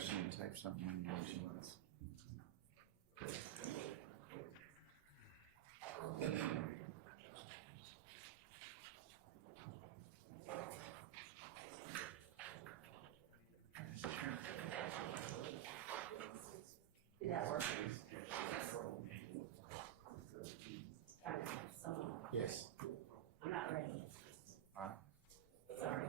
Christine type something in when she wants. Did that work? Yes. I'm not ready. Sorry.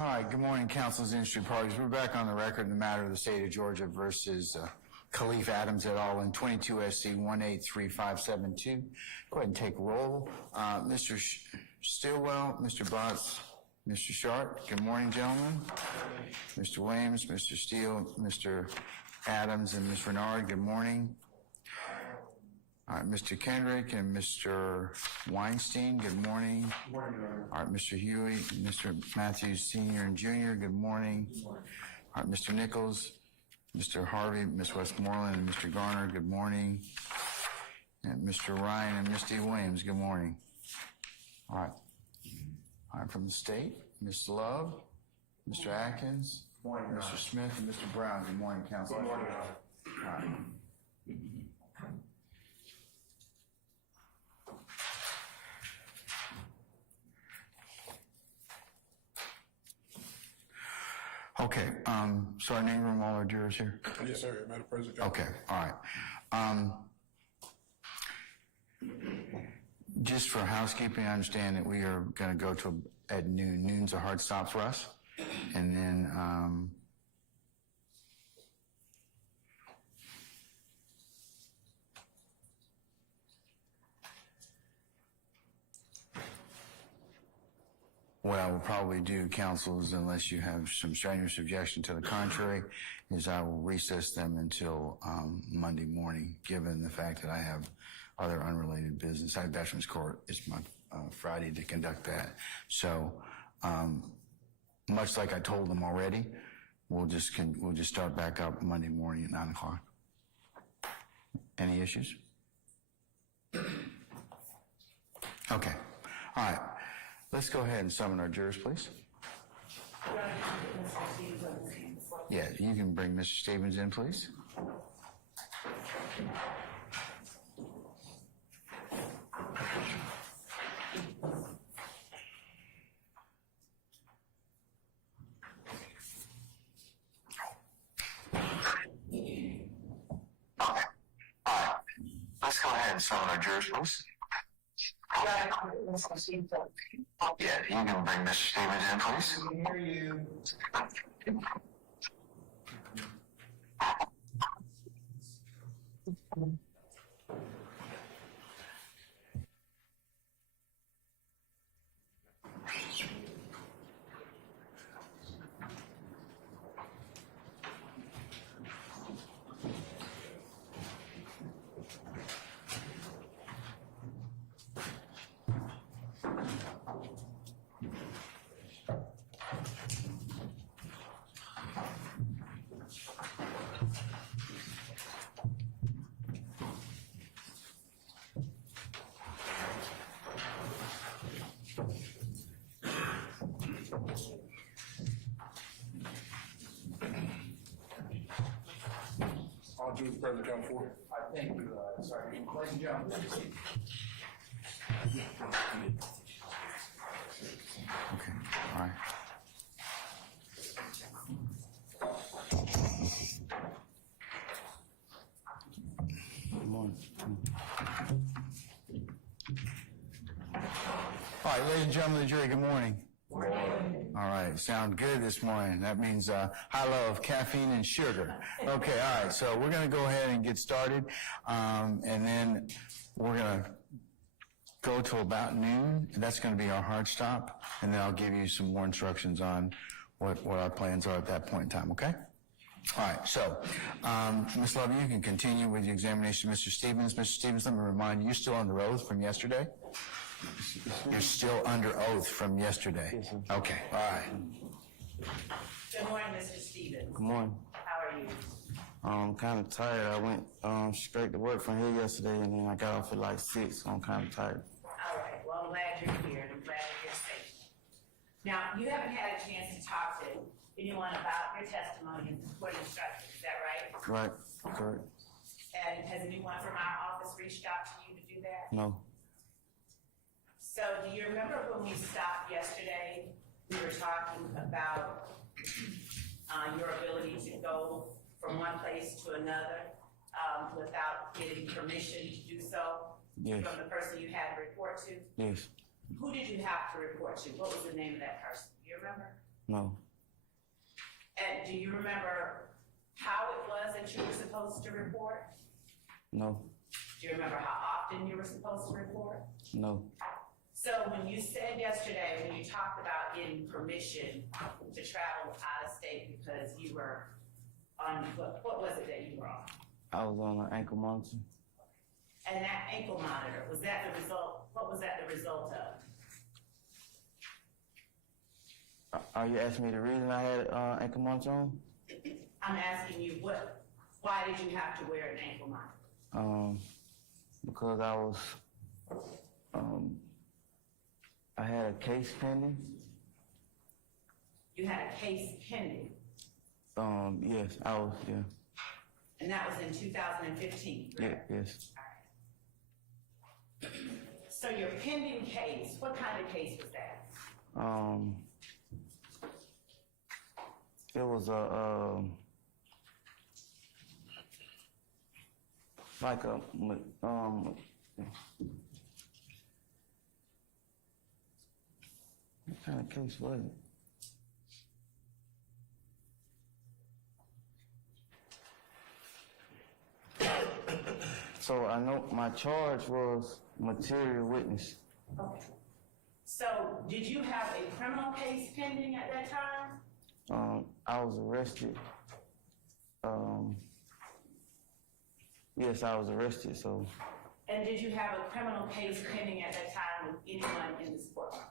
All right, good morning, council's industry parties. We're back on the record in the matter of the state of Georgia versus Khalif Adams et al. In 22 SC 183572. Go ahead and take roll. Mr. Stillwell, Mr. Botts, Mr. Sharp. Good morning, gentlemen. Mr. Williams, Mr. Steele, Mr. Adams, and Ms. Renard. Good morning. All right, Mr. Kendrick and Mr. Weinstein, good morning. Good morning, Your Honor. All right, Mr. Huey, Mr. Matthews Sr. and Jr., good morning. Good morning. All right, Mr. Nichols, Mr. Harvey, Ms. Westmoreland, and Mr. Garner, good morning. And Mr. Ryan and Misty Williams, good morning. All right. All right, from the state, Ms. Love, Mr. Atkins, Good morning, Your Mr. Honor. Smith, and Mr. Brown, good morning, council. Good morning, Your Honor. All right. Okay, so our name room, all our jurors here? Yes, sir, Madam President. Okay, all right. Just for housekeeping, I understand that we are gonna go to at noon. Noon's a hard stop for us. And then, what I will probably do, councils, unless you have some strenuous objection to the contrary, is I will recess them until Monday morning, given the fact that I have other unrelated business. I have Veterans Court. It's my Friday to conduct that. So, much like I told them already, we'll just start back up Monday morning at 9 o'clock. Any issues? Okay. All right. Let's go ahead and summon our jurors, please. Yeah, you can bring Mr. Stevens in, please. Let's go ahead and summon our jurors, please. Yeah, you can bring Mr. Stevens in, please. I can hear you. All jurors present, count four. Thank you, Sergeant. Ladies and gentlemen, please. Okay, all right. Good morning. All right, ladies and gentlemen of the jury, good morning. All right, sound good this morning. That means high level of caffeine and sugar. Okay, all right, so we're going to go ahead and get started, and then we're going to go till about noon. That's going to be our hard stop, and then I'll give you some more instructions on what our plans are at that point in time, okay? All right, so, Ms. Love, you can continue with the examination of Mr. Stevens. Mr. Stevens, let me remind you, you're still under oath from yesterday? You're still under oath from yesterday? Okay, all right. Good morning, Mr. Stevens. Good morning. How are you? I'm kind of tired. I went straight to work from here yesterday, and then I got off at like 6, so I'm kind of tired. All right, well, I'm glad you're here, and I'm glad that you're safe. Now, you haven't had a chance to talk to anyone about your testimony and court instructions, is that right? Right, correct. And has anyone from our office reached out to you to do that? No. So do you remember when we stopped yesterday, we were talking about your ability to go from one place to another without getting permission to do so? Yes. From the person you had to report to? Yes. Who did you have to report to? What was the name of that person? Do you remember? No. And do you remember how it was that you were supposed to report? No. Do you remember how often you were supposed to report? No. So when you said yesterday, when you talked about getting permission to travel out of state because you were on, what was it that you were on? I was on an ankle monitor. And that ankle monitor, was that the result, what was that the result of? Are you asking me the reason I had ankle monitor on? I'm asking you why did you have to wear an ankle monitor? Because I was, I had a case pending. You had a case pending, Yes, I was, yeah. and that was in 2015, Yeah, correct? yes. So your pending case, what kind of case was that? It was like a, what kind of case was it? So I know my charge was material witness. Okay. So did you have a criminal case pending at that time? I was arrested. Yes, I was arrested, so. And did you have a criminal case pending at that time with anyone in this courtroom?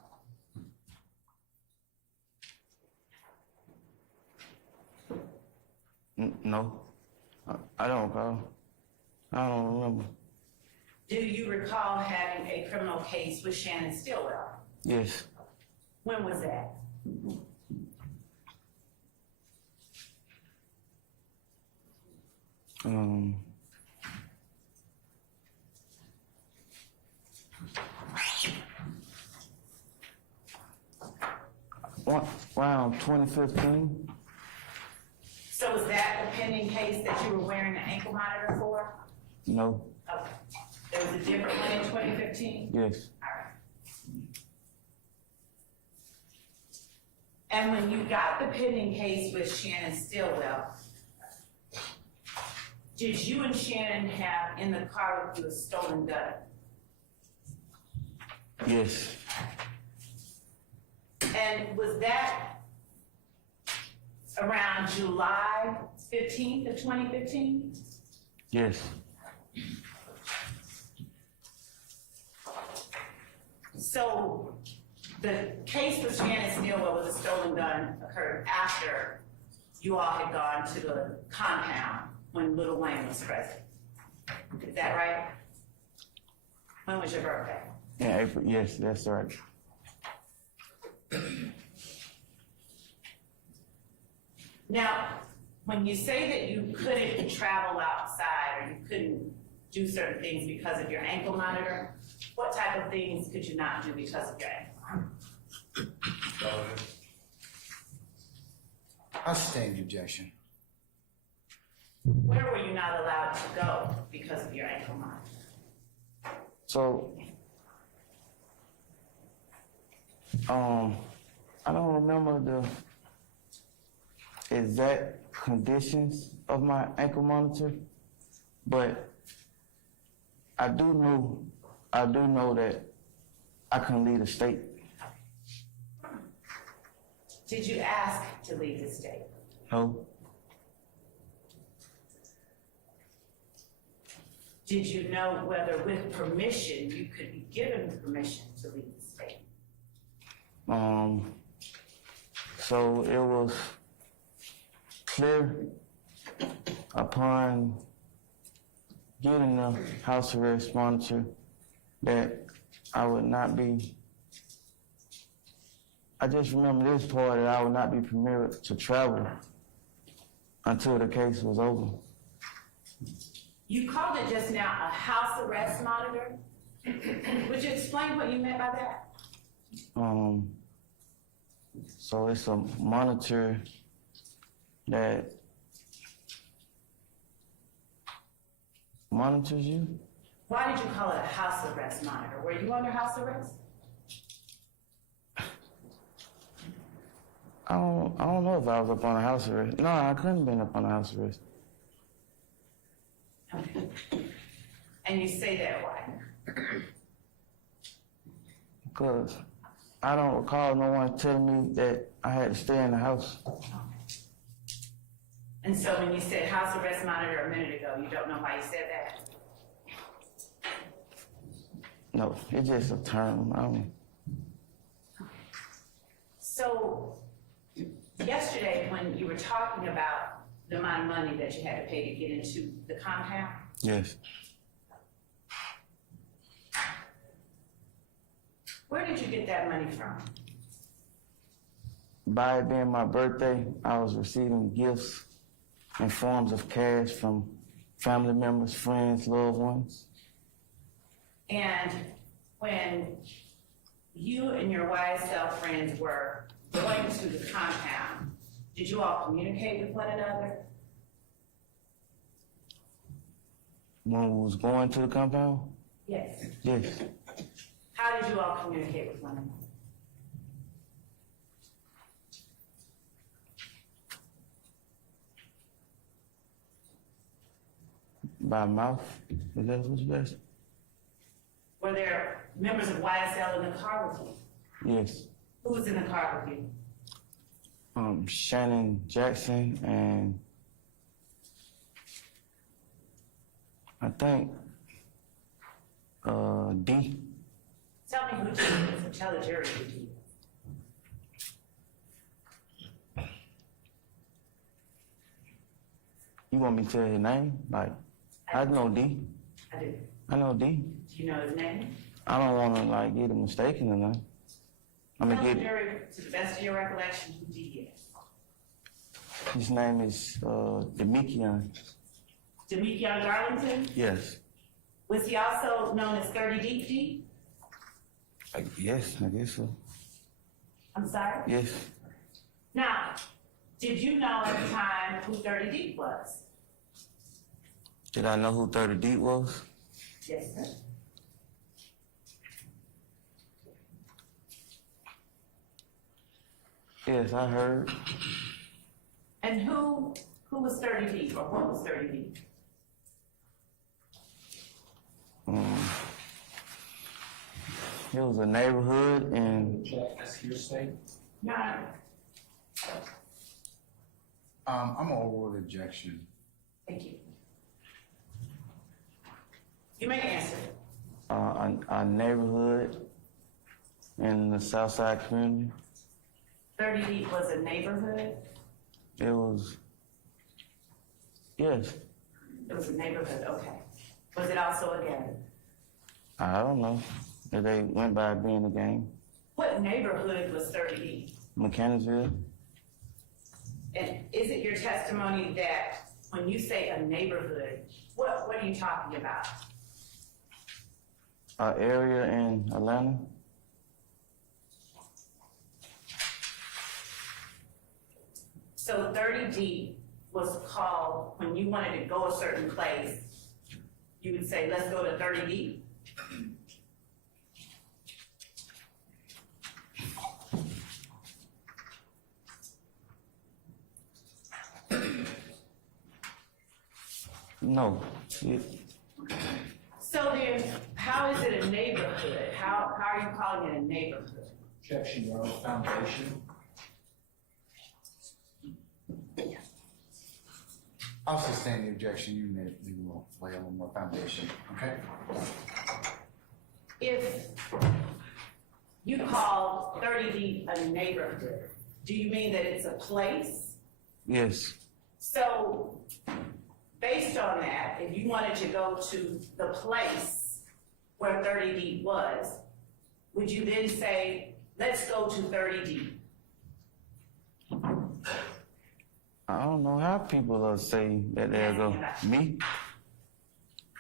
No. I don't recall. I don't remember. Do you recall having a criminal case with Shannon Stillwell? Yes. When was that? Around 2015. So was that the pending case that you were wearing the ankle monitor for? No. Okay. There was a different one in 2015? Yes. All right. And when you got the pending case with Shannon Stillwell, did you and Shannon have in the car with you a stolen gun? Yes. And was that around July 15th of 2015? Yes. So the case with Shannon Stillwell with a stolen gun occurred after you all had gone to the compound when Little Wayne was present. Is that right? When was your birthday? In April. Yes, that's right. Now, when you say that you couldn't travel outside or you couldn't do certain things because of your ankle monitor, what type of things could you not do because of your ankle monitor? I sustain the objection. Where were you not allowed to go because of your ankle monitor? So, I don't remember the exact conditions of my ankle monitor, but I do know that I couldn't leave the state. Did you ask to leave the state? No. Did you know whether with permission you could be given permission to leave the state? So it was clear upon getting the house arrest monitor that I would not be, I just remember this part, that I would not be permitted to travel until the case was over. You called it just now a house arrest monitor. Would you explain what you meant by that? So it's a monitor that monitors you. Why did you call it a house arrest monitor? Were you under house arrest? I don't know if I was up on a house arrest. No, I couldn't have been up on a house arrest. Okay. And you say that why? Because I don't recall no one telling me that I had to stay in the house. And so when you said house arrest monitor a minute ago, you don't know why you said that? No, it's just a term. So yesterday, when you were talking about the amount of money that you had to pay to get into the compound, Yes. where did you get that money from? By it being my birthday, I was receiving gifts in forms of cash from family members, friends, loved ones. And when you and your YSL friends were going to the compound, did you all communicate with one another? When we was going to the compound? Yes. Yes. How did you all communicate with one another? By mouth? Is that what you asked? Were there members of YSL in the car with you? Yes. Who was in the car with you? Shannon Jackson and I think D. Tell me who did it. Tell the jury who did it. You want me to tell his name? Like, I know D. I do. I know D. Do you know his name? I don't want to like get it mistaken or nothing. I'm Tell gonna the get jury, to the best of your recollection, who D is. his name is Demikian. Demekion Garlington? Yes. Was he also known as 30 Deep D? Yes, I guess so. I'm sorry? Yes. Now, did you know at the time who 30 Deep was? Did I know who 30 Deep was? Yes, sir. Yes, I heard. And who was 30 Deep, or what was 30 Deep? It was a neighborhood and That's hearsay. No. I'm gonna overrule the objection. Thank you. You may answer. a neighborhood in the Southside community. 30 Deep was a neighborhood? It was, yes, It was a neighborhood, okay. Was it also a gang? I don't know if they went by being a gang. What neighborhood was 30 Deep? Mechanicsville. And is it your testimony that when you say a neighborhood, what are you talking about? An area in Atlanta. So 30 Deep was called, when you wanted to go a certain place, you would say, let's go to 30 Deep? No. So then, how is it a neighborhood? How are you calling it a neighborhood? Objection, Your Honor, foundation. I'll sustain the objection. You will lay a little more foundation, okay? If you call 30 Deep a neighborhood, do you mean that it's a place? Yes. So, based on that, if you wanted to go to the place where 30 Deep was, would you then say, let's go to 30 Deep? I don't know how people will say that they'll go. Me?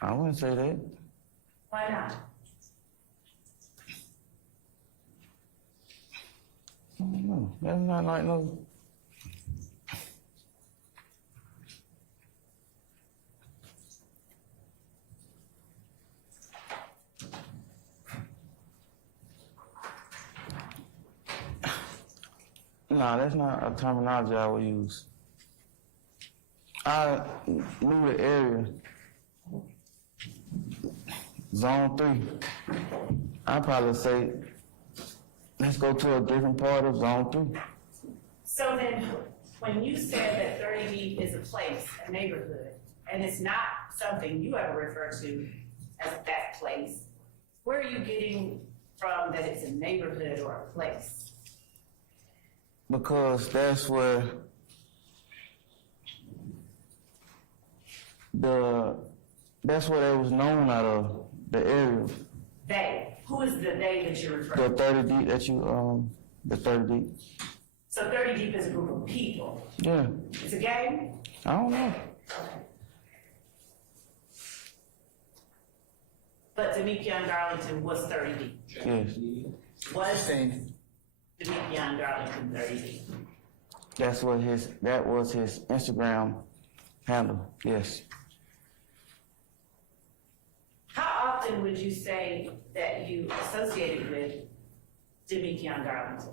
I wouldn't say that. Why not? I don't know. That's not like no. No, No, that's not a terminology I would use. I knew the area. Zone 3. I'd probably say, let's go to a different part of Zone 3. So then, when you said that 30 deep is a place, a neighborhood, and it's not something you ever refer to as that place, where are you getting from that it's a neighborhood or a place? Because that's where it was known out of the area. They. Who is the they that you're The referring to? 30 deep the 30 deep. So 30 deep is a group of people. Yeah, It's a gang? I don't know. But Demekion Darlington was 30 deep. Yes, Was Demekion Darlington 30 deep? that was his Instagram handle. Yes, How often would you say that you associated with Demekion Darlington?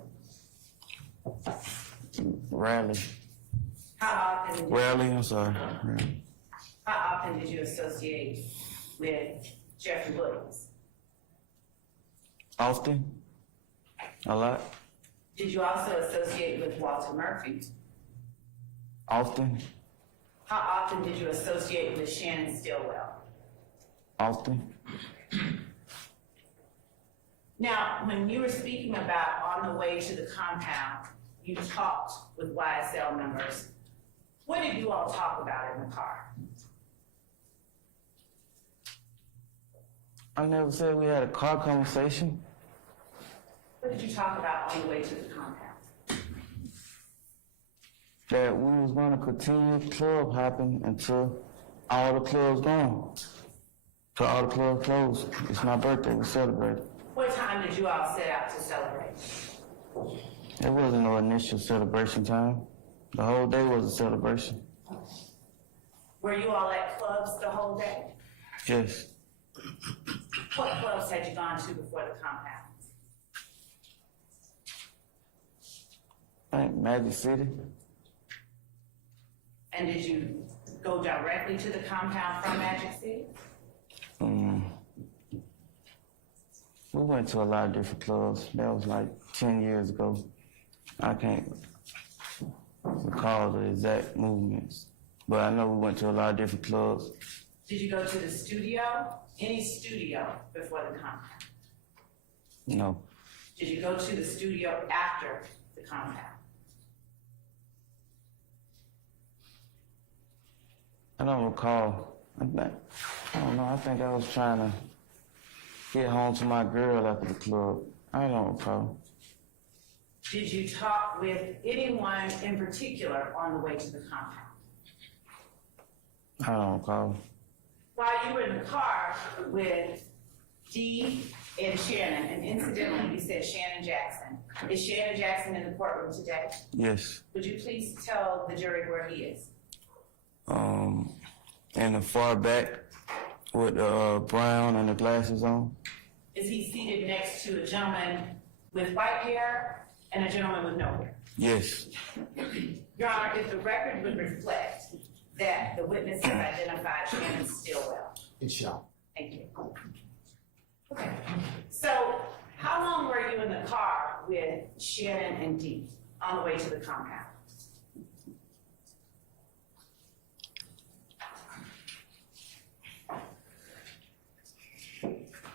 rarely. How often? Rarely, I'm sorry. Rarely. How often did you associate with Jeffery Williams? Often, a lot. Did you also associate with Walter Murphy? Often, How often did you associate with Shannon Stillwell? often. Now, when you were speaking about on the way to the compound, you talked with YSL members. What did you all talk about in the car? I never said we had a car conversation. What did you talk about on the way to the compound? That we was going to continue club hopping until all the clubs gone. Till all the clubs closed. It's my birthday, we celebrated. What time did you all set out to celebrate? There wasn't no initial celebration time. The whole day was a celebration. Were you all at clubs the whole day? Yes. What clubs had you gone to before the compound? I think Magic City. And did you go directly to the compound from Magic City? We went to a lot of different clubs. That was like 10 years ago. I can't recall the exact movements, but I know we went to a lot of different clubs. Did you go to the studio? Any studio before the compound? No, Did you go to the studio after the compound? I don't recall. I don't know. I think I was trying to get home to my girl after the club. I don't recall. Did you talk with anyone in particular on the way to the compound? I don't recall. While you were in the car with Dee and Shannon, and incidentally, you said Shannon Jackson. Is Shannon Jackson in the courtroom today? Yes. Would you please tell the jury where he is? In the far back with brown and the glasses on. Is he seated next to a gentleman with white hair and a gentleman with no hair? Yes. Your Honor, if the record would reflect that the witness has identified Shannon Stillwell. It shall. Thank you. Okay. So, how long were you in the car with Shannon and Dee on the way to the compound?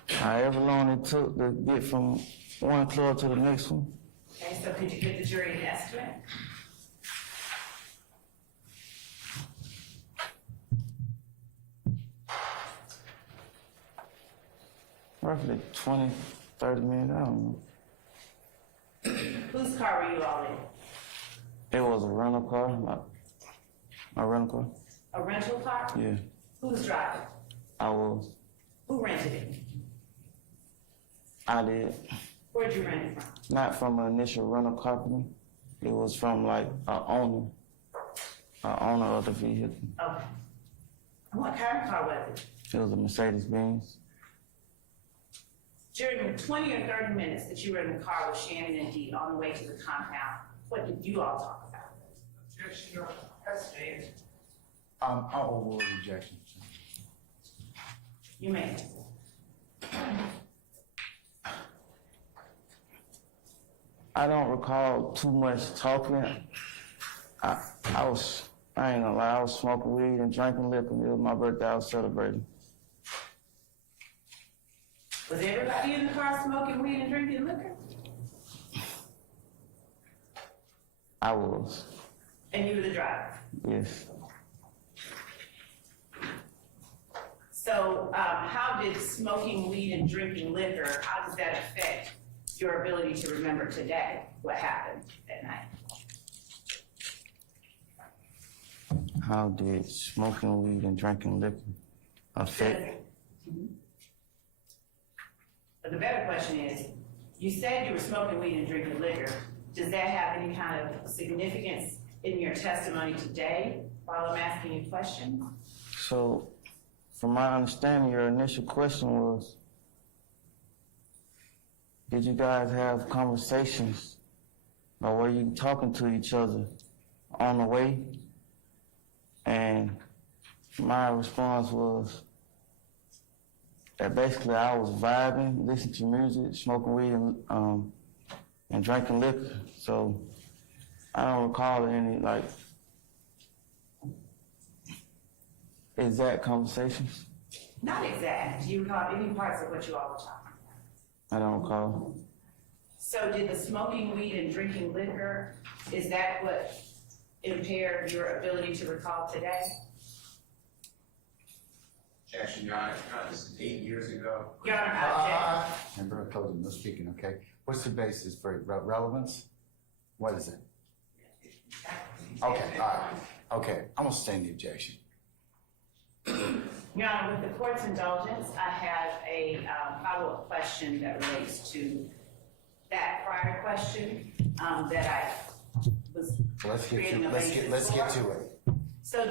However long it took to get from one club to the next one. Okay, so could you give the jury an estimate? Roughly 20, 30 minutes, I don't know. Whose car were you all in? It was a rental car, my rental car. A rental car? Yeah, Who's driving? I was. Who rented it? I did. Where'd you rent it from? Not from an initial rental company. It was from like an owner of the vehicle. Okay. And what kind of car was it? It was a Mercedes-Benz. During the 20 or 30 minutes that you were in the car with Shannon and Dee on the way to the compound, What did you all talk about? Objection, Your Honor. That's I'll overrule the objection. You may. I don't recall too much talking. I ain't gonna lie, I was smoking weed and drinking liquor. It was my birthday, I was celebrating. Was everybody in the car smoking weed and drinking liquor? I was, And you were the driver? yes. So, how did smoking weed and drinking liquor, how does that affect your ability to remember today what happened that night? How did smoking weed and drinking liquor affect? But the better question is, you said you were smoking weed and drinking liquor. Does that have any kind of significance in your testimony today while I'm asking you questions? So, from my understanding, your initial question was, did you guys have conversations or were you talking to each other on the way? And my response was that basically I was vibing, listening to music, smoking weed, and drinking liquor. So I don't recall any exact conversations. Not exact. Do you recall any parts of what you all were talking about? I don't recall. So did the smoking weed and drinking liquor, is that what impaired your ability to recall today? Objection, Your Honor. This is 8 years ago. Your Honor, I object. Remember, I told you, no speaking, okay? What's the basis for relevance? What is it? Okay, all right. Okay, I'm gonna sustain the objection. Your Honor, with the court's indulgence, I have a follow-up question that relates to that prior question that I was Let's creating a basis get for. to it. So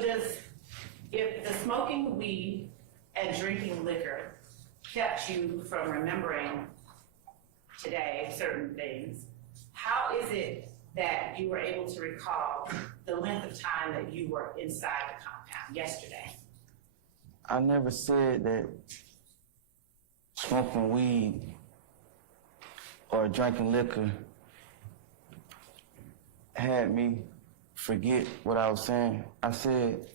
if the smoking weed and drinking liquor kept you from remembering today certain things, how is it that you were able to recall the length of time that you were inside the compound yesterday? I never said that smoking weed or drinking liquor had me forget what I was saying. I said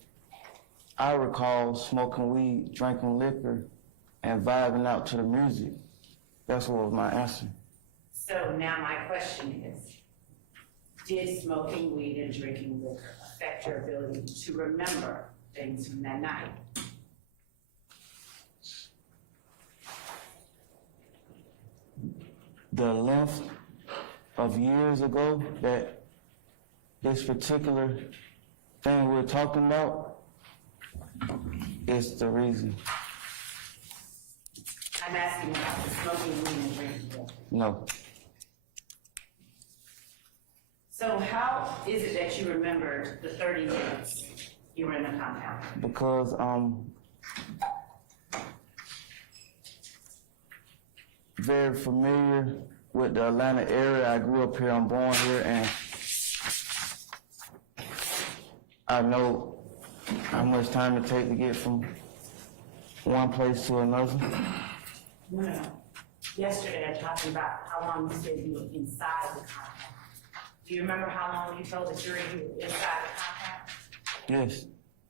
I recall smoking weed, drinking liquor, and vibing out to the music. That's what was my answer. So now my question is, did smoking weed and drinking liquor affect your ability to remember things from that night? The length of years ago that this particular thing we're talking about is the reason. I'm asking about the smoking weed and drinking liquor. No. So how is it that you remembered the 30 minutes you were in the compound? Because very familiar with the Atlanta area. I grew up here, I'm born here, and I know how much time it takes to get from one place to another. No. Yesterday I talked about how long you said you were inside the compound. Do you remember how long you told the jury you were inside the compound? Yes.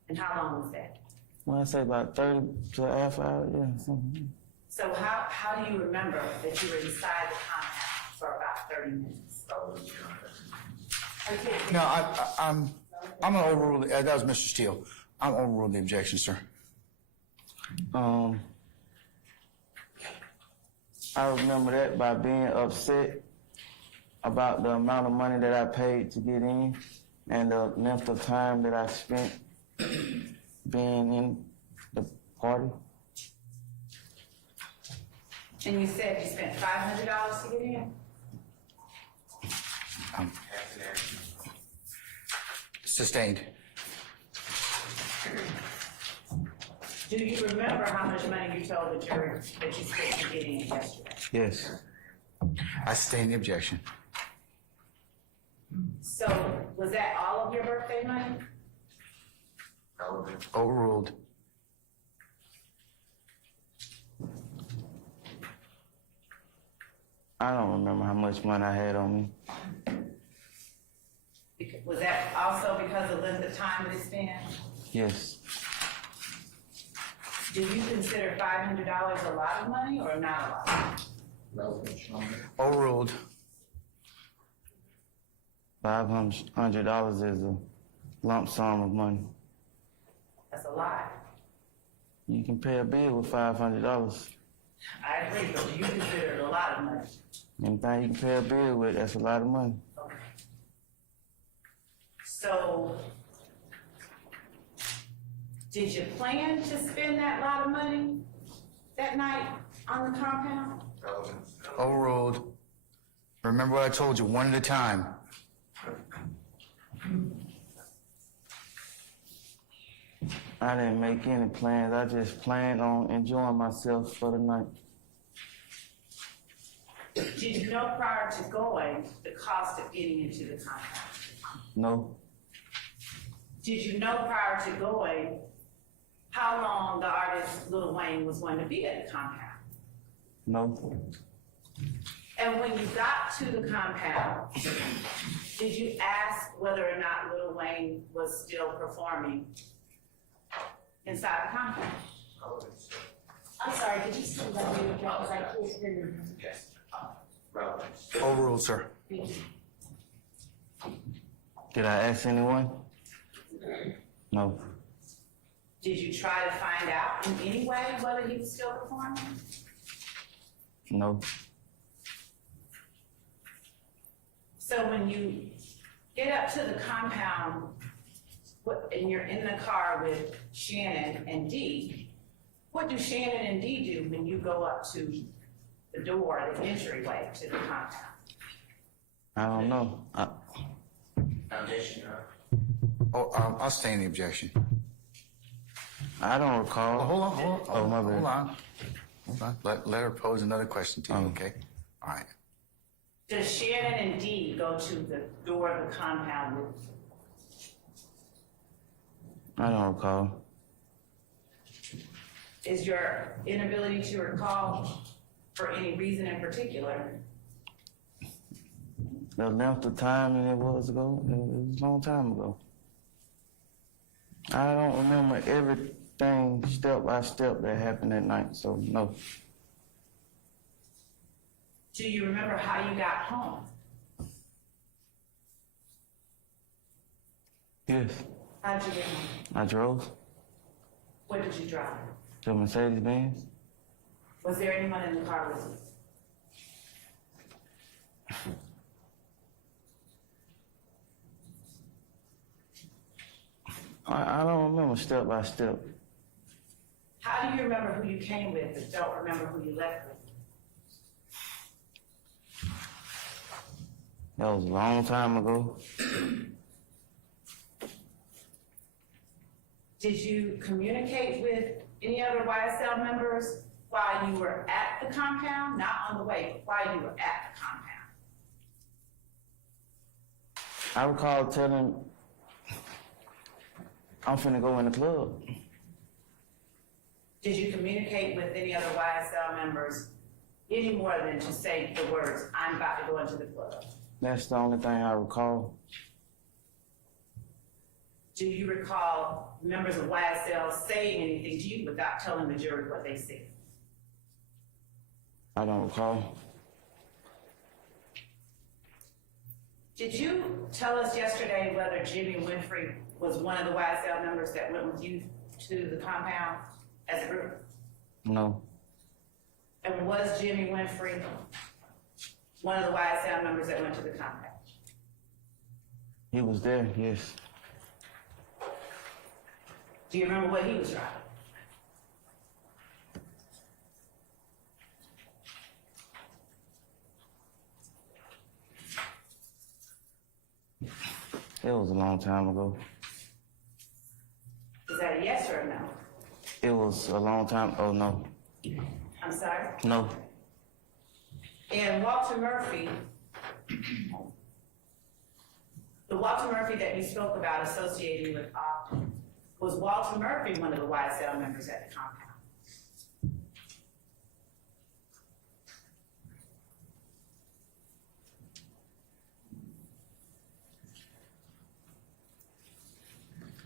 And how long was that? When I say about 30 to a half hour, yeah. Something. So how do you remember that you were inside the compound for about 30 minutes? Okay. No, I'm gonna overrule, that was Mr. Steele. I'm overruling the objection, sir. I remember that by being upset about the amount of money that I paid to get in and the length of time that I spent being in the party. And you said you spent $500 to get in? Sustained. Do you remember how much money you told the jury that you spent to get in yesterday? Yes. I sustain the objection. So was that all of your birthday money? Overruled. I don't remember how much money I had on me. Was that also because of length of time it spent? Yes, Do you consider $500 a lot of money or not a lot? Overruled. $500 is a lump sum of money. That's a lot. You can pay a bill with $500. I agree, but do you consider it a lot of money? Anything you can pay a bill with, that's a lot of money. Okay. So, did you plan to spend that lot of money that night on the compound? Overruled. Remember what I told you, one at a time. I didn't make any plans. I just planned on enjoying myself for the night. Did you know prior to going the cost of getting into the compound? No, Did you know prior to going how long the artist Lil Wayne was going to be at the compound? no, And when you got to the compound, did you ask whether or not Lil Wayne was still performing inside the compound? I'm sorry, did you say that you because I can't hear you? Yes. Relevant. Overruled, sir. Did I ask anyone? No, Did you try to find out in any way whether he was still performing? no, So when you get up to the compound and you're in the car with Shannon and Dee, what do Shannon and Dee do when you go up to the door, the entryway to the compound? I don't know. Foundation, Oh, I'll stay in the objection. I don't recall. Oh, hold on. Oh, my bad. Hold on. Let her pose another question to you, okay? All right. Does Shannon and Dee go to the door of the compound with you? I don't recall. Is your inability to recall for any reason in particular? The length of time and it was ago, it was a long time ago. I don't remember everything step by step that happened that night, so no. Do you remember how you got home? Yes, How did you get home? I drove What did you drive? to Mercedes-Benz. Was there anyone in the car with you? I don't remember step by step. How do you remember who you came with but don't remember who you left with? That was a long time ago. Did you communicate with any other YSL members while you were at the compound? Not on the way, but while you were at the compound? I recall telling, I'm finna go in the club. Did you communicate with any other YSL members any more than to say the words, I'm about to go into the club? That's the only thing I recall. Do you recall members of YSL saying anything to you without telling the jury what they said? I don't recall. Did you tell us yesterday whether Jimmy Winfrey was one of the YSL members that went with you to the compound as a group? No, And was Jimmy Winfrey one of the YSL members that went to the compound? he was there, yes. Do you remember what he was driving? It was a long time ago. Is that a yes or a no? It was a long time, oh no, I'm sorry? no. And Walter Murphy Walter Murphy that you spoke about associating with often, was Walter Murphy one of the YSL members at the compound?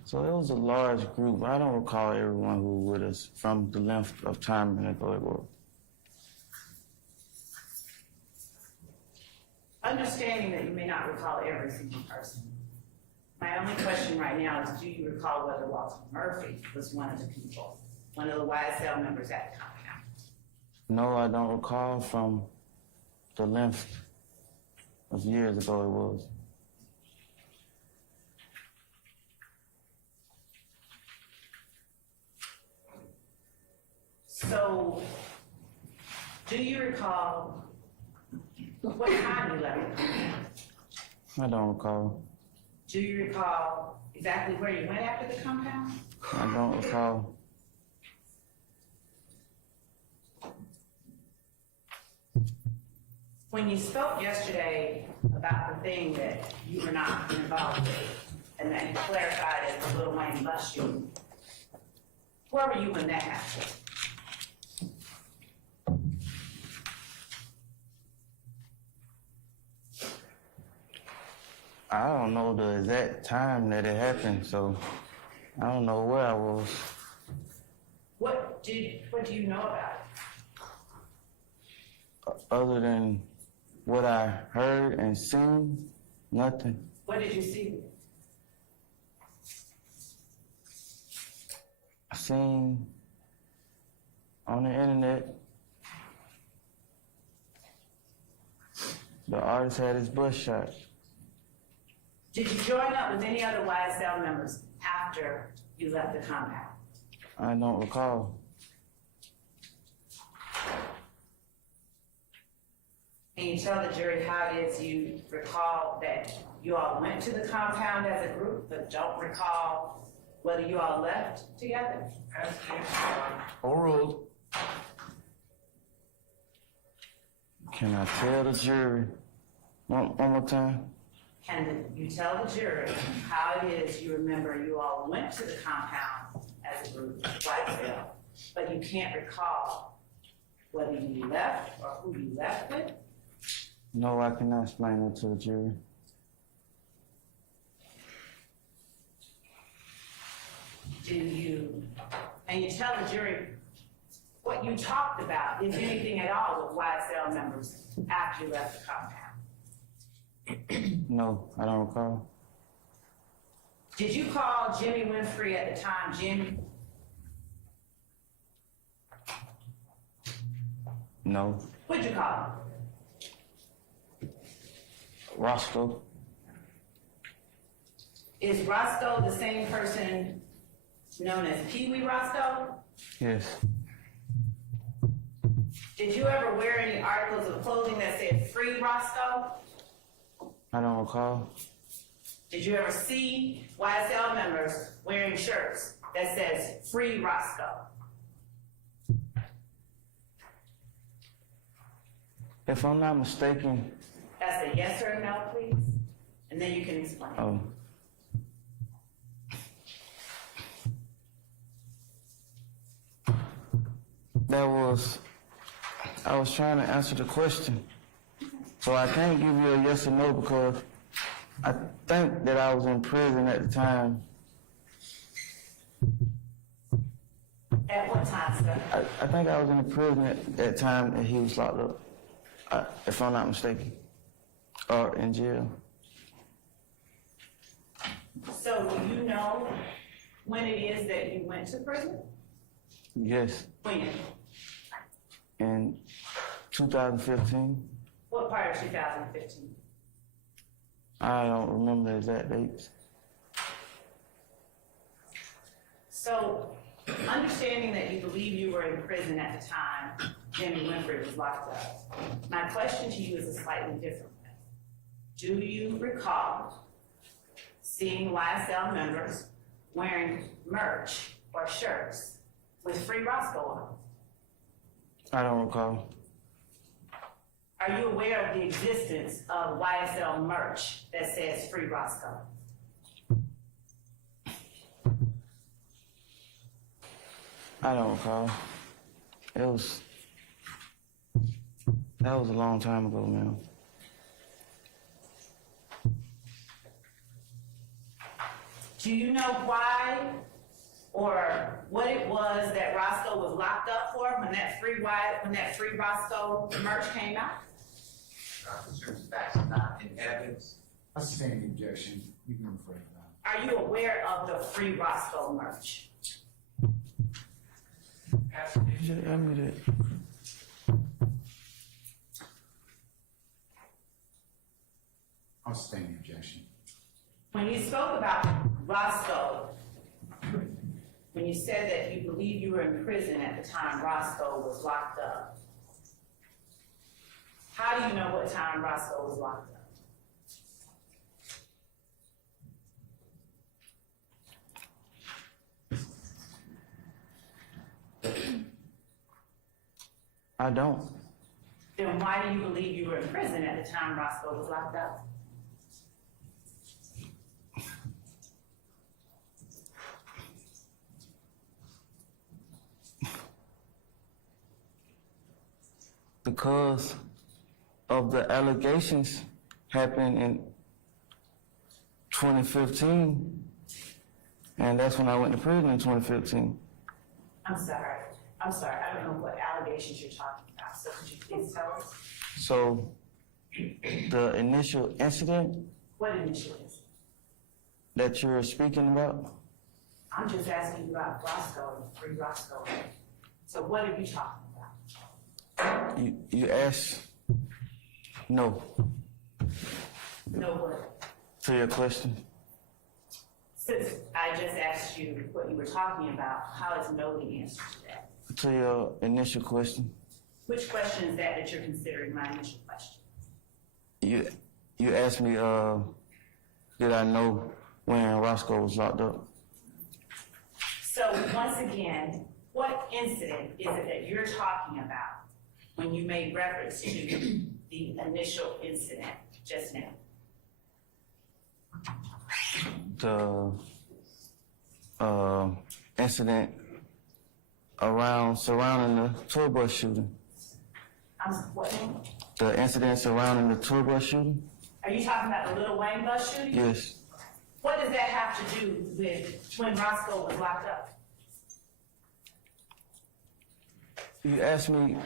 So it was a large group. I don't recall everyone who was with us from the length of time ago it was. Understanding that you may not recall every single person, my only question right now is, do you recall whether Walter Murphy was one of the people, one of the YSL members at the compound? No, I don't recall from the length of years ago it was. So, do you recall what time you left the compound? I don't recall. Do you recall exactly where you went after the compound? I don't recall. When you spoke yesterday about the thing that you were not involved with, and that you clarified as the Lil Wayne bus shooting, where were you when that happened? I don't know the exact time that it happened, so I don't know where I was. What do you know about it? Other than what I heard and seen, nothing. What did you see? I seen on the internet the artist had his bus shot. Did you join up with any other YSL members after you left the compound? I don't recall. Can you tell the jury how it is you recall that you all went to the compound as a group, but don't recall whether you all left together? Overruled. Can I tell the jury one more time? Can you tell the jury how it is you remember you all went to the compound as a group, YSL, but you can't recall whether you left or who you left with? No, I cannot explain it to the jury. And you tell the jury what you talked about, if anything at all, with YSL members after you left the compound? No, I don't recall. Did you call Jimmy Winfrey at the time Jimmy? No. What'd you call him? Roscoe? Is Roscoe the same person known as Pee Wee Roscoe? Yes. Did you ever wear any articles of clothing that said Free Roscoe? I don't recall. Did you ever see YSL members wearing shirts that says Free Roscoe? If I'm not mistaken, That's a yes or a no, please, and then you can explain. I was trying to answer the question. So I can't give you a yes or no because I think that I was in prison at the time. At what time, sir? I think I was in prison at that time that he was locked up, if I'm not mistaken, or in jail. So do you know when it is that you went to prison? Yes, When? in 2015. What part of 2015? I don't remember the exact dates. So, understanding that you believe you were in prison at the time Jimmy Winfrey was locked up, my question to you is a slightly different one. Do you recall seeing YSL members wearing merch or shirts with Free Roscoe on? I don't recall. Are you aware of the existence of YSL merch that says Free Roscoe? I don't recall. That was a long time ago, man. Do you know why or what it was that Roscoe was locked up for when that Free Roscoe merch came out? Concerns facts not in evidence. I sustain the objection. You can refer to that. Are you aware of the Free Roscoe merch? You should ask me that. I'll sustain the objection. When you spoke about Roscoe, when you said that you believe you were in prison at the time Roscoe was locked up, how do you know what time Roscoe was locked up? I don't. Then why do you believe you were in prison at the time Roscoe was locked up? Because of the allegations happened in 2015, and that's when I went to prison in 2015. I'm sorry, I don't know what allegations you're talking about, so could you please tell us? So the initial incident What initiatives? that you're speaking about, I'm just asking you about Roscoe and Free Roscoe. So what are you talking about? you asked no No what? to your question. Since I just asked you what you were talking about, how is no the answer to that? To your initial question, Which question is that you're considering my initial question? you asked me, did I know when Roscoe was locked up? So once again, what incident is it that you're talking about when you made reference to the initial incident just now? The incident surrounding the tour bus shooting. What? The incident surrounding the tour bus shooting? Are you talking about the Lil Wayne bus shooting? Yes. What does that have to do with when Roscoe was locked up? You asked me,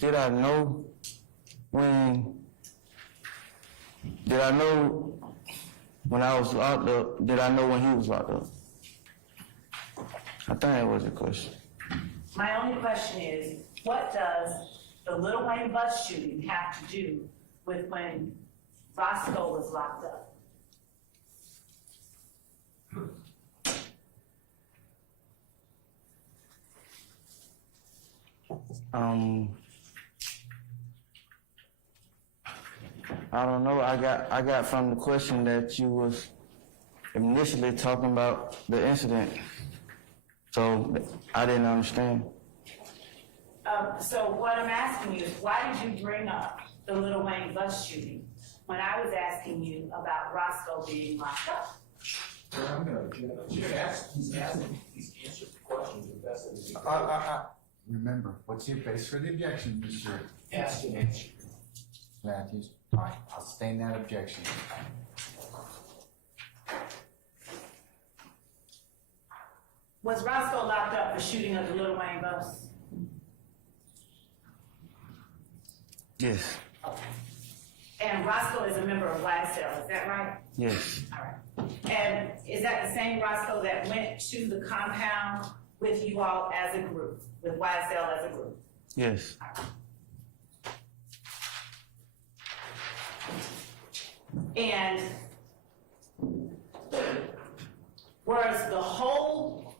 did I know when I was locked up? Did I know when he was locked up? I think that was the question. My only question is, what does the Lil Wayne bus shooting have to do with when Roscoe was locked up? I don't know. I got from the question that you was initially talking about the incident, so I didn't understand. So what I'm asking you is, why did you bring up the Lil Wayne bus shooting when I was asking you about Roscoe being locked up? I'm gonna object. He's asking, he's answered the questions the best that he can. Remember, what's your base for the objection, Mr. Ask and answer. Matthews? All right, I'll sustain that objection. Was Roscoe locked up for shooting up the Lil Wayne bus? Yes. And Roscoe is a member of YSL, is that right? Yes. All right. And is that the same Roscoe that went to the compound with you all as a group, with YSL as a group? Yes. And was the whole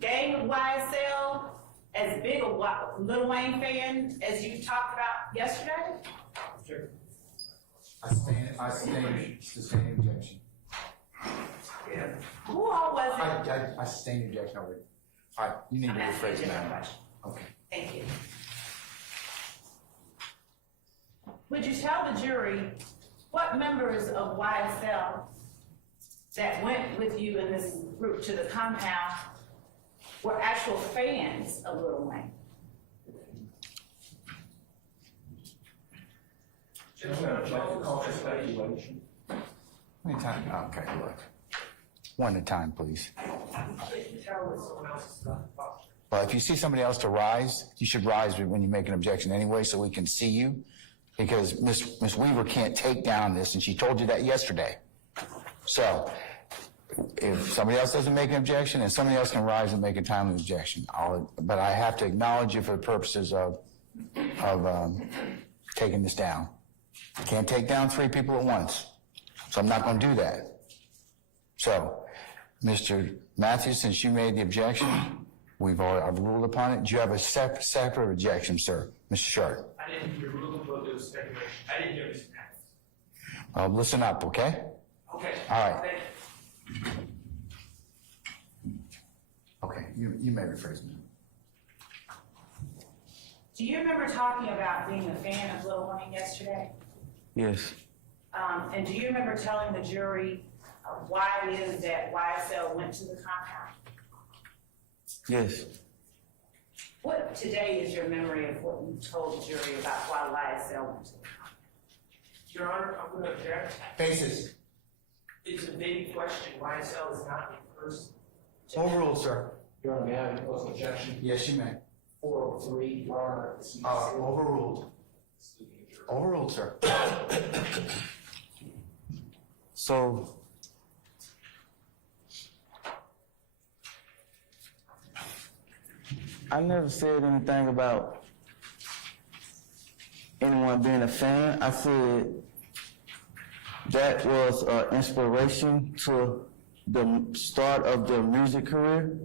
gang of YSL as big a Lil Wayne fan as you talked about yesterday? Sure. I sustain the objection. Yeah. Who all was it? I sustain the objection already. All right, you need to I'm asking a rephrase different that. question. Okay. Thank you. would you tell the jury what members of YSL that went with you in this group to the compound were actual fans of Lil Wayne? Just like to call for speculation. How many times? Okay, look. One at a time, please. Someone else's stuff. Well, if you see somebody else to rise, you should rise when you make an objection anyway, so we can see you. Because Ms. Weaver can't take down this, and she told you that yesterday. So, if somebody else doesn't make an objection, and somebody else can rise and make a timely objection, but I have to acknowledge you for the purposes of taking this down. I can't take down 3 people at once, so I'm not going to do that. So, Mr. Matthews, since you made the objection, I've ruled upon it. Do you have a separate objection, sir? Mr. Sharp? I didn't hear rule about this speculation. I didn't hear this. Listen up, okay? Okay. All right. Okay, you may rephrase me. Do you remember talking about being a fan of Lil Wayne yesterday? Yes. And do you remember telling the jury why it is that YSL went to the compound? Yes. What today is your memory of what you told the jury about why YSL went to the compound? Your Honor, I'm going to object. Basis. It's a big question. YSL is not in person. Overruled, sir. Your Honor, may I impose an objection? Yes, you may. 403, Your Honor. Overruled. Overruled, sir. So, I never said anything about anyone being a fan. I said that was an inspiration to the start of their music career.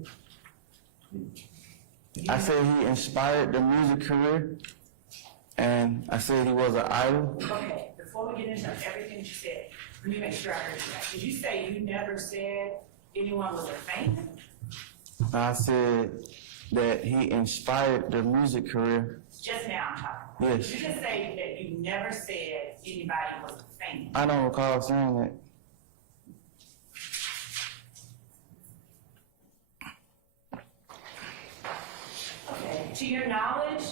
I said he inspired the music career, and I said he was an idol. Okay, before we get into everything you said, let me make sure I heard you right. Did you say you never said anyone was a fan? I said that he inspired the music career. Just now I'm talking. Yes. Did you just say that you never said anybody was a fan? I don't recall saying that. Okay, to your knowledge,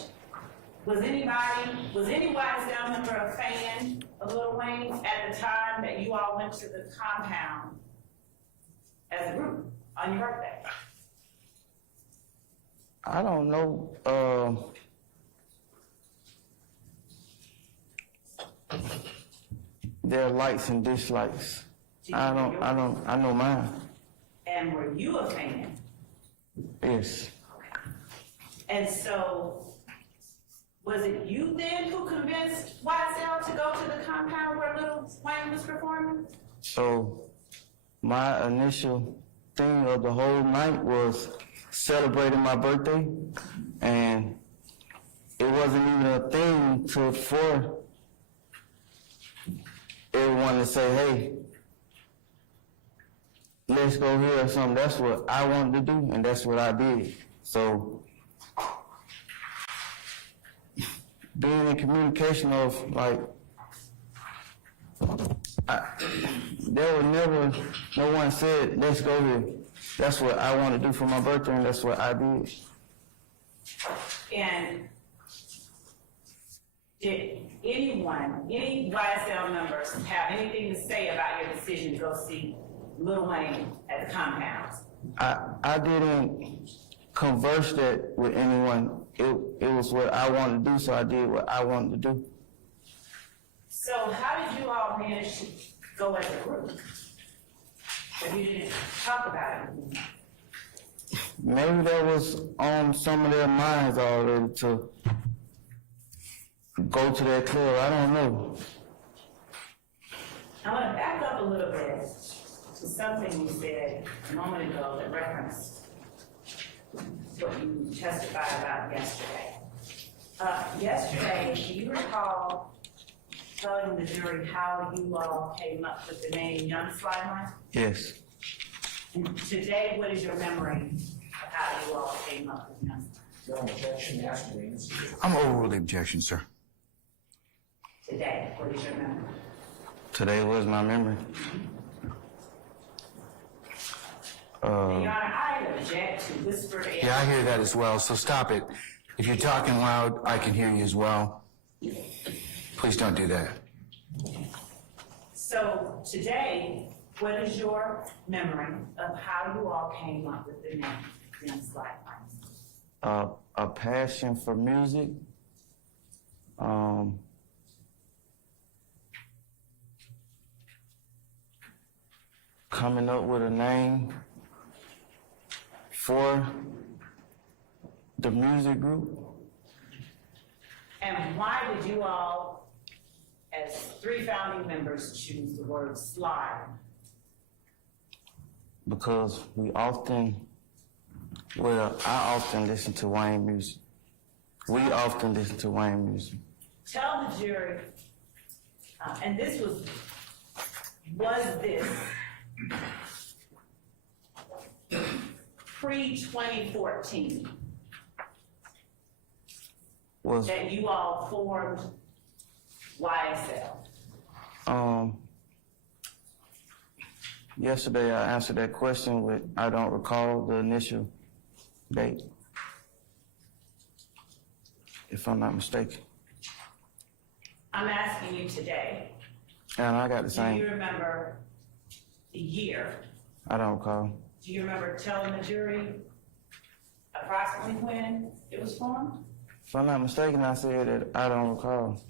was any YSL member a fan of Lil Wayne at the time that you all went to the compound as a group on your birthday? I don't know. There are likes and dislikes. I know mine. And were you a fan? Yes. And so, was it you then who convinced YSL to go to the compound where Lil Wayne was performing? So my initial thing of the whole night was celebrating my birthday, and it wasn't even a thing for everyone to say, hey, let's go here or something. That's what I wanted to do, and that's what I did. So being in communication of like, there was never, no one said, let's go here. That's what I want to do for my birthday, and that's what I did. And did anyone, any YSL members have anything to say about your decision to go see Lil Wayne at the compound? I didn't converse that with anyone. It was what I wanted to do, so I did what I wanted to do. So how did you all manage to go as a group? If you didn't talk about it? Maybe that was on some of their minds already to go to that club. I don't know. I want to back up a little bit to something you said a moment ago that referenced what you testified about yesterday. Yesterday, do you recall telling the jury how you all came up with the name Young Slimer? Yes. And today, what is your memory of how you all came up with Young Slimer? No objection, asked me. I'm overruled the objection, sir. today? What is your memory? Today was my memory. Your Honor, I object to whispered and... Yeah, I hear that as well, so stop it. If you're talking loud, I can hear you as well. Please don't do that. So today, what is your memory of how you all came up with the name Dim Slide Lines? A passion for music. Coming up with a name for the music group. And why would you all, as 3 founding members, choose the word slide? Because I often listen to Wayne music. We often listen to Wayne music. Tell the jury, and this was this pre-2014 that you all formed YSL? Yesterday I answered that question with, I don't recall the initial date, if I'm not mistaken. I'm asking you today, And I got the do same, you remember the year? I don't recall. Do you remember telling the jury approximately when it was formed? If I'm not mistaken, I said that I don't recall.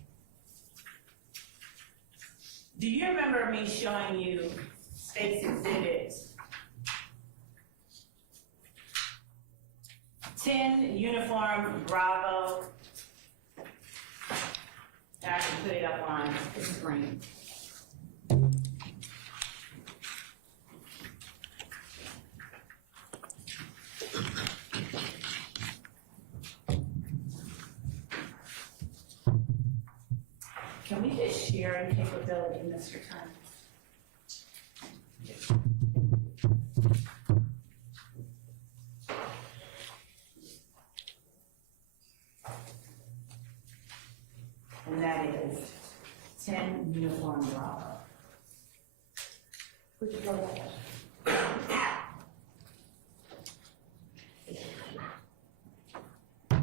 Do you remember me showing you State's Exhibit 10 Uniform Bravo? And I can put it up on the screen. Can we get sharing capability, Mr. Kern? And that is 10 Uniform Bravo. Would you go there?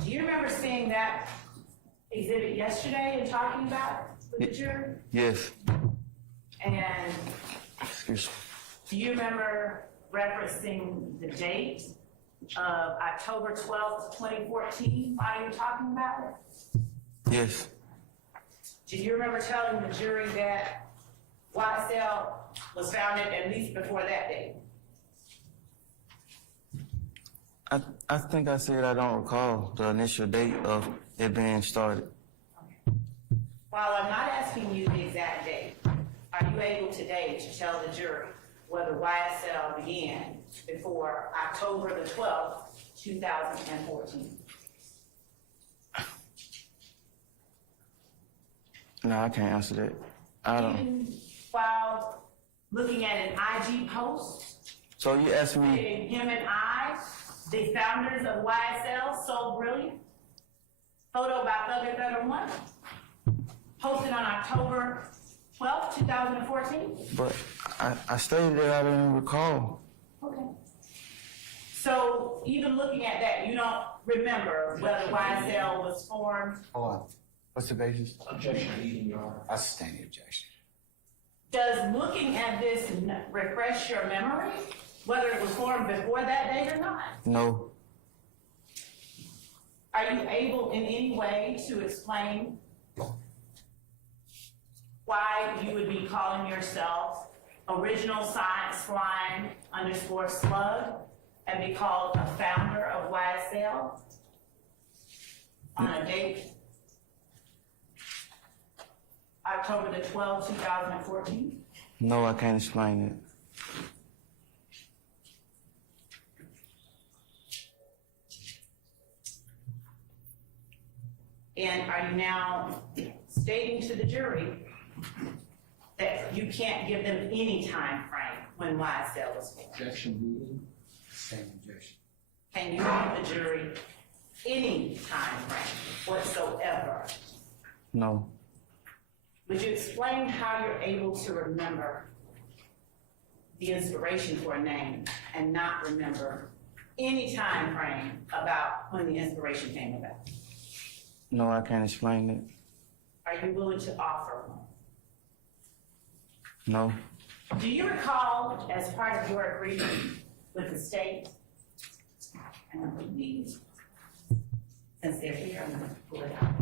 Do you remember seeing that exhibit yesterday and talking about it with the jury? Yes. And Excuse me. do you remember referencing the date of October 12th, 2014 while you were talking about it? Yes. Do you remember telling the jury that YSL was founded at least before that date? I think I said I don't recall the initial date of it being started. While I'm not asking you the exact date, are you able today to tell the jury whether YSL began before October the 12th, 2014? No, I can't answer that. I don't. Even while looking at an IG post, So you asked me, him and I, the founders of YSL, So Brilliant, photo by Thugger Thugger 1, posted on October 12th, 2014? but I stated that I didn't recall. Okay. So even looking at that, you don't remember whether YSL was formed? Hold on. What's the basis? Objection leading, Your Honor. I sustain the objection. Does looking at this refresh your memory, whether it was formed before that date or not? No. Are you able in any way to explain why you would be calling yourself Original Science Flying _ Slug and be called a founder of YSL on a date October the 12th, 2014? No, I can't explain it. And are you now stating to the jury that you can't give them any time frame when YSL was formed? Objection leading. Same objection. Can you give the jury any time frame whatsoever? No. Would you explain how you're able to remember the inspiration for a name and not remember any time frame about when the inspiration came about? No, I can't explain it. Are you willing to offer one? No. Do you recall, as part of your agreement with the state, and I believe, since they're here, I'm gonna pull it out.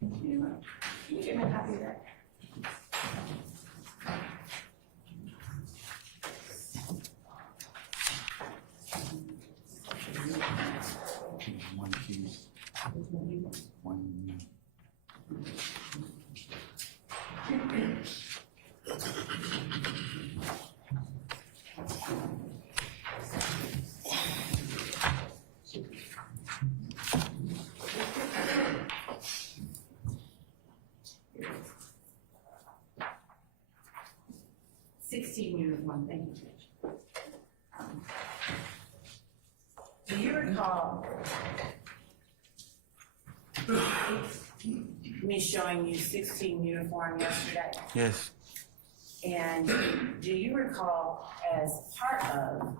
Can you give me a copy of that? One key. One. 16 uniform, thank you, Judge. Do you recall me showing you 16 uniform yesterday? Yes. And do you recall, as part of,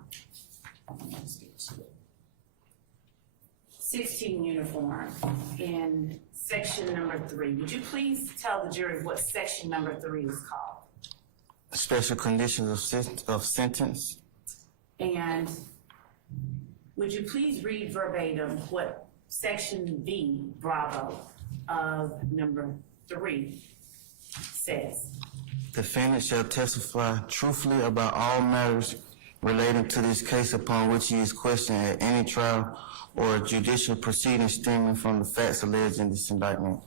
let's get to it, 16 uniform in section number 3, would you please tell the jury what section number 3 is called? Special conditions of sentence. And would you please read verbatim what section B, Bravo, of number 3 says? Defendant shall testify truthfully about all matters relating to this case upon which he is questioned at any trial or judicial proceeding stemming from the facts alleged in this indictment.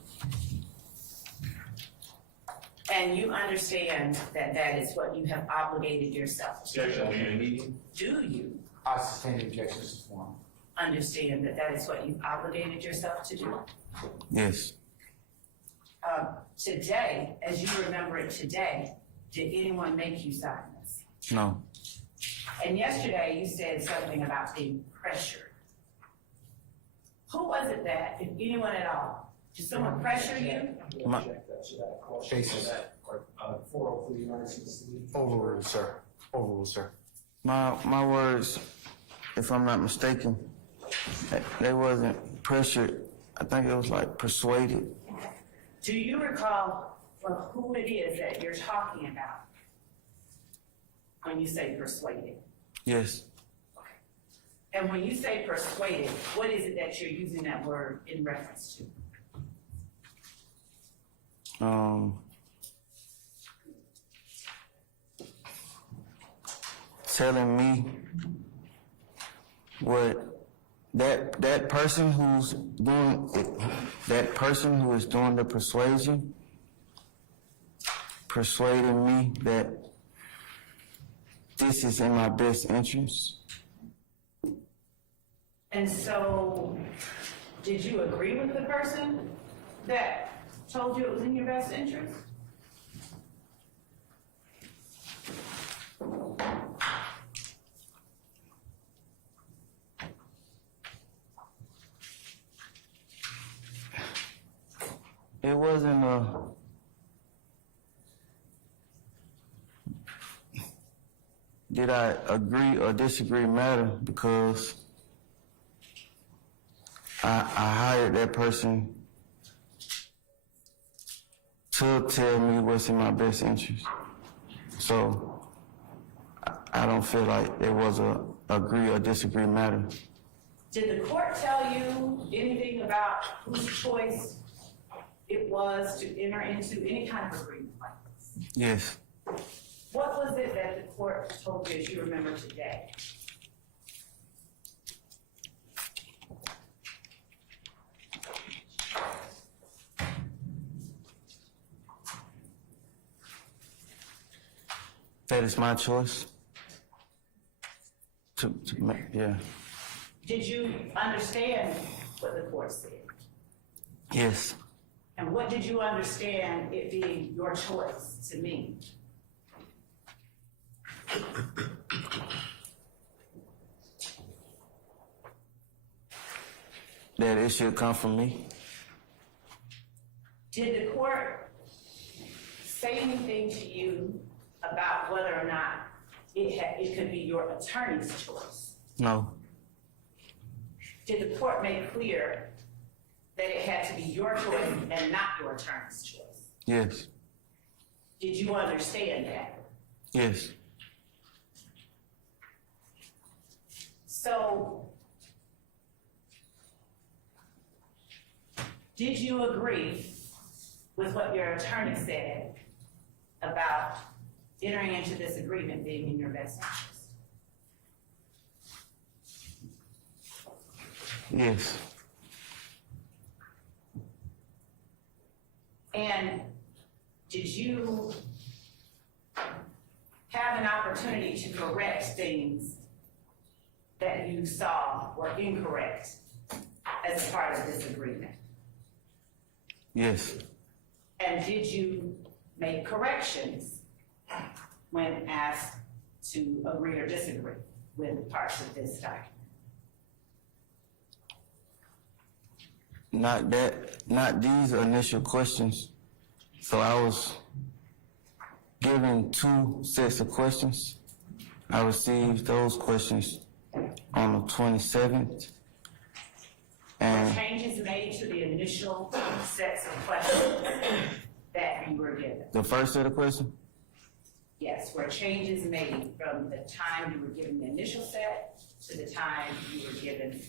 And you understand that that is what you have obligated yourself to. Objection in the meeting. Do you I sustain the objection to this form. understand that that is what you've obligated yourself to do? Yes. Today, as you remember it today, did anyone make you sign this? No. And yesterday, you said something about being pressured. Who was it that, if anyone at all, did someone pressure you? My- Object that to that question. Basis. That, 403 United States. Overruled, sir. Overruled, sir. My words, if I'm not mistaken, they wasn't pressured. I think it was like persuaded. Do you recall who it is that you're talking about when you say persuaded? Yes. And when you say persuaded, what is it that you're using that word in reference to? Telling me what that person who's doing it, that person who is doing the persuasion, persuading me that this is in my best interest. And so, did you agree with the person that told you it was in your best interest? It wasn't a did I agree or disagree matter, because I hired that person to tell me what's in my best interest. So I don't feel like it was a agree or disagree matter. Did the court tell you anything about whose choice it was to enter into any kind of agreement like this? Yes. What was it that the court told you, as you remember today? That is my choice. To make, yeah. Did you understand what the court said? Yes. And what did you understand it being your choice to mean? That it should come from me. Did the court say anything to you about whether or not it could be your attorney's choice? No. Did the court make clear that it had to be your choice and not your attorney's choice? Yes. Did you understand that? Yes. So, did you agree with what your attorney said about entering into this agreement being in your best interest? Yes. And did you have an opportunity to correct things that you saw were incorrect as a part of this agreement? Yes. And did you make corrections when asked to agree or disagree with parts of this document? Not these initial questions. So I was given 2 sets of questions. I received those questions on the 27th. Were And changes made to the initial sets of questions that you were given? the first set of questions? Yes, were changes made from the time you were given the initial set to the time you were given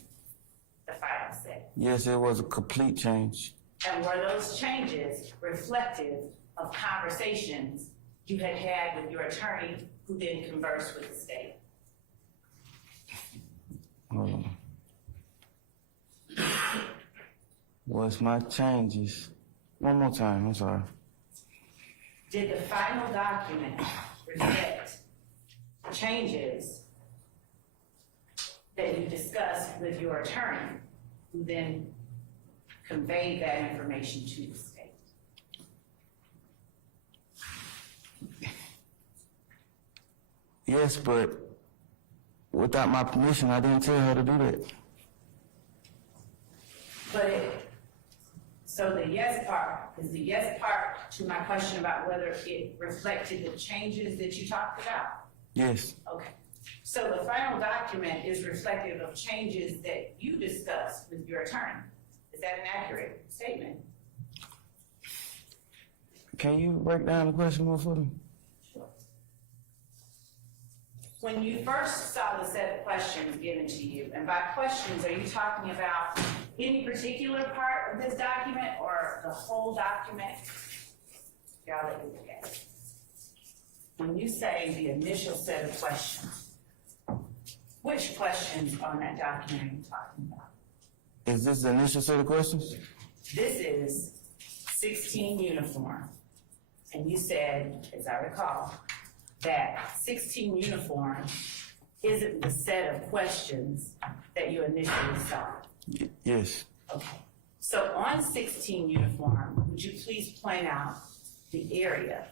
the final set? Yes, it was a complete change. And were those changes reflective of conversations you had had with your attorney who then conversed with the state? Hold on. Was my changes? One more time, I'm sorry. Did the final document reflect changes that you discussed with your attorney who then conveyed that information to the state? Yes, but without my permission, I didn't tell her to do that. So the yes part, is the yes part to my question about whether it reflected the changes that you talked about? Yes. Okay. So the final document is reflective of changes that you discussed with your attorney. Is that an accurate statement? Can you break down the question more for me? When you first saw the set of questions given to you, and by questions, are you talking about any particular part of this document or the whole document? Y'all let me look at it. When you say the initial set of questions, which questions on that document are you talking about? Is this the initial set of questions? This is 16 uniform. And you said, as I recall, that 16 uniform isn't the set of questions that you initially saw. Yes. Okay. So on 16 uniform, would you please point out the area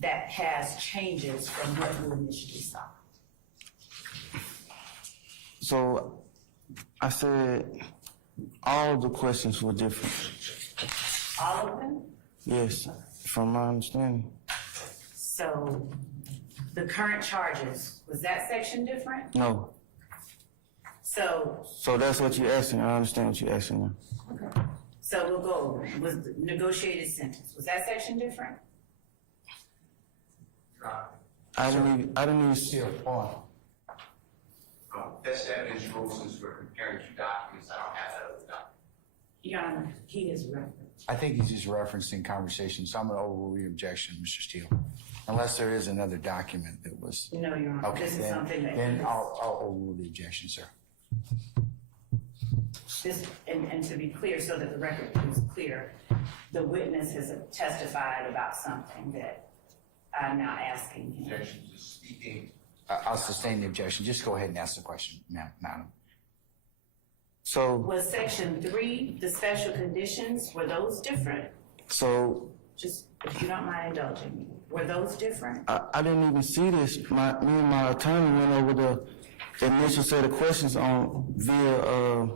that has changes from what you initially saw? So I said all the questions were different. All of them? Yes, from my understanding. So the current charges, was that section different? No. So that's what you're asking. I understand what you're asking now. So we'll go over it. Was the negotiated sentence, was that section different? I didn't even Still, Paul. Best evidence rules, since we're comparing 2 documents, I don't have that other document. Your Honor, he is referenced. I think he's just referencing conversation, so I'm going to overrule your objection, Mr. Steele. Unless there is another document that was, No, Your Honor, okay, this is something that. then I'll overrule the objection, sir. This, and to be clear, so that the record is clear, the witness has testified about something that I'm now asking him. Objection to speaking. I'll sustain the objection. Just go ahead and ask the question, madam. So, Was section 3, the special conditions, were those different? so Just, if you don't mind indulging me, were those different? I didn't even see this. Me and my attorney went over the initial set of questions on via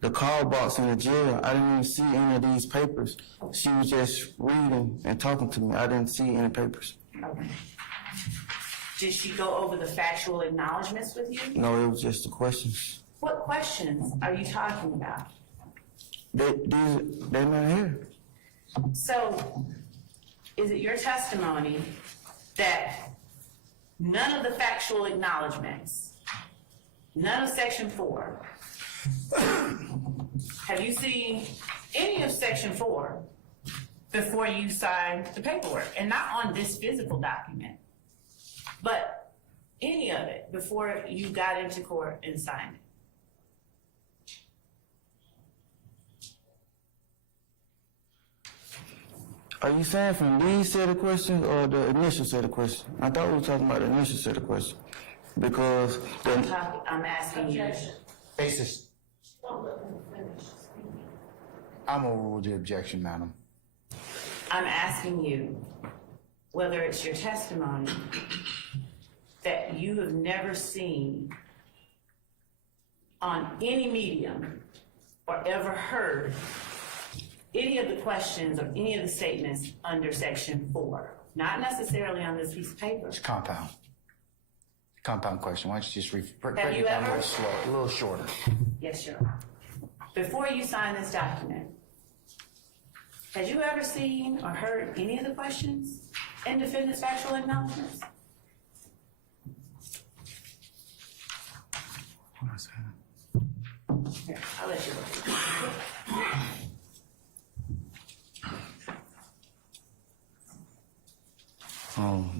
the call box in the jail. I didn't even see any of these papers. She was just reading and talking to me. I didn't see any papers. Okay. Did she go over the factual acknowledgments with you? No, it was just the questions. What questions are you talking about? They're not here. So, is it your testimony that none of the factual acknowledgments, none of section 4, have you seen any of section 4 before you signed the paperwork? And not on this physical document, but any of it before you got into court and signed it? Are you saying from these set of questions or the initial set of questions? I thought we were talking about the initial set of questions. Because I'm asking you. Basis. I'm overruled the objection, madam. I'm asking you whether it's your testimony that you have never seen on any medium or ever heard any of the questions or any of the statements under section 4, not necessarily on this piece of paper. It's compound. Compound question. Why don't you just break Have it you down ever? a little shorter? Yes, Your Honor. Before you sign this document, had you ever seen or heard any of the questions in defendant's factual acknowledgments? Here, I'll let you look.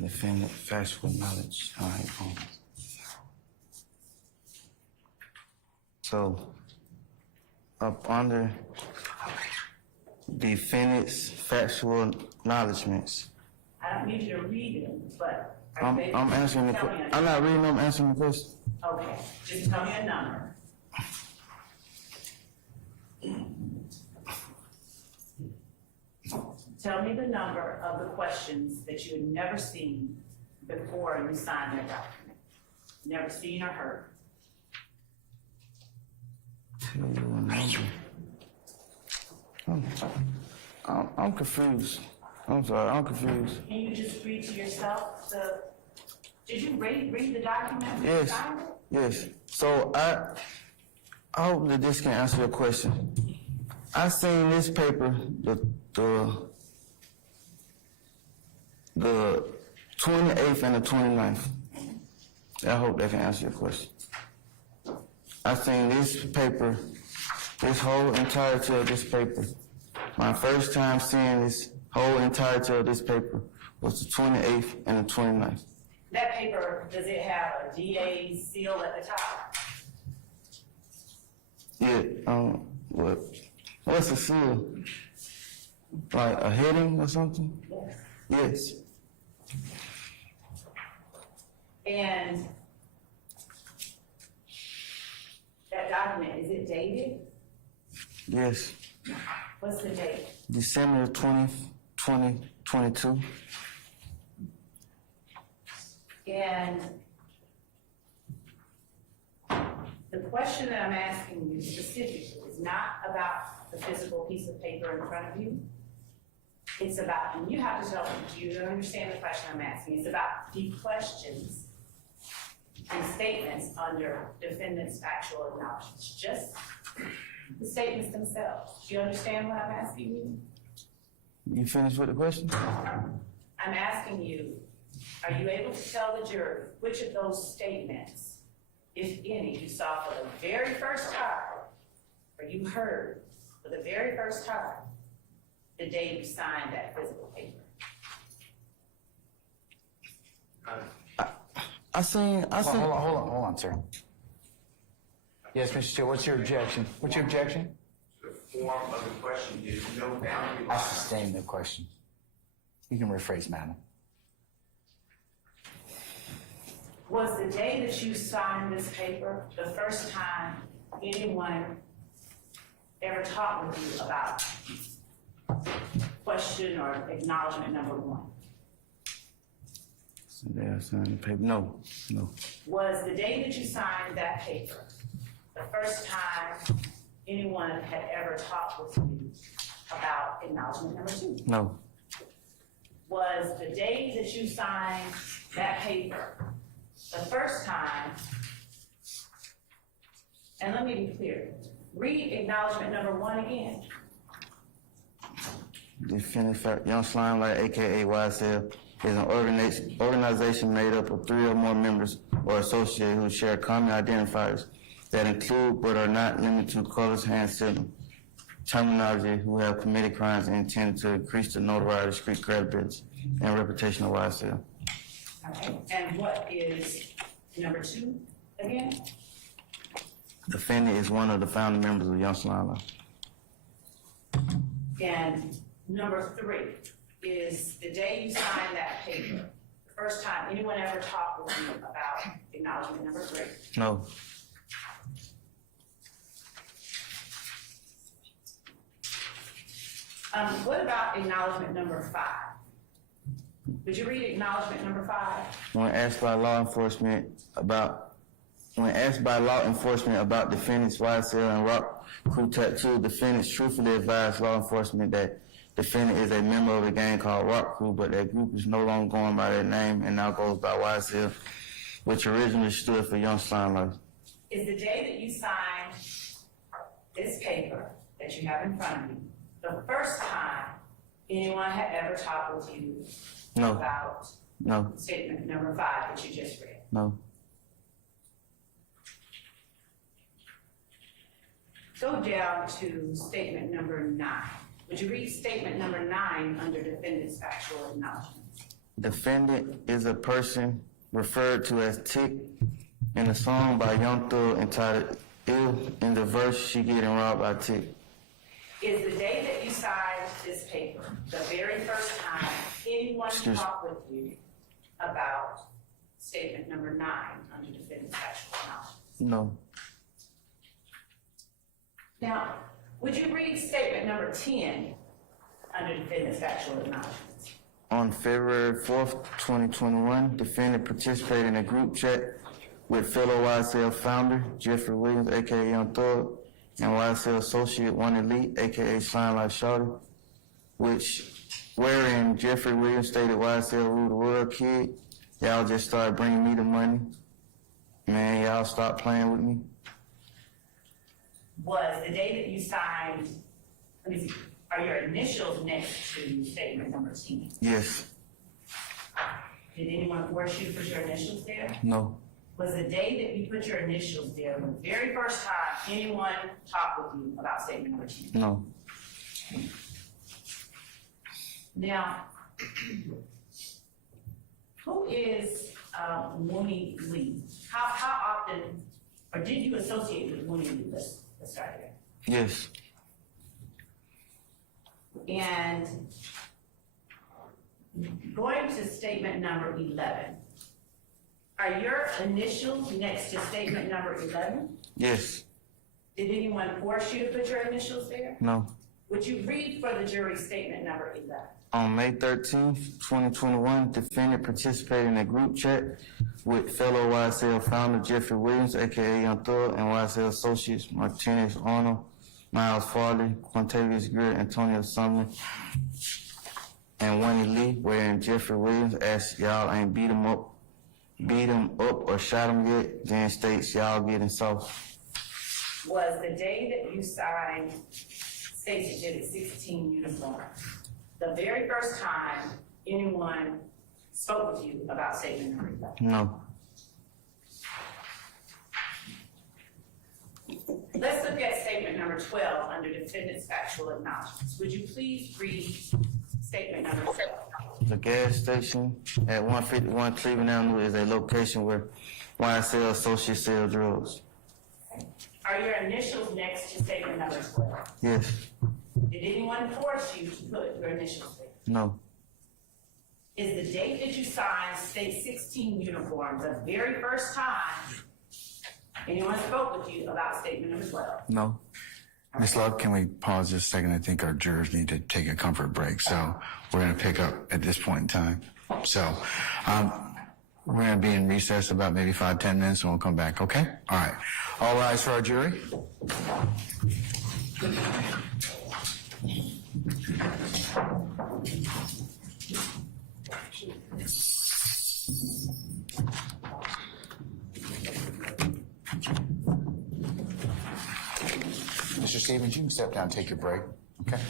defendant factual knowledge. All right. So, up under defendant's factual acknowledgments. I don't need you to read them, but I'm answering the tell me question. a I'm not reading them, I'm answering the question. Okay, just tell me a number. Tell me the number of the questions that you had never seen before you signed their document. Never seen or heard. Tell you a number. I'm confused. I'm sorry, I'm confused. Can you just read to yourself did you read the document when you Yes, signed it? yes. So I hope that this can answer your question. I seen this paper, the 28th and the 29th. I hope that can answer your question. I seen this paper, this whole entirety of this paper. My first time seeing this whole entirety of this paper was the 28th and the 29th. That paper, does it have a DA seal at the top? Yeah, what's the seal? Like a heading or something? Yes. Yes. And that document, is it dated? Yes. What's the date? December 20th, 2022. And the question that I'm asking you specifically is not about the physical piece of paper in front of you. It's about, and you have to tell me, do you understand the question I'm asking? It's about the questions and statements under defendant's factual acknowledgments, just the statements themselves. Do you understand what I'm asking you? You finished with the question? I'm asking you, are you able to tell the jury which of those statements, if any, you saw for the very first time, or you heard for the very first time, the day you signed that physical paper? I seen. Hold on, sir. Yes, Mr. Chair, what's your objection? What's your objection? The form of the question is no boundary I line. sustain the question. You can rephrase, madam. Was the day that you signed this paper the first time anyone ever talked with you about question or acknowledgement number 1? So they are signing the paper. No. Was the day that you signed that paper the first time anyone had ever talked with you about acknowledgement number 2? No. Was the day that you signed that paper the first time, and let me be clear, read acknowledgement number 1 again. Defendant Young Slime Light, aka YSL, is an organization made up of 3 or more members or associates who share common identifiers that include but are not limited to colors, hand signal, terminology, who have committed crimes and intended to increase the notoriety, street credibility, and reputation of YSL. Okay, and what is number 2 again? Defendant is one of the founding members of Young Slime Light. And number 3 is the day you signed that paper, the first time anyone ever talked with you about acknowledgement number 3. No. What about acknowledgement number 5? Would you read acknowledgement number 5? When asked by law enforcement about defendants YSL and Rock Crew Tattoo, defendants truthfully advised law enforcement that defendant is a member of a gang called Rock Crew, but that group is no longer going by their name and now goes by YSL, which originally stood for Young Slime Life. Is the day that you signed this paper that you have in front of you the first time anyone had ever talked with you No. about No. statement number 5 that you just read? No. Go down to statement number 9. Would you read statement number 9 under defendant's factual acknowledgments? Defendant is a person referred to as Tick in a song by Young Thug entitled Ill. In the verse, she getting robbed by Tick. Is the day that you signed this paper the very first time anyone talked with you about statement number 9 under defendant's factual acknowledgments? No. Now, would you read statement number 10 under defendant's factual acknowledgments? On February 4th, 2021, defendant participated in a group chat with fellow YSL founder Jeffery Williams, aka Young Thug, and YSL associate One Elite, aka Slime Life Shawty, wherein Jeffery Williams stated YSL rule the world, kid. Y'all just started bringing me the money. Man, y'all stop playing with me. Was the day that you signed, let me see, are your initials next to statement number 10? Yes. Did anyone force you to put your initials there? No. Was the day that you put your initials there the very first time anyone talked with you about statement number 10? No. Now, who is Mooney Lee? How often, or did you associate with Mooney Lee? Let's start there. Yes. And going to statement number 11, are your initials next to statement number 11? Yes. Did anyone force you to put your initials there? No. Would you read for the jury statement number 11? On May 13th, 2021, defendant participated in a group chat with fellow YSL founder Jeffery Williams, aka Young Thug, and YSL associates Martinez Arnold, Miles Farley, Quintavious Greer, Antonio Sumner, and Winnie Lee, wherein Jeffery Williams asked y'all ain't beat him up or shot him yet, then states y'all getting soft. Was the day that you signed State's Exhibit 16 uniform the very first time anyone spoke with you about statement number 11? No. Let's look at statement number 12 under defendant's factual acknowledgments. Would you please read statement number 12? The gas station at 151 Cleveland Avenue is a location where YSL associates sell drugs. Are your initials next to statement number 12? Yes. Did anyone force you to put your initials there? No. Is the date that you signed State 16 uniform the very first time anyone spoke with you about statement number 12? No. Ms. Love, can we pause just a second? I think our jurors need to take a comfort break, so we're going to pick up at this point in time. So, we're going to be in recess about maybe 5-10 minutes, and we'll come back, okay? All right. All rise for our jury. Mr. Stevens, you can step down and take your break, okay?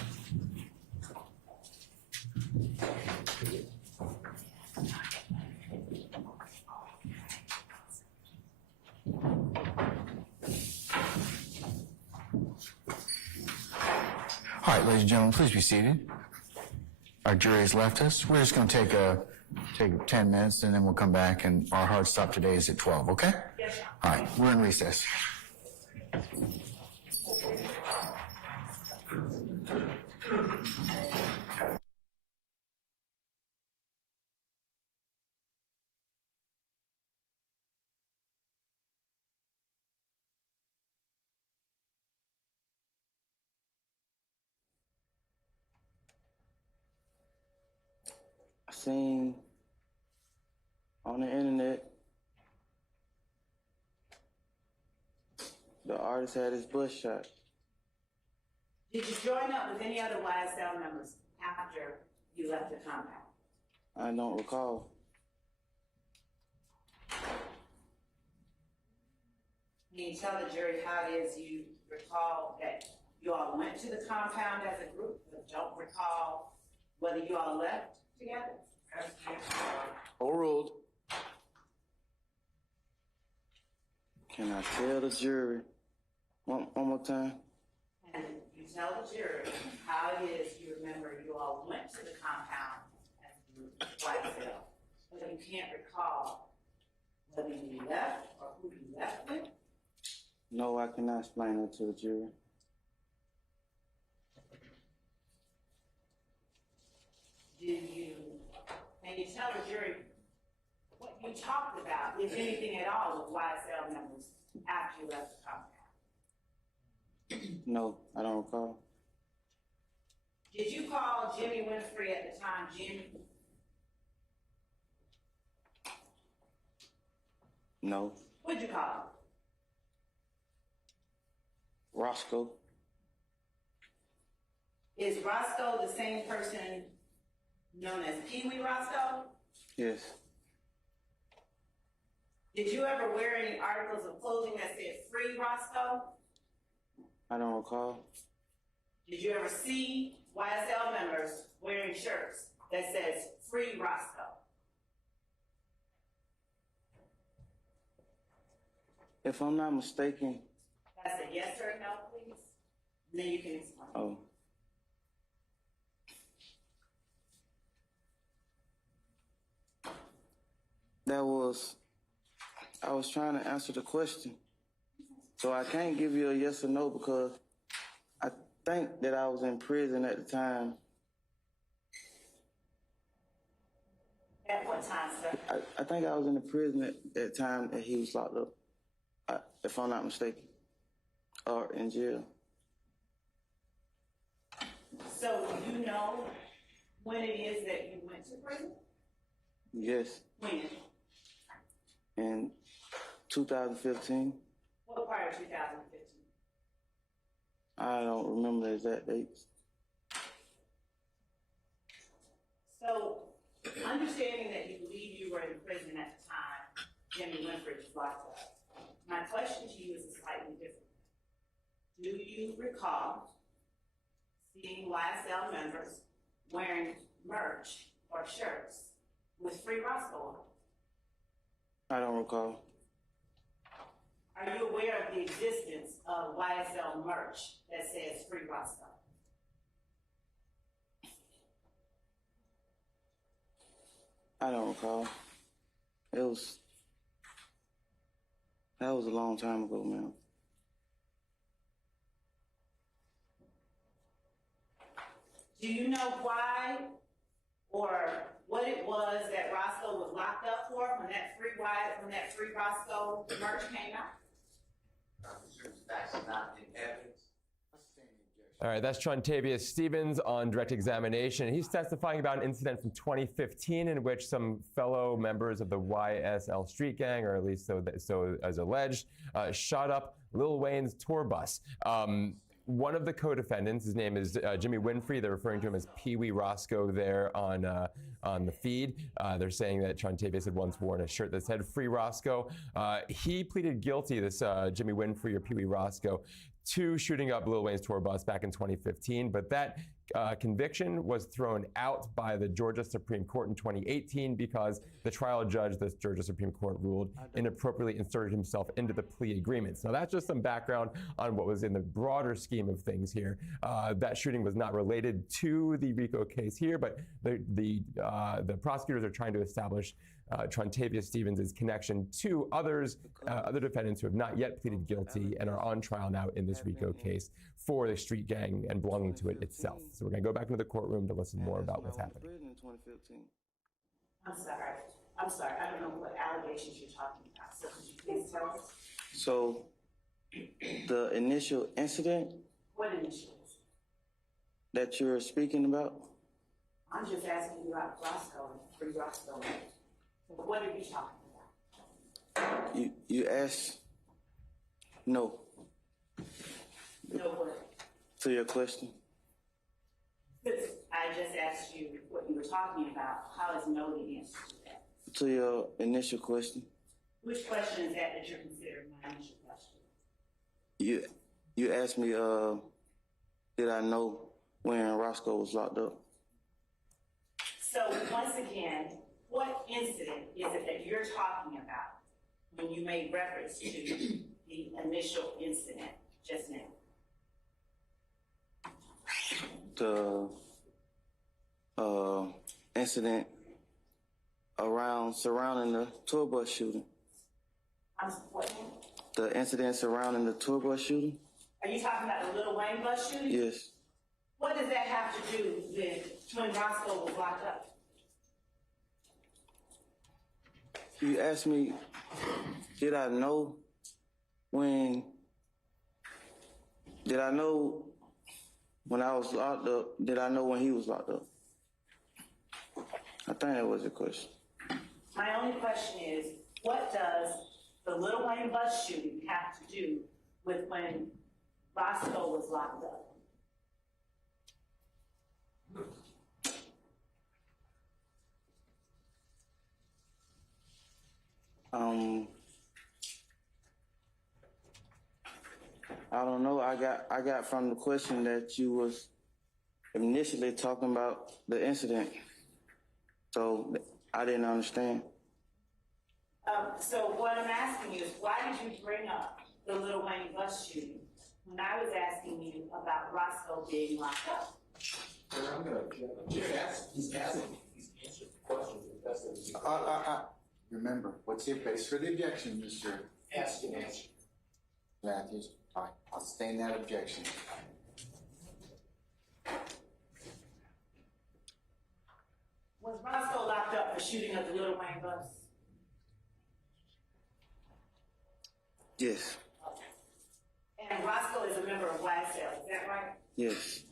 All right, ladies and gentlemen, please be seated. Our jury has left us. We're just going to take 10 minutes, and then we'll come back, and our hard stop today is at 12, okay? Yes, sir. All right, we're in recess. I seen on the internet the artist had his butt shot. Did you join up with any other YSL members after you left the compound? I don't recall. Can you tell the jury how it is you recall that you all went to the compound as a group, but don't recall whether you all left together? Overruled. Can I tell the jury one more time? And you tell the jury how it is you remember you all went to the compound as a group, YSL, but you can't recall whether you left or who you left with? No, I cannot explain that to the jury. Can you tell the jury what you talked about, if anything at all, with YSL members after you left the compound? No, I don't recall. Did you call Jimmy Winfrey at the time, Jimmy? No. What'd you call him? Roscoe. Is Roscoe the same person known as Pee Wee Roscoe? Yes. Did you ever wear any articles of clothing that said Free Roscoe? I don't recall. Did you ever see YSL members wearing shirts that says Free Roscoe? If I'm not mistaken, That's a yes or a no, please. And then you can explain. oh. I was trying to answer the question. So I can't give you a yes or no because I think that I was in prison at the time. At what time, sir? I think I was in the prison at the time that he was locked up, if I'm not mistaken, or in jail. So you know when it is that you went to prison? Yes, When? in 2015. What part of 2015? I don't remember the exact dates. So, understanding that you believe you were in prison at the time Jimmy Winfrey was locked up, my question to you is slightly different. Do you recall seeing YSL members wearing merch or shirts with Free Roscoe on them? I don't recall. Are you aware of the existence of YSL merch that says Free Roscoe? I don't recall. That was a long time ago, man. Do you know why or what it was that Roscoe was locked up for when that Free Roscoe merch came out? Facts are not in evidence. All right, that's Trontavia Stevens on direct examination. He's testifying about an incident from 2015 in which some fellow members of the YSL street gang, or at least so as alleged, shot up Lil Wayne's tour bus. One of the co-defendants, his name is Jimmy Winfrey. They're referring to him as Pee Wee Roscoe there on the feed. They're saying that Trontavious had once worn a shirt that said Free Roscoe. He pleaded guilty, this Jimmy Winfrey or Pee Wee Roscoe, to shooting up Lil Wayne's tour bus back in 2015, but that conviction was thrown out by the Georgia Supreme Court in 2018 because the trial judge, the Georgia Supreme Court, ruled inappropriately inserted himself into the plea agreements. Now that's just some background on what was in the broader scheme of things here. That shooting was not related to the RICO case here, but the prosecutors are trying to establish Trontavia Stevens' connection to other defendants who have not yet pleaded guilty and are on trial now in this RICO case for the street gang and belonging to it itself. So we're going to go back into the courtroom to listen more about what's happening. I'm sorry. I don't know what allegations you're talking about. So could you please tell us? So, the initial incident What initials? that you're speaking about, I'm just asking you about Roscoe and Free Roscoe. What are you talking about? you asked no No what? to your question. I just asked you what you were talking about. How is no the answer to that? To your initial question. Which question is that you're considering my initial question? You asked me, did I know when Roscoe was locked up? So once again, what incident is it that you're talking about when you made reference to the initial incident just now? The incident surrounding the tour bus shooting. What? The incident surrounding the tour bus shooting? Are you talking about the Lil Wayne bus shooting? Yes. What does that have to do with when Roscoe was locked up? You asked me, did I know when I was locked up? Did I know when he was locked up? I think that was the question. My only question is, what does the Lil Wayne bus shooting have to do with when Roscoe was locked up? I don't know. I got from the question that you was initially talking about the incident, so I didn't understand. So what I'm asking you is, why did you bring up the Lil Wayne bus shooting when I was asking you about Roscoe being locked up? Sir, I'm going to he's answered the question to the best of his ability. Remember, what's your base for the objection, Mr. Ask and answer. Matthews? All right, I'll sustain that objection. Was Roscoe locked up for shooting up the Lil Wayne bus? Yes. And Roscoe is a member of YSL, is that right? Yes.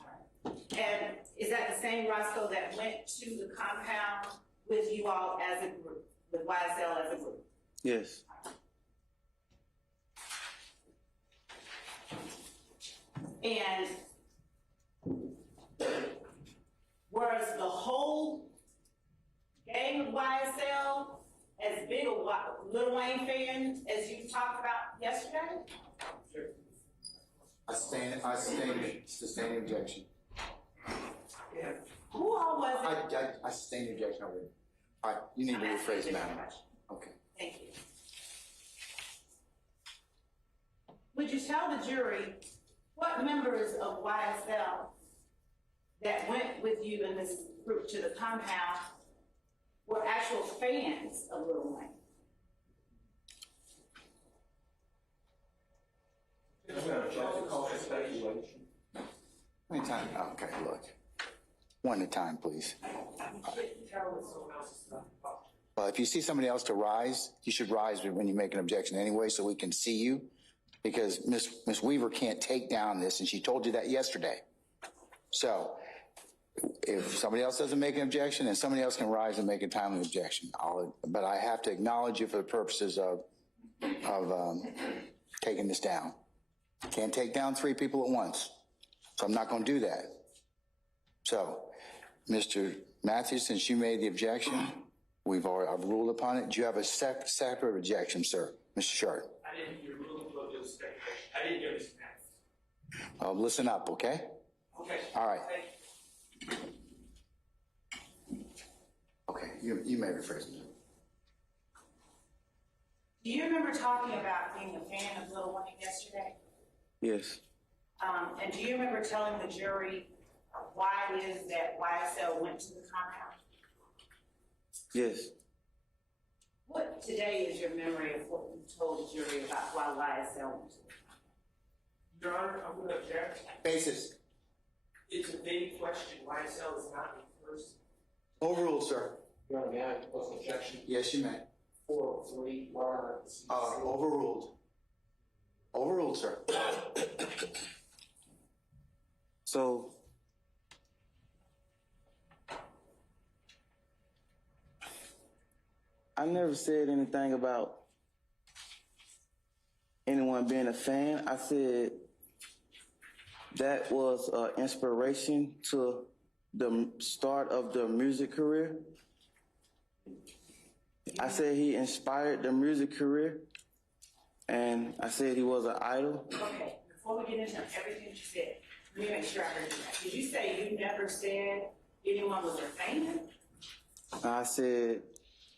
And is that the same Roscoe that went to the compound with you all as a group, with YSL as a group? Yes. And was the whole gang of YSL as big a Lil Wayne fan as you talked about yesterday? I sustain the objection. Who all was it? I sustain the objection already. All right, you need to rephrase that. Okay. Thank you. Would you tell the jury what members of YSL that went with you in this group to the compound were actual fans of Lil Wayne? I'm going to check the call for speculation. How many times? Okay, look. One at a time, please. Well, if you see somebody else to rise, you should rise when you make an objection anyway, so we can see you. Because Miss Weaver can't take down this, and she told you that yesterday. So if somebody else doesn't make an objection, then somebody else can rise and make a timely objection. But I have to acknowledge you for the purposes of taking this down. Can't take down 3 people at once. So I'm not going to do that. So, Mr. Matthews, since you made the objection, I've ruled upon it. Do you have a separate objection, sir? Mr. Short. I didn't hear rule of the speculation. I didn't hear this. Listen up, okay? Okay. All right. Okay, you may rephrase it. Do you remember talking about being a fan of Lil Wayne yesterday? Yes. And do you remember telling the jury why it is that YSL went to the compound? Yes. What today is your memory of what you told the jury about why YSL went to the compound? Your Honor, I'm going to object. Basis. It's a vague question. YSL is not a person. Overruled, sir. Your Honor, may I pose an objection? Yes, you may. 403, Your Honor. Overruled. Overruled, sir. So, I never said anything about anyone being a fan. I said that was an inspiration to the start of the music career. I said he inspired the music career, and I said he was an idol. Okay, before we get into everything you said, let me make sure I heard you right. Did you say you never said anyone was a fan? I said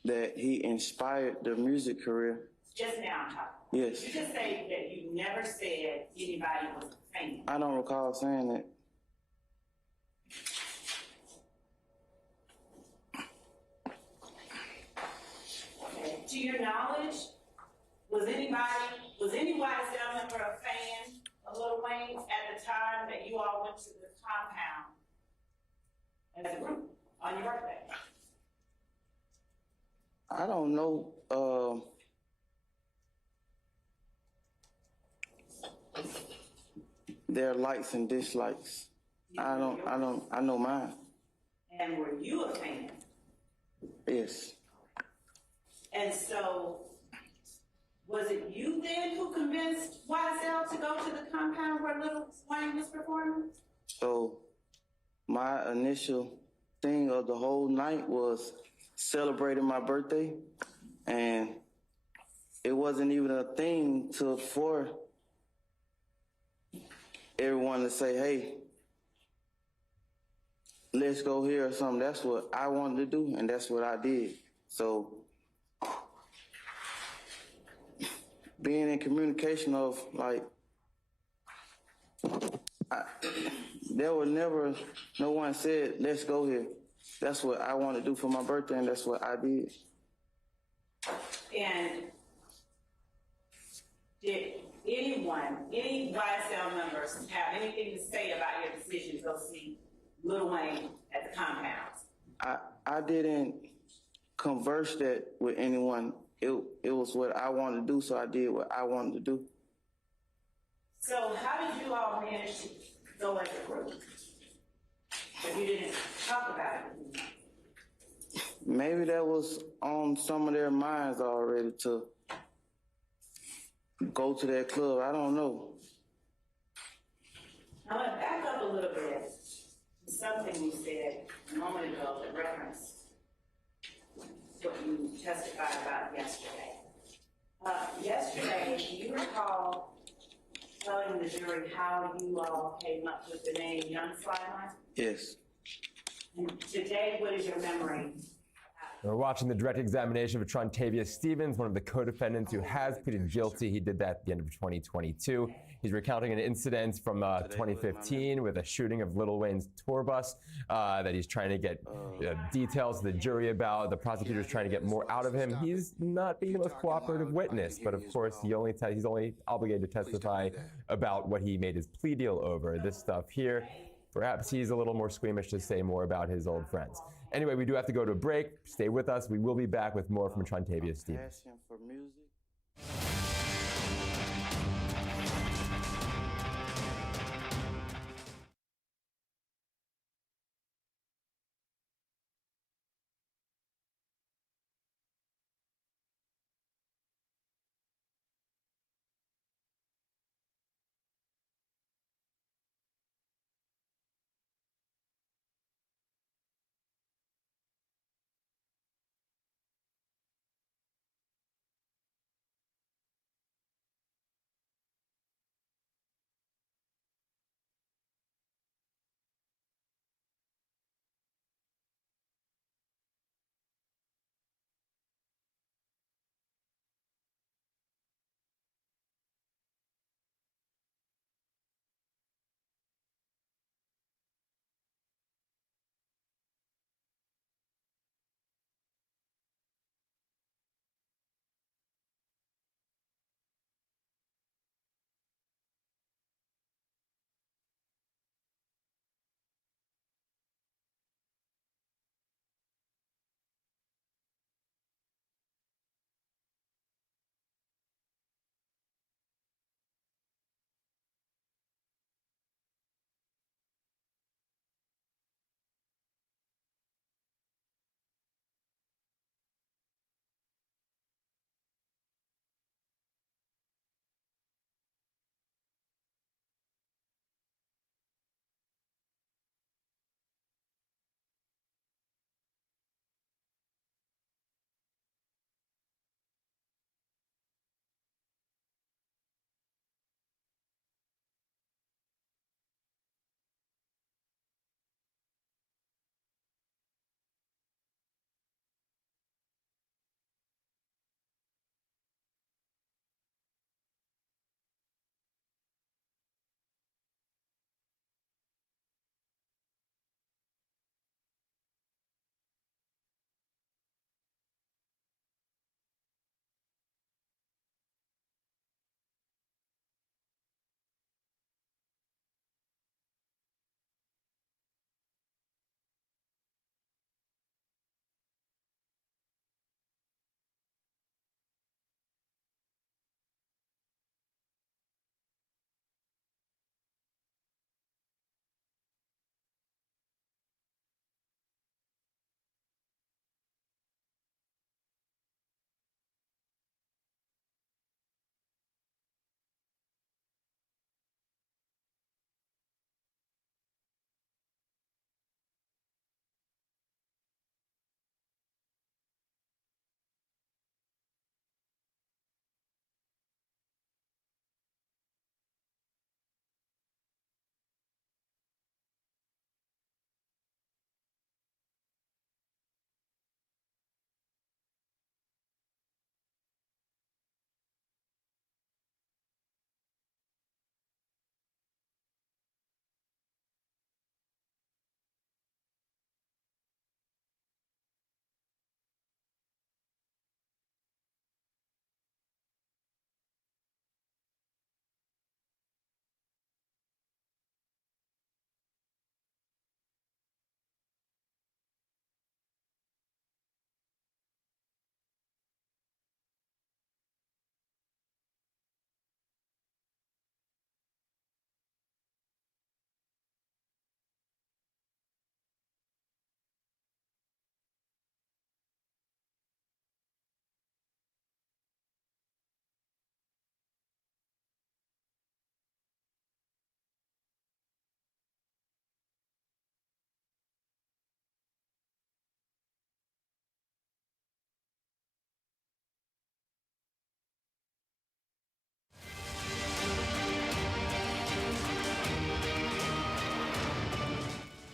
that he inspired the music career. Just now I'm talking. Yes. You just say that you never said anybody was a fan. I don't recall saying that. Okay. To your knowledge, was any YSL member a fan of Lil Wayne at the time that you all went to the compound as a group on your birthday? I don't know. There are likes and dislikes. I know mine. And were you a fan? Yes. And so, was it you then who convinced YSL to go to the compound where Lil Wayne was performing? So my initial thing of the whole night was celebrating my birthday, and it wasn't even a thing for everyone to say, hey, let's go here or something. That's what I wanted to do, and that's what I did. So being in communication of like, there was never, no one said, let's go here. That's what I want to do for my birthday, and that's what I did. And did any YSL members have anything to say about your decision to go see Lil Wayne at the compound? I didn't converse that with anyone. It was what I wanted to do, so I did what I wanted to do. So how did you all manage to go as a group? If you didn't talk about it. Maybe that was on some of their minds already to go to that club. I don't know. I want to back up a little bit to something you said a moment ago that referenced what you testified about yesterday. Yesterday, do you recall telling the jury how you all came up with the name Young Flyline? Yes. And today, what is your memory? We're watching the direct examination of Trontavious Stevens, one of the co-defendants who has pleaded guilty. He did that at the end of 2022. He's recounting an incident from 2015 with a shooting of Lil Wayne's tour bus that he's trying to get details to the jury about. The prosecutor's trying to get more out of him. He's not being the most cooperative witness, but of course he's only obligated to testify about what he made his plea deal over. This stuff here, perhaps he's a little more squeamish to say more about his old friends. Anyway, we do have to go to a break. Stay with us. We will be back with more from Trontavious Stevens. Passion for music.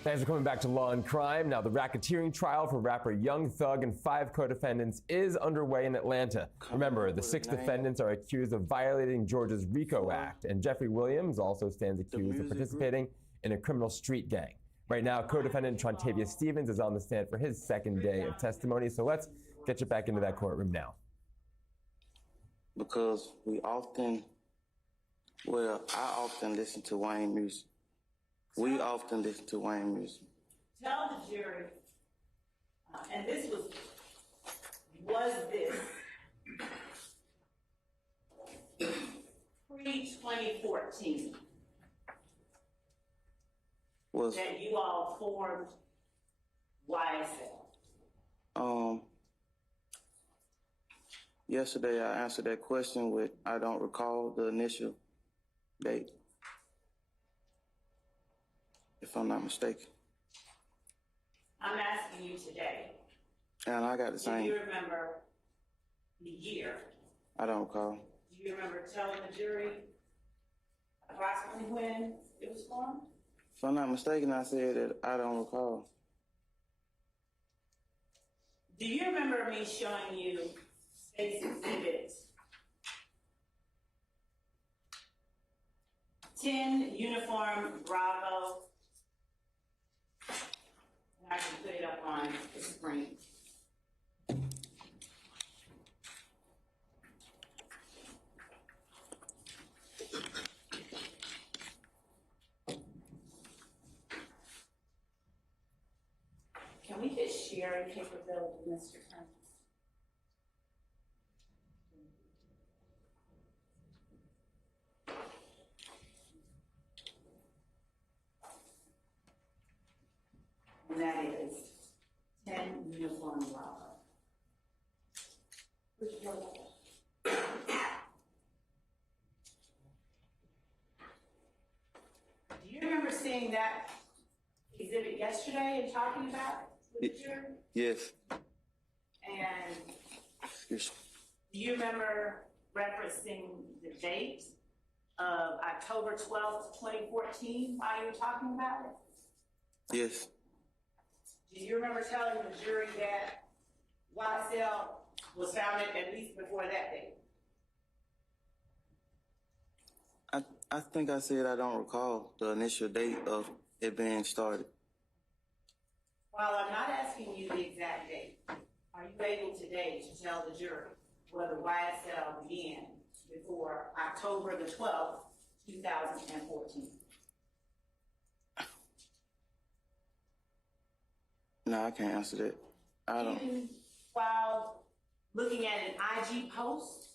Thanks for coming back to Law and Crime. Now, the racketeering trial for rapper Young Thug and 5 co-defendants is underway in Atlanta. Remember, the 6 defendants are accused of violating Georgia's RICO Act, and Jeffery Williams also stands accused of participating in a criminal street gang. Right now, co-defendant Trontavia Stevens is on the stand for his second day of testimony, so let's get you back into that courtroom now. Because I often listen to Wayne music. We often listen to Wayne music. Tell the jury, and this was this pre-2014 that you all formed YSL? Yesterday I answered that question with, I don't recall the initial date, if I'm not mistaken. I'm asking you today. And I got the same. Do you remember the year? I don't recall. Do you remember telling the jury approximately when it was formed? If I'm not mistaken, I said that I don't recall. Do you remember me showing you Space Exhibit 10 Uniform Bravo? And I can put it up on the screen. Can we get sharing capability, Mr. Trent? And that is 10 Uniform Bravo. Do you remember seeing that exhibit yesterday and talking about it with the jury? Yes. And Excuse me. do you remember referencing the date of October 12th, 2014 while you were talking about it? Yes. Do you remember telling the jury that YSL was founded at least before that date? I think I said I don't recall the initial date of it being started. While I'm not asking you the exact date, are you able today to tell the jury whether YSL began before October the 12th, 2014? No, I can't answer that. I don't. Even while looking at an IG post,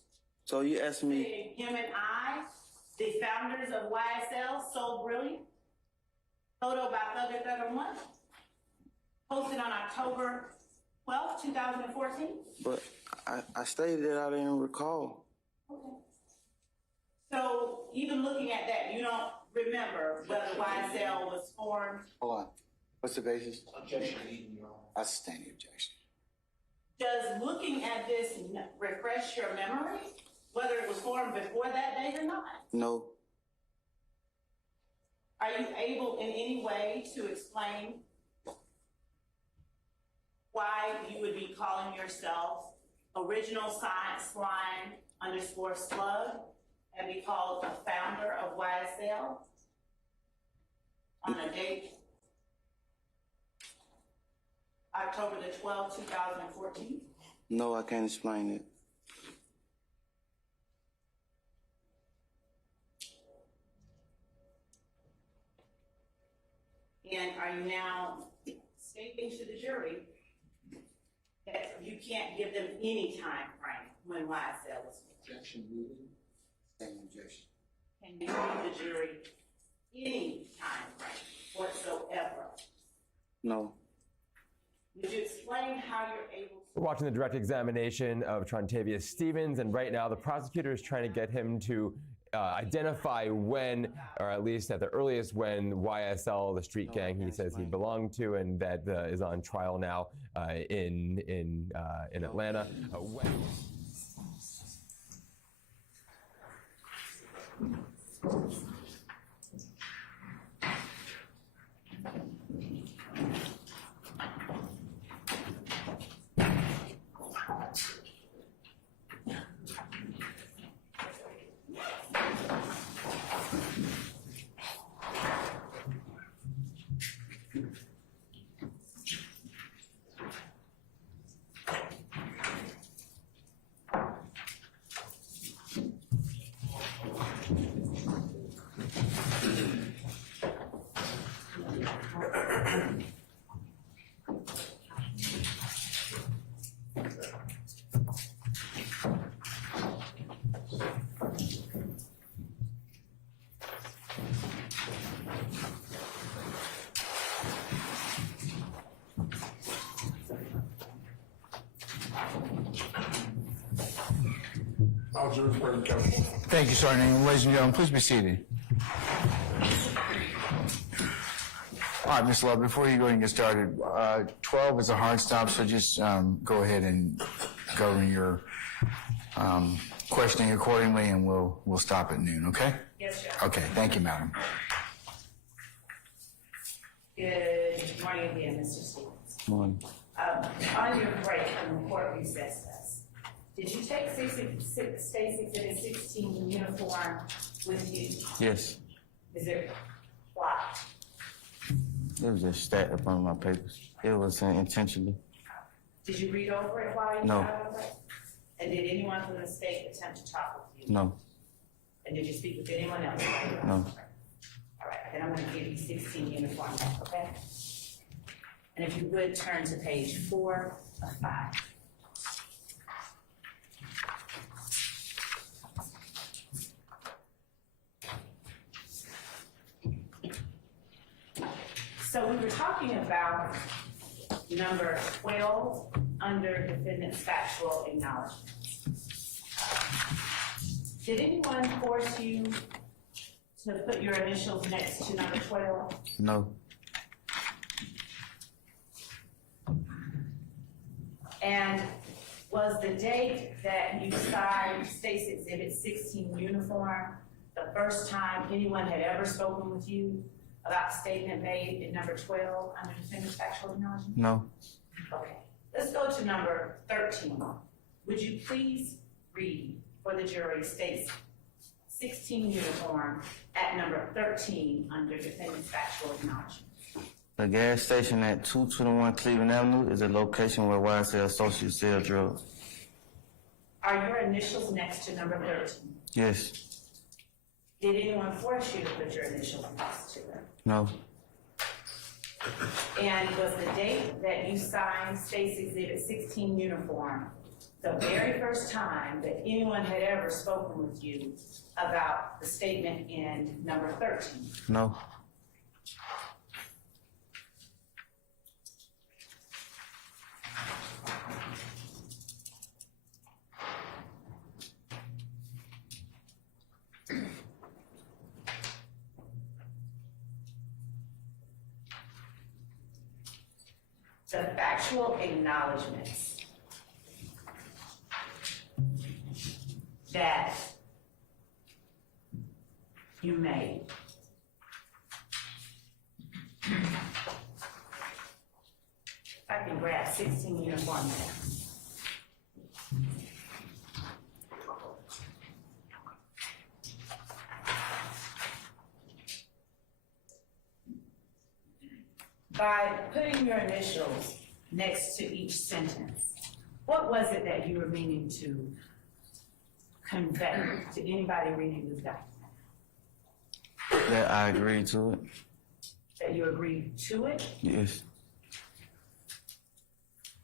So you asked me, saying him and I, the founders of YSL, So Brilliant, photo by Thugger Thugger 1, posted on October 12th, 2014? but I stated that I didn't recall. Okay. So even looking at that, you don't remember whether YSL was formed? Hold on. What's the basis? Objection, Your Honor. I sustain the objection. Does looking at this refresh your memory, whether it was formed before that date or not? No. Are you able in any way to explain why you would be calling yourself Original Science Line _ Slug and be called a founder of YSL on a date October the 12th, 2014? No, I can't explain it. And are you now stating to the jury that you can't give them any time frame when YSL was formed? Objection, ruling. Sustain the objection. Can you give the jury any time frame whatsoever? No. Would you explain how you're able to? We're watching the direct examination of Trontavia Stevens, and right now the prosecutor is trying to get him to identify when, or at least at the earliest, when YSL, the street gang he says he belonged to, and that is on trial now in Atlanta. All jurors present, count four. Thank you, Sergeant. Ladies and gentlemen, please be seated. All right, Ms. Love, before you go and get started, 12 is a hard stop, so just go ahead and govern your questioning accordingly, and we'll stop at noon, okay? Yes, sir. Okay, thank you, madam. Good morning again, Mr. Stevens. Morning. On your break from the court recess, did you take State's Exhibit 16 uniform with you? Yes. Is it why? It was just stacked up on my papers. It was intentionally. Did you read over it while you No. got over it? And did anyone from the state attempt to talk with you? No. And did you speak with anyone else? No. All right, then I'm gonna give you 16 uniform back, okay? And if you would, turn to page 4 of 5. So we were talking about number 12 under defendant's factual acknowledgments. Did anyone force you to put your initials next to number 12? No. And was the date that you signed State's Exhibit 16 uniform the first time anyone had ever spoken with you about the statement made in number 12 under defendant's factual acknowledgement? No. Okay, let's go to number 13. Would you please read for the jury State's 16 uniform at number 13 under defendant's factual acknowledgement? The gas station at 221 Cleveland Avenue is a location where YSL associates sell drugs. Are your initials next to number 13? Yes. Did anyone force you to put your initials next to it? No. And was the date that you signed State's Exhibit 16 uniform the very first time that anyone had ever spoken with you about the statement in number 13? No. The factual acknowledgments that you made I can grab 16 uniform there. By putting your initials next to each sentence, what was it that you were meaning to convey to anybody reading this document? That I agreed to it. That you agreed to it? Yes.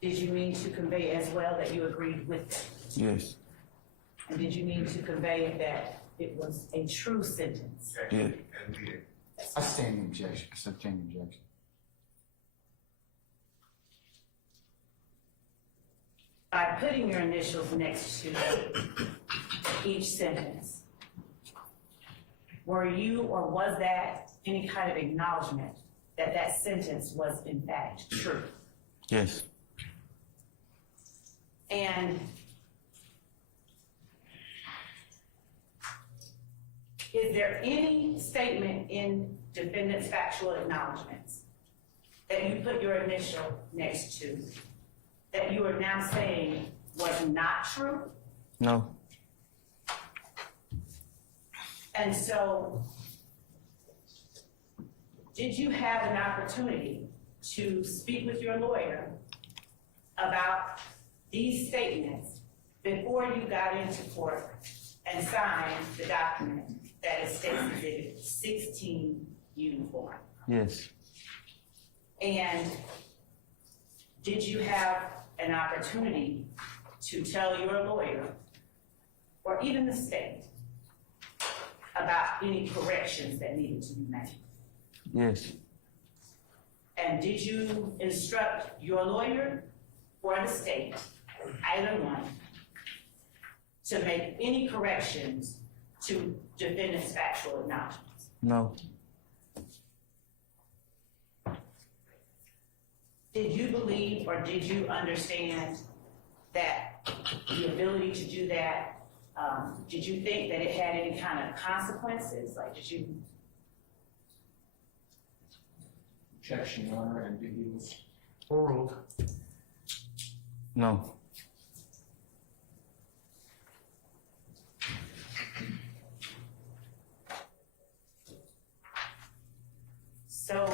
Did you mean to convey as well that you agreed with it? Yes. And did you mean to convey that it was a true sentence? Yeah. I stand the objection. I sustain the objection. By putting your initials next to each sentence, were you or was that any kind of acknowledgement that that sentence was in fact true? Yes. And is there any statement in defendant's factual acknowledgments that you put your initial next to that you are now saying was not true? No. And so, did you have an opportunity to speak with your lawyer about these statements before you got into court and signed the document that is State's Exhibit 16 uniform? Yes. And did you have an opportunity to tell your lawyer, or even the state, about any corrections that needed to be made? Yes. And did you instruct your lawyer or the state, either one, to make any corrections to defendant's factual acknowledgments? No. Did you believe or did you understand that the ability to do that, did you think that it had any kind of consequences? Like, did you? Objection, Your Honor, ambiguous. Overruled. No. So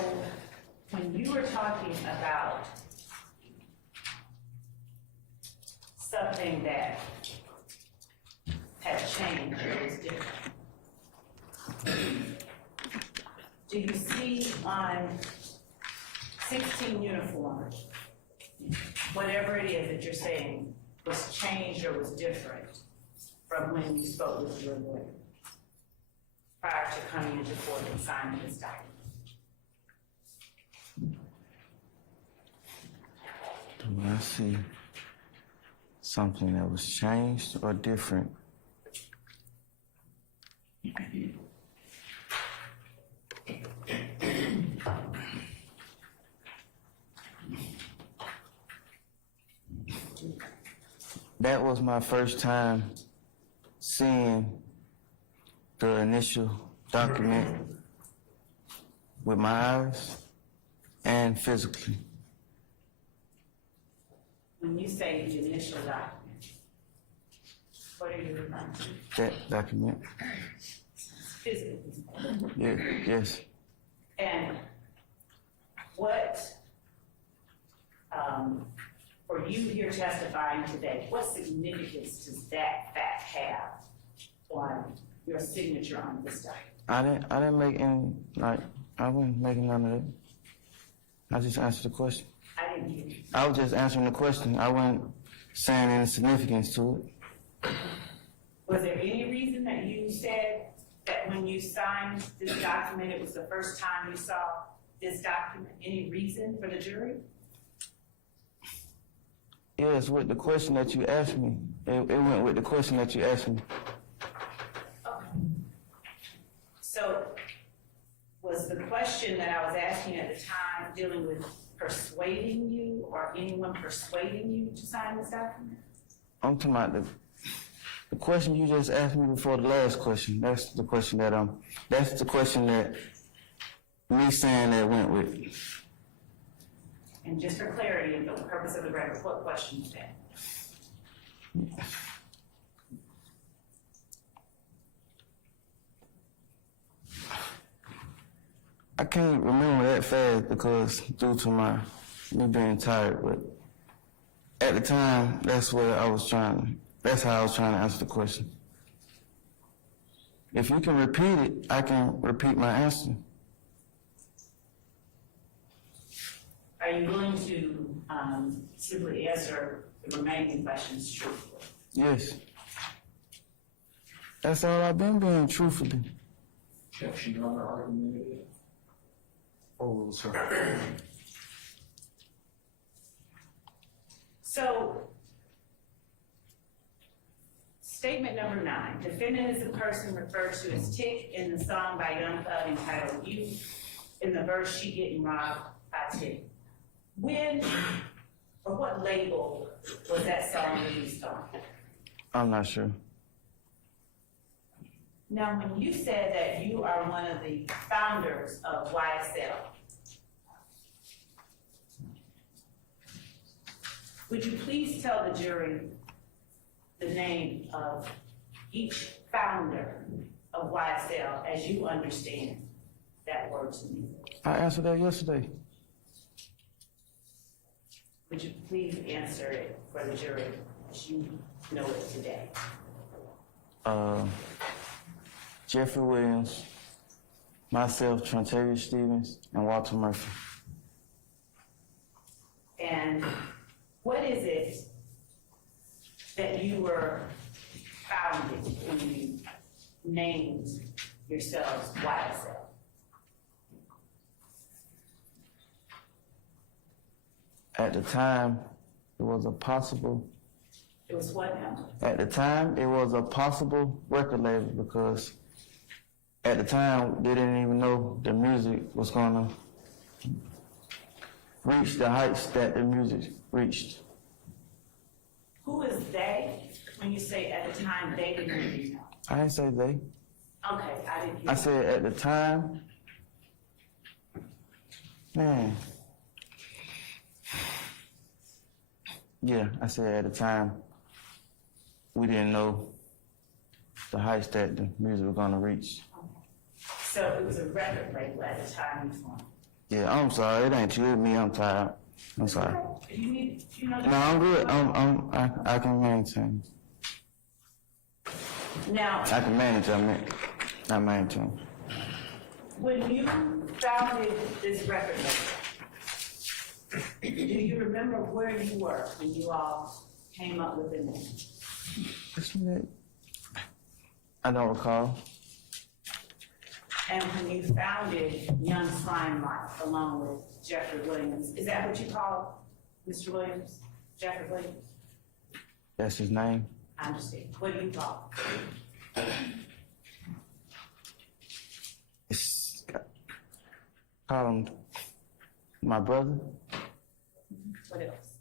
when you were talking about something that had changed or was different, do you see on 16 uniforms, whatever it is that you're saying was changed or was different from when you spoke with your lawyer prior to coming into court and signing this document? Do I see something that was changed or different? That was my first time seeing the initial document with my eyes and physically. When you say the initial document, what are you referring to? That document? Physically. Yeah, yes. And what, for you here testifying today, what significance does that fact have on your signature on this document? I didn't make any, I wasn't making none of it. I just answered the question. I didn't hear you. I was just answering the question. I wasn't saying any significance to it. Was there any reason that you said that when you signed this document, it was the first time you saw this document? Any reason for the jury? Yes, with the question that you asked me. It went with the question that you asked me. Okay. So was the question that I was asking at the time dealing with persuading you or anyone persuading you to sign this document? I'm talking about the question you just asked me before the last question. That's the question that me saying that went with. And just for clarity and for the purpose of the record, what question is that? I can't remember that fast because due to me being tired, but at the time, that's how I was trying to answer the question. If you can repeat it, I can repeat my answer. Are you willing to simply answer the remaining questions truthfully? Yes. That's all I've been being, truthfully. Objection, Your Honor, argumentative. Overruled, sir. So, statement number 9, defendant is the person referred to as Tick in the song by Young Thug entitled You, in the verse She Getting Robbed by Tick. When or what label was that song released on? I'm not sure. Now, when you said that you are one of the founders of YSL, would you please tell the jury the name of each founder of YSL as you understand that word to me? I answered that yesterday. Would you please answer it for the jury as you know it today? Jeffery Williams, myself, Trentavious Stevens, and Walter Murphy. And what is it that you were founded when you named yourselves YSL? At the time, it was a possible It was what now? At the time, it was a possible record label because at the time, they didn't even know the music was gonna reach the heights that the music reached. Who is they? When you say at the time, they didn't really know. I didn't say they. Okay, I didn't hear. I said at the time, man. Yeah, I said at the time, we didn't know the heights that the music was gonna reach. So it was a record label at the time you formed. Yeah, I'm sorry, it ain't you, it's me, I'm tired. I'm sorry. You know. No, I'm good, I can maintain. Now, I can manage, I maintain. when you founded this record label, do you remember where you were when you all came up with the name? I don't recall. And when you founded Young Slime Life along with Jeffery Williams, is that what you call Mr. Williams? Jeffery Williams? That's his name. I understand. What do you call him? Call him my brother. What else?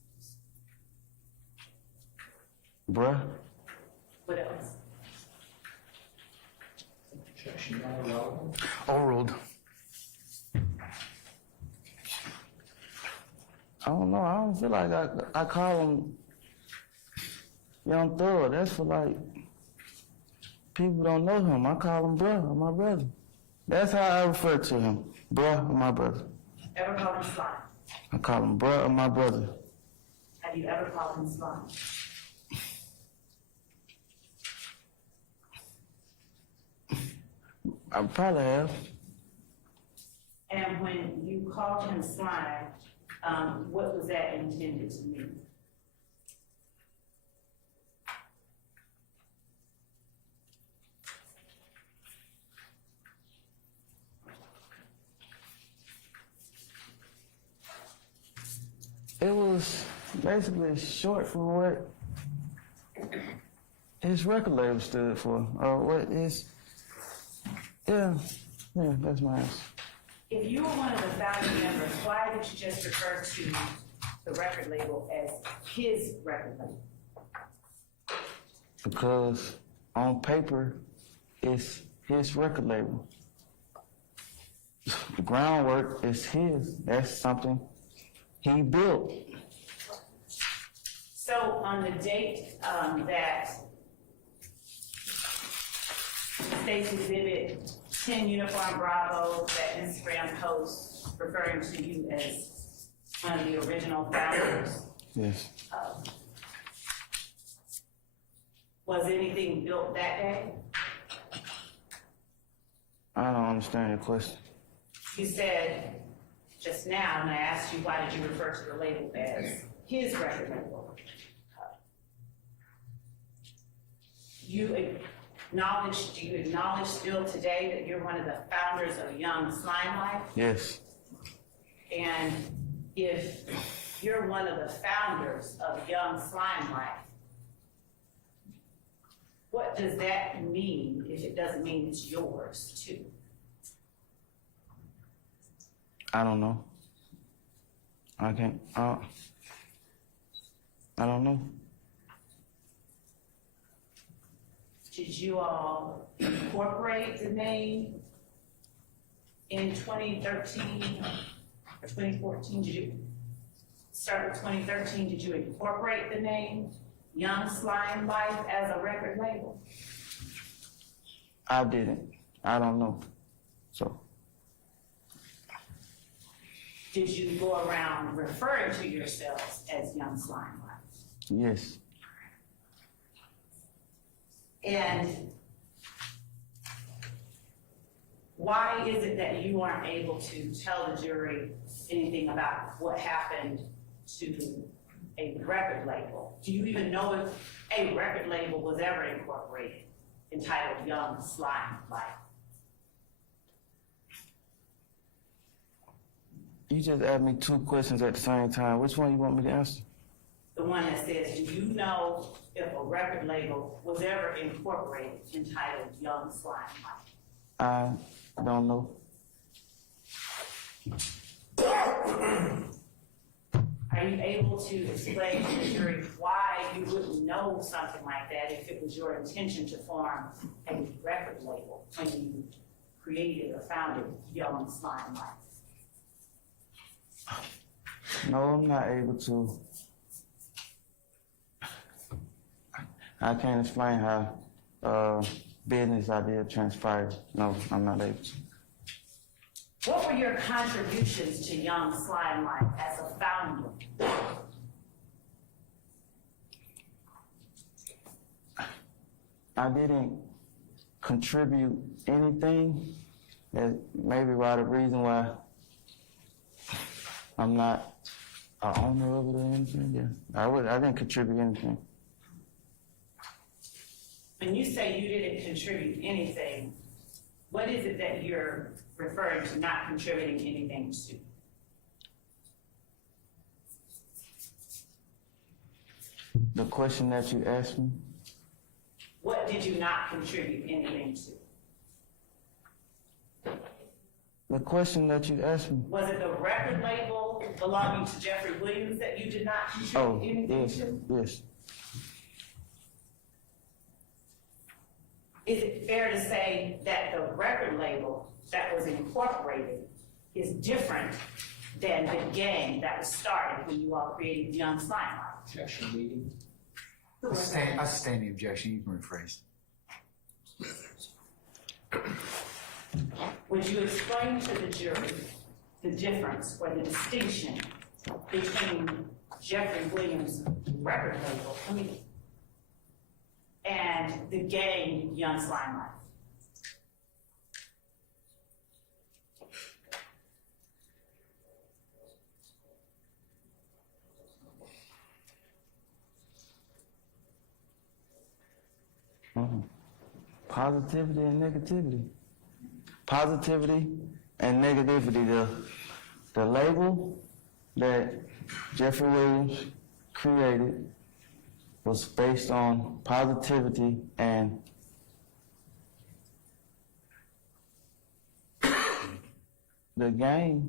Bruh. What else? Overruled. I don't know, I don't feel like I call him Young Thug. That's for like, people don't know him. I call him bruh, or my brother. That's how I refer to him, bruh, or my brother. Ever call him Slime? I call him bruh, or my brother. Have you ever called him Slime? I probably have. And when you called him Slime, what was that intended to mean? It was basically short for what his record label stood for, or what his, yeah, that's my answer. If you were one of the founding members, why did you just refer to the record label as his record label? Because on paper, it's his record label. The groundwork is his. That's something he built. So on the date that State's Exhibit 10 Uniform Bravo, that Instagram post referring to you as one of the original founders, Yes. was anything built that day? I don't understand your question. You said just now, and I asked you why did you refer to the label as his record label? Do you acknowledge still today that you're one of the founders of Young Slime Life? Yes. And if you're one of the founders of Young Slime Life, what does that mean if it doesn't mean it's yours too? I don't know. I can't, I don't know. Did you all incorporate the name in 2013 or 2014? Did you start with 2013? Did you incorporate the name Young Slime Life as a record label? I didn't. I don't know. So. Did you go around referring to yourselves as Young Slime Life? Yes. And why is it that you aren't able to tell the jury anything about what happened to a record label? Do you even know if a record label was ever incorporated entitled Young Slime Life? You just asked me two questions at the same time. Which one you want me to answer? the one that says, do you know if a record label was ever incorporated entitled Young Slime Mike? I don't know. Are you able to explain to the jury why you wouldn't know something like that if it was your intention to form a record label when you created or founded Young Slime Mike? No, I'm not able to. I can't explain how business idea transpired. No, I'm not able to. What were your contributions to Young Slime Mike as a founder? I didn't contribute anything. That's maybe why the reason why I'm not an owner of it or anything. Yeah, I didn't contribute anything. When you say you didn't contribute anything, what is it that you're referring to not contributing anything to? The question that you asked me, What did you not contribute anything to? the question that you asked me. Was it the record label belonging to Jeffery Williams that you did not Oh, contribute anything yes, to? yes. Is it fair to say that the record label that was incorporated is different than the gang that was started when you all created Young Slime Mike? Objection leading. I sustain the objection. You can rephrase. Would you explain to the jury the difference or the distinction between Jeffery Williams' record label and the gang Young Slime Mike? Positivity and negativity. Positivity and negativity. The label that Jeffery Williams created was based on positivity, and the gang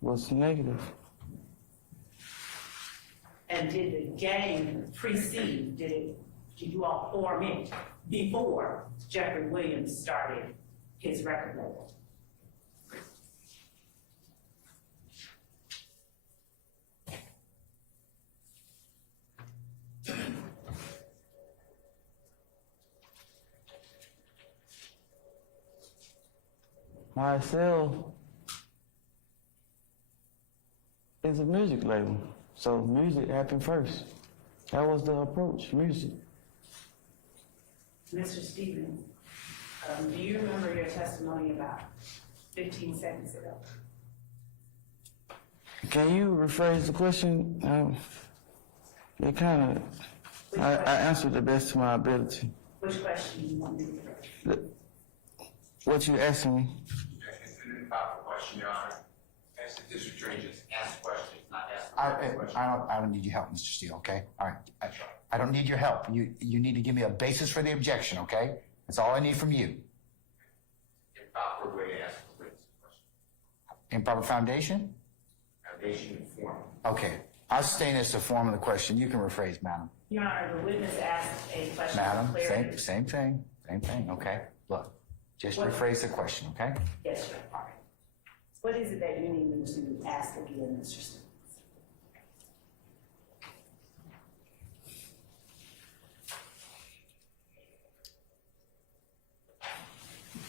was negative. And did the gang precede, did you all form it before Jeffery Williams started his record label? YSL is a music label, so music happened first. That was the approach, music. Mr. Stevens, do you remember your testimony about 15 seconds ago? Can you rephrase the question? It kind of, I answered the best to my ability. Which question do you want me to rephrase? What you asking me? It's an improper question, Your Honor. As the district attorney just asked questions, not asked questions. I don't need your help, Mr. Steele, okay? All right. I don't need your help. You need to give me a basis for the objection, okay? That's all I need from you. Improper way to ask a witness question. Improper foundation? Foundation and form. Okay. I'll sustain as the form of the question. You can rephrase, madam. Your Honor, the witness asked a question Madam, for clarity. same thing, okay? Look, just What? rephrase the question, okay? Yes, sir. All right. What is it that you need me to ask again, Mr. Stevens?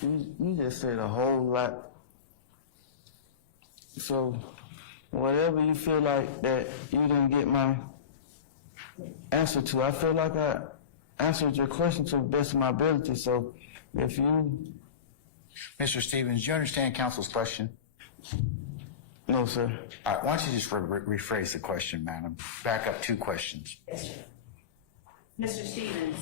You just said a whole lot. So, whatever you feel like that you didn't get my answer to, I feel like I answered your question to the best of my ability. So, if you... Mr. Stevens, do you understand counsel's question? No, sir. All right, why don't you just rephrase the question, madam? Back up 2 questions. Yes, sir. Mr. Stevens,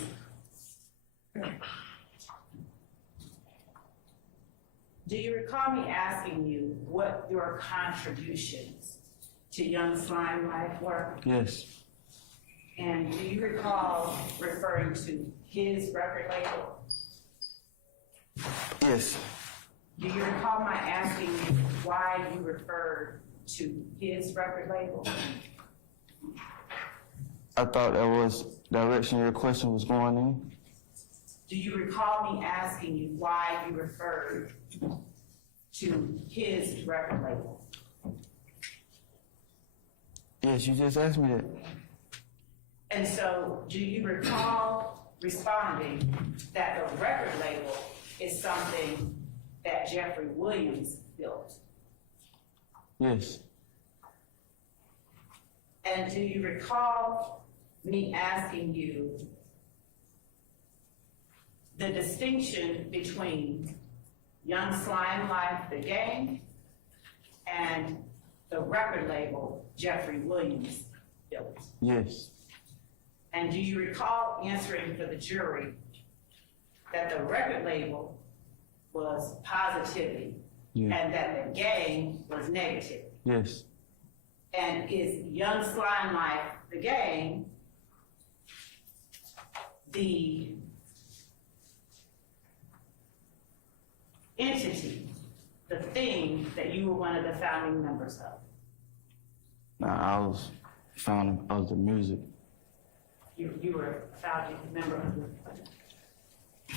do you recall me asking you what your contributions to Young Slime Life were? Yes. And do you recall referring to his record label? Yes. Do you recall my asking you why you referred to his record label? I thought that was the direction your question was going in. Do you recall me asking you why you referred to his record label? Yes, you just asked me that. And so, do you recall responding that the record label is something that Jeffery Williams built? Yes. And do you recall me asking you the distinction between Young Slime Life, the gang, and the record label Jeffery Williams built? Yes. And do you recall answering for the jury that the record label was positivity Yeah. and that the gang was negative? Yes. And is Young Slime Life, the gang, the entity, the thing that you were one of the founding members of? Nah, I was founding of the music. You were a founding member of the...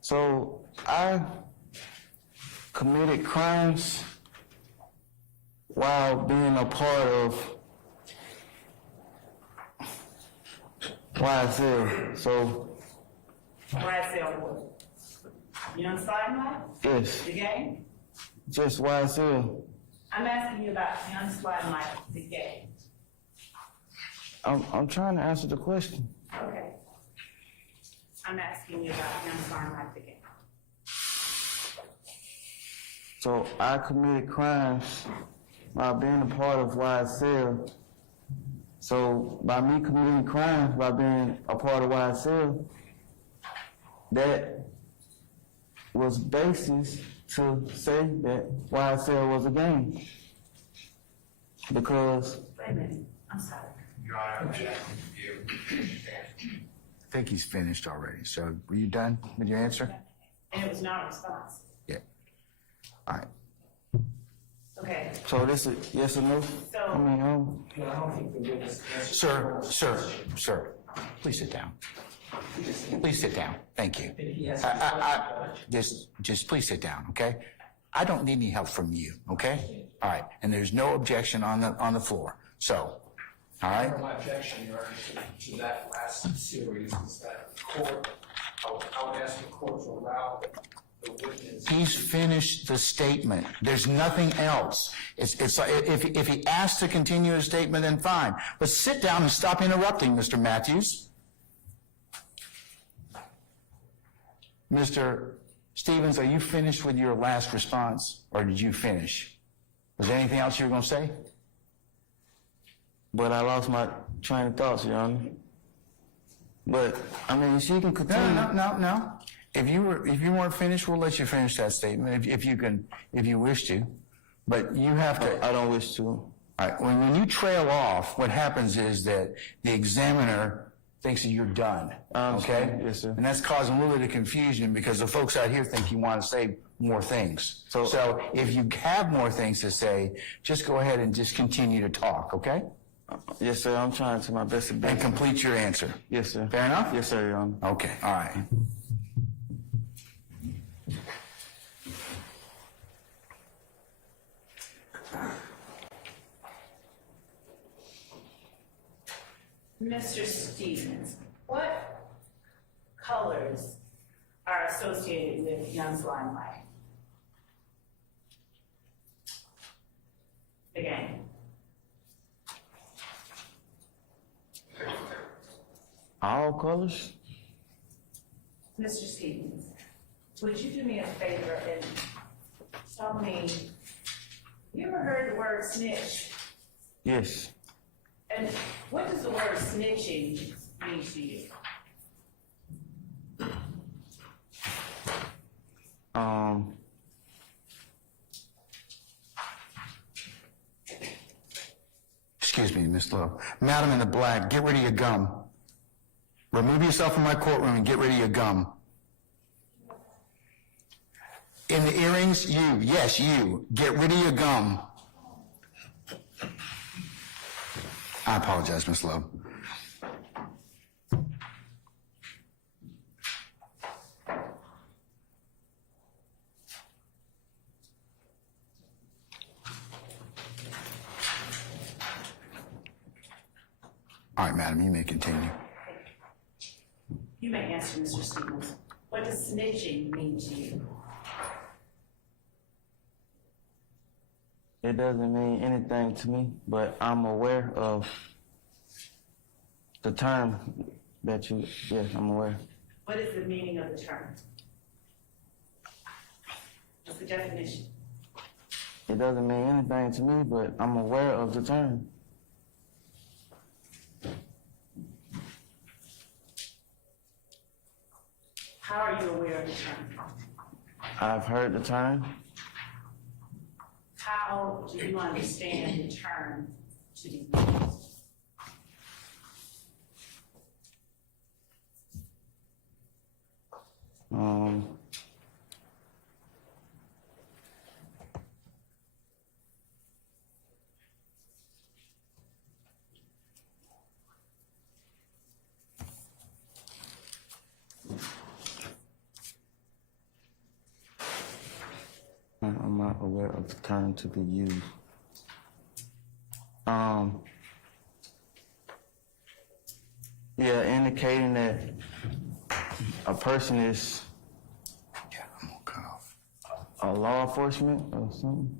So I committed crimes while being a part of YSL. So YSL what? Young Slime Life? yes, The gang? just YSL. I'm asking you about Young Slime Life, the gang. I'm trying to answer the question. Okay. I'm asking you about Young Slime Life, the gang. So I committed crimes while being a part of YSL. So by me committing crimes by being a part of YSL, that was basis to say that YSL was a gang. Because Wait a minute, I'm sorry. Your Honor, objection. I think he's finished already. So were you done with your answer? And it was not a response. Yeah. All right. Okay, so this is yes or no? So- I mean, I don't think the witness answered. Sir, please sit down. Please sit down. Thank you. He has Just please sit down, okay? I don't need any help from you, okay? All right, and there's no objection on the floor. So, all right? My objection, Your Honor, to that last series is that the court, I would ask the court to allow the witness. He's finished the statement. There's nothing else. It's like, if he asks to continue his statement, then fine. But sit down and stop interrupting, Mr. Matthews. Mr. Stevens, are you finished with your last response, or did you finish? Was there anything else you were going to say? but I lost my train of thoughts, Your Honor. But I mean, she can continue. No. If you weren't finished, we'll let you finish that statement if you wish to. But you have to. I don't wish to. All right. When you trail off, what happens is that the examiner thinks that you're done. Okay. Yes, sir. And that's causing a little bit of confusion because the folks out here think you want to say more things. So if you have more things to say, just go ahead and just continue to talk. Okay. Yes, sir. I'm trying to my best to And complete your answer. Yes, sir. Fair enough? Yes, sir, Your Honor. Okay. All right. Mr. Stevens, what colors are associated with Young Slime Life? The gang. All colors? Mr. Stevens, would you do me a favor and tell me, you ever heard the word snitch? Yes. And what does the word snitching mean to you? excuse me, Miss Lowe. Madam in the black, get rid of your gum. Remove yourself from my courtroom and get rid of your gum. In the earrings, you, yes, you, get rid of your gum. I apologize, Miss Lowe. All right, madam, you may continue. You may answer, Mr. Stevens. What does snitching mean to you? It doesn't mean anything to me, but I'm aware of the term that you, yes, I'm aware. What is the meaning of the term? What's the definition? It doesn't mean anything to me, but I'm aware of the term. How are you aware of the term? I've heard the term. How do you understand the term to be used? I'm not aware of the term to be used. Yeah, indicating that a person is Yeah, I'm gonna cut off. a law enforcement or something.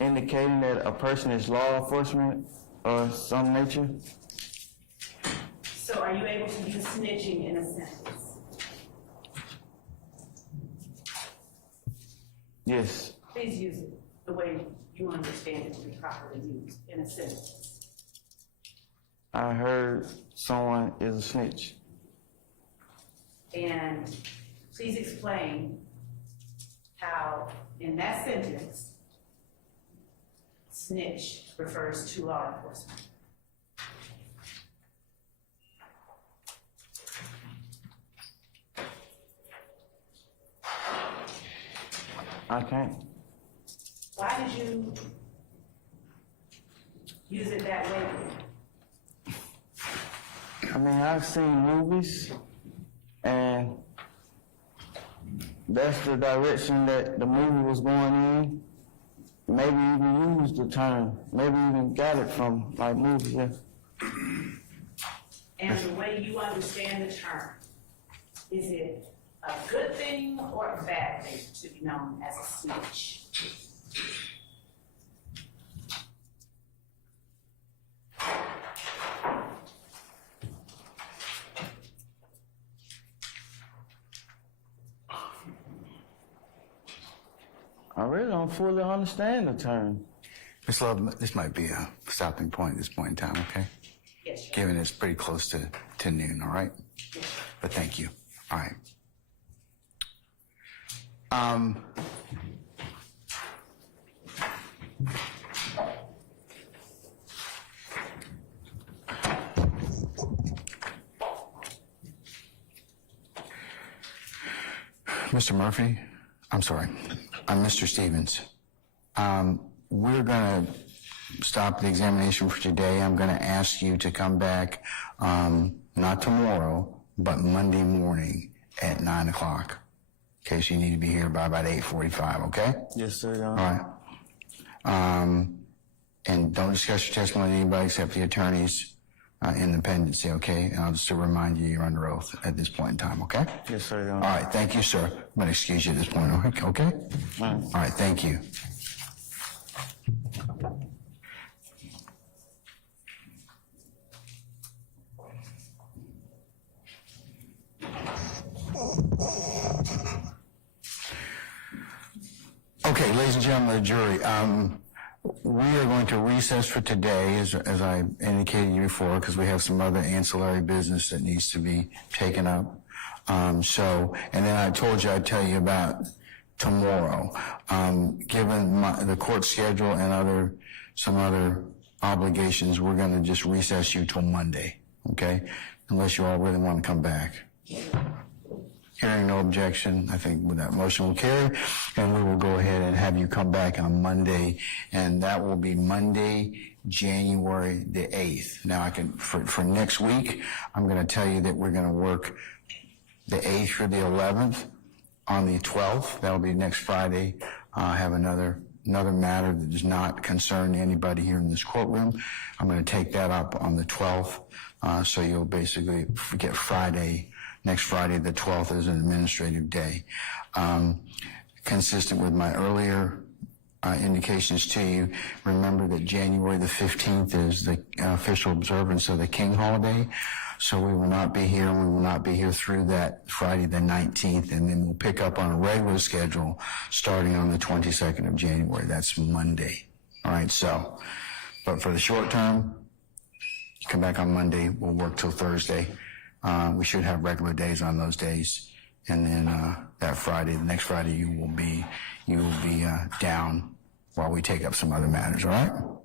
Indicating that a person is law enforcement or some nature. So are you able to use snitching in a sentence? Yes, Please use it the way you understand it to be properly used in a sentence. I heard someone is a snitch. And please explain how, in that sentence, snitch refers to law enforcement. I can't. Why did you use it that way? I mean, I've seen movies, and that's the direction that the movie was going in. Maybe even used the term. Maybe even got it from like movies. Yeah. And the way you understand the term, is it a good thing or a bad thing to be known as a snitch? I really don't fully understand the term. Miss Love, this might be a stopping point at this point in time, okay? Yes, sir. Given it's pretty close to noon, all right? But thank you. All right. Mr. Murphy, I'm sorry. I'm Mr. Stevens. We're going to stop the examination for today. I'm going to ask you to come back, not tomorrow, but Monday morning at 9 o'clock. In case you need to be here by about 8:45, okay? Yes, sir. All right. And don't discuss your testimony with anybody except the attorney's independency, okay? And I'll just remind you, you're under oath at this point in time, okay? Yes, sir. All right, thank you, sir. I'm going to excuse you at this point, okay? All right. All right, thank you. Okay, ladies and gentlemen of the jury, we are going to recess for today, as I indicated to you before, because we have some other ancillary business that needs to be taken up. And then I told you I'd tell you about tomorrow. Given the court schedule and some other obligations, we're going to just recess you till Monday, okay? Unless you all really want to come back. Hearing no objection, I think that motion will carry, and we will go ahead and have you come back on Monday, and that will be Monday, January the 8th. Now, for next week, I'm going to tell you that we're going to work the 8th or the 11th. On the 12th, that'll be next Friday, have another matter that does not concern anybody here in this courtroom. I'm going to take that up on the 12th, so you'll basically get next Friday, the 12th, is an administrative day. Consistent with my earlier indications to you, remember that January the 15th is the official observance of the King holiday. So we will not be here. We will not be here through that Friday the 19th, and then we'll pick up on a regular schedule starting on the 22nd of January. That's Monday. All right, so, but for the short term, come back on Monday. We'll work till Thursday. We should have regular days on those days. And then that Friday, the next Friday, you will be down while we take up some other matters, all right? All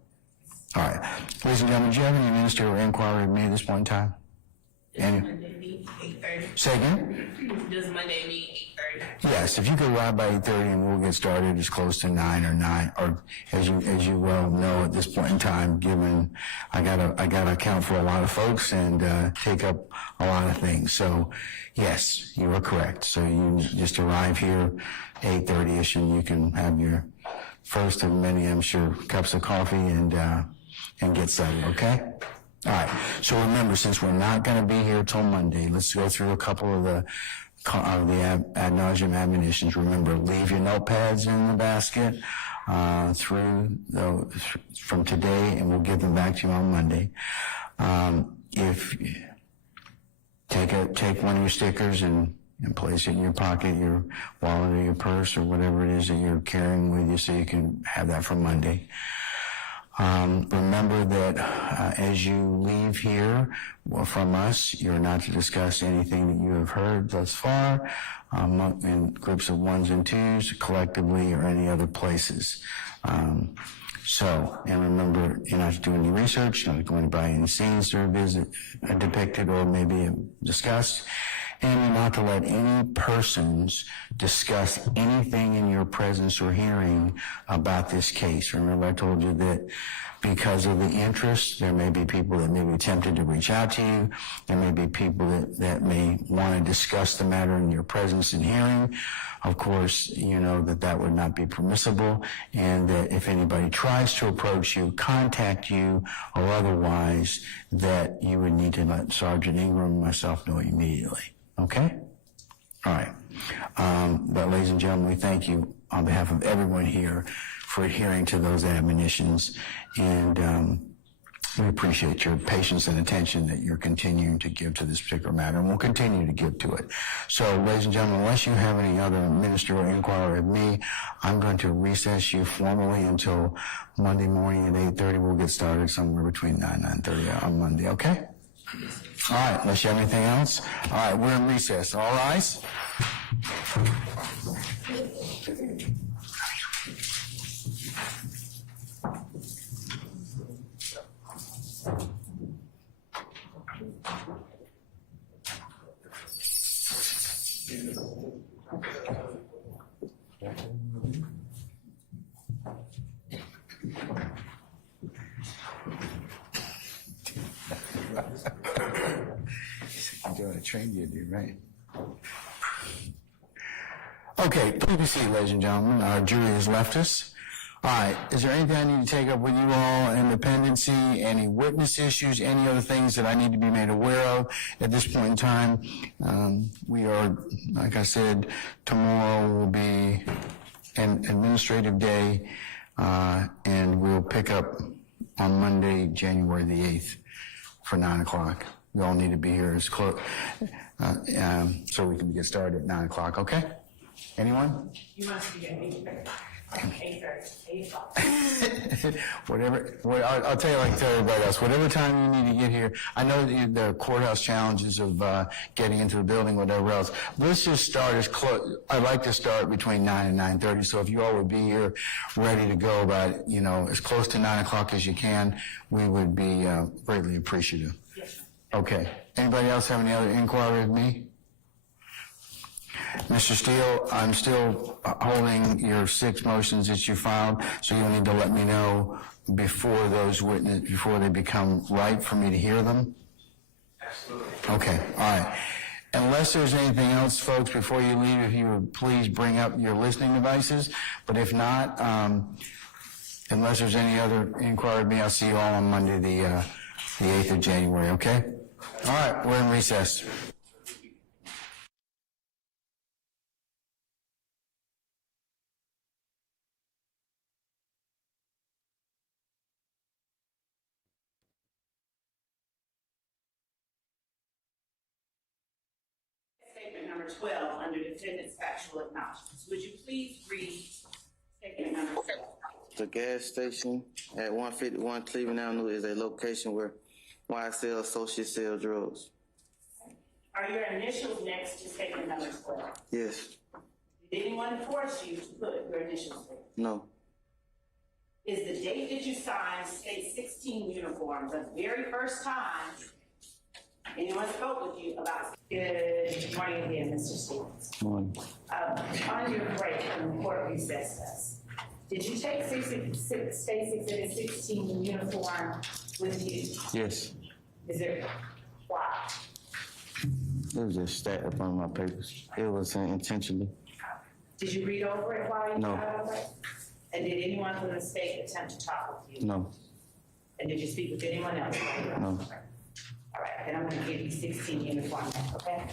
right. Ladies and gentlemen, do you have any ministerial inquiry of me at this point in time? Any? Monday meet 8:30. Say again? Does Monday meet 8:30? Yes, if you could arrive by 8:30 and we'll get started as close to 9 or as you well know at this point in time, given I gotta account for a lot of folks and take up a lot of things. So yes, you are correct. So you just arrive here 8:30ish and you can have your first of many, I'm sure, cups of coffee and get settled, okay? All right, so remember, since we're not going to be here till Monday, let's go through a couple of the ad nauseum admonitions. Remember, leave your notepads in the basket from today, and we'll give them back to you on Monday. If take one of your stickers and place it in your pocket, your wallet or your purse or whatever it is that you're carrying with you so you can have that for Monday. Remember that as you leave here from us, you're not to discuss anything that you have heard thus far in groups of ones and twos, collectively, or any other places. And remember, you're not to do any research, you're not going to buy any scenes that are depicted or maybe discussed. And you're not to let any persons discuss anything in your presence or hearing about this case. Remember, I told you that because of the interest, there may be people that may be tempted to reach out to you. There may be people that may want to discuss the matter in your presence and hearing. Of course, you know that would not be permissible, and that if anybody tries to approach you, contact you, or otherwise, that you would need to let Sergeant Ingram and myself know immediately. Okay? All right. But ladies and gentlemen, we thank you on behalf of everyone here for adhering to those admonitions, and we appreciate your patience and attention that you're continuing to give to this particular matter, and we'll continue to give to it. So, ladies and gentlemen, unless you have any other ministerial inquiry of me, I'm going to recess you formally until Monday morning at 8:30. We'll get started somewhere between 9 and 9:30 on Monday, okay? All right, unless you have anything else. All right, we're in recess. All rise. Doing a train you do, right? Okay, please be seated, ladies and gentlemen. Our jury has left us. All right, is there anything I need to take up with you all? Independency, any witness issues, any other things that I need to be made aware of at this point in time? We are, like I said, tomorrow will be an administrative day, and we'll pick up on Monday, January the 8th for 9 o'clock. We all need to be here as close, so we can get started at 9 o'clock, okay? Anyone? You want us to get me? 8:30, 8 o'clock. I'll tell you like tell everybody else, whatever time you need to get here. I know that the courthouse challenges of getting into the building, whatever else. Let's just start as close. I'd like to start between 9 and 9:30. So if you all would be here ready to go by, as close to 9 o'clock as you can, we would be greatly appreciative. Yes, sir. Okay. Anybody else have any other inquiry with me? Mr. Steele, I'm still holding your 6 motions that you filed, so you'll need to let me know before they become ripe for me to hear them. Absolutely. Okay, all right. Unless there's anything else, folks, before you leave, if you would please bring up your listening devices. But if not, unless there's any other inquiry with me, I'll see you all on Monday, the 8th of January, okay? All right, we're in recess. Statement number 12 under defendant's factual acknowledgments. Would you please read statement number 12? The gas station at 151 Cleveland Avenue is a location where YSL associates sell drugs. Are your initials next to statement number 12? Yes. Did anyone force you to put your initials there? No. Is the date that you signed state 16 uniform the very first time anyone spoke with you about? Good morning again, Mr. Stevens. Morning. On your break when the court recessed us, did you take state exhibit 16 uniform with you? Yes. Is there, why? It was just stacked up on my papers. It was intentionally. Did you read over it while you No. got over it? And did anyone from the state attempt to talk with you? No. And did you speak with anyone else? No. All right, then I'm going to give you 16 uniform now, okay?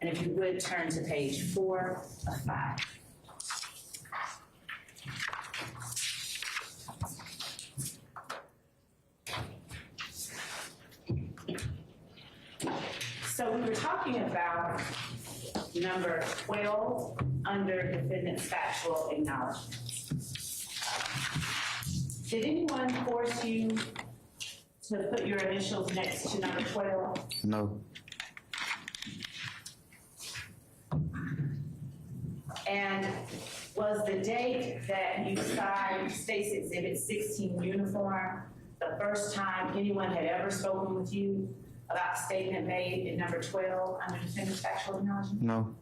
And if you would turn to page 4 of 5. So we were talking about number 12 under defendant's factual acknowledgments. Did anyone force you to put your initials next to number 12? No. And was the date that you signed State's Exhibit 16 uniform the first time anyone had ever spoken with you about the statement made in number 12 under defendant's factual acknowledgement? No.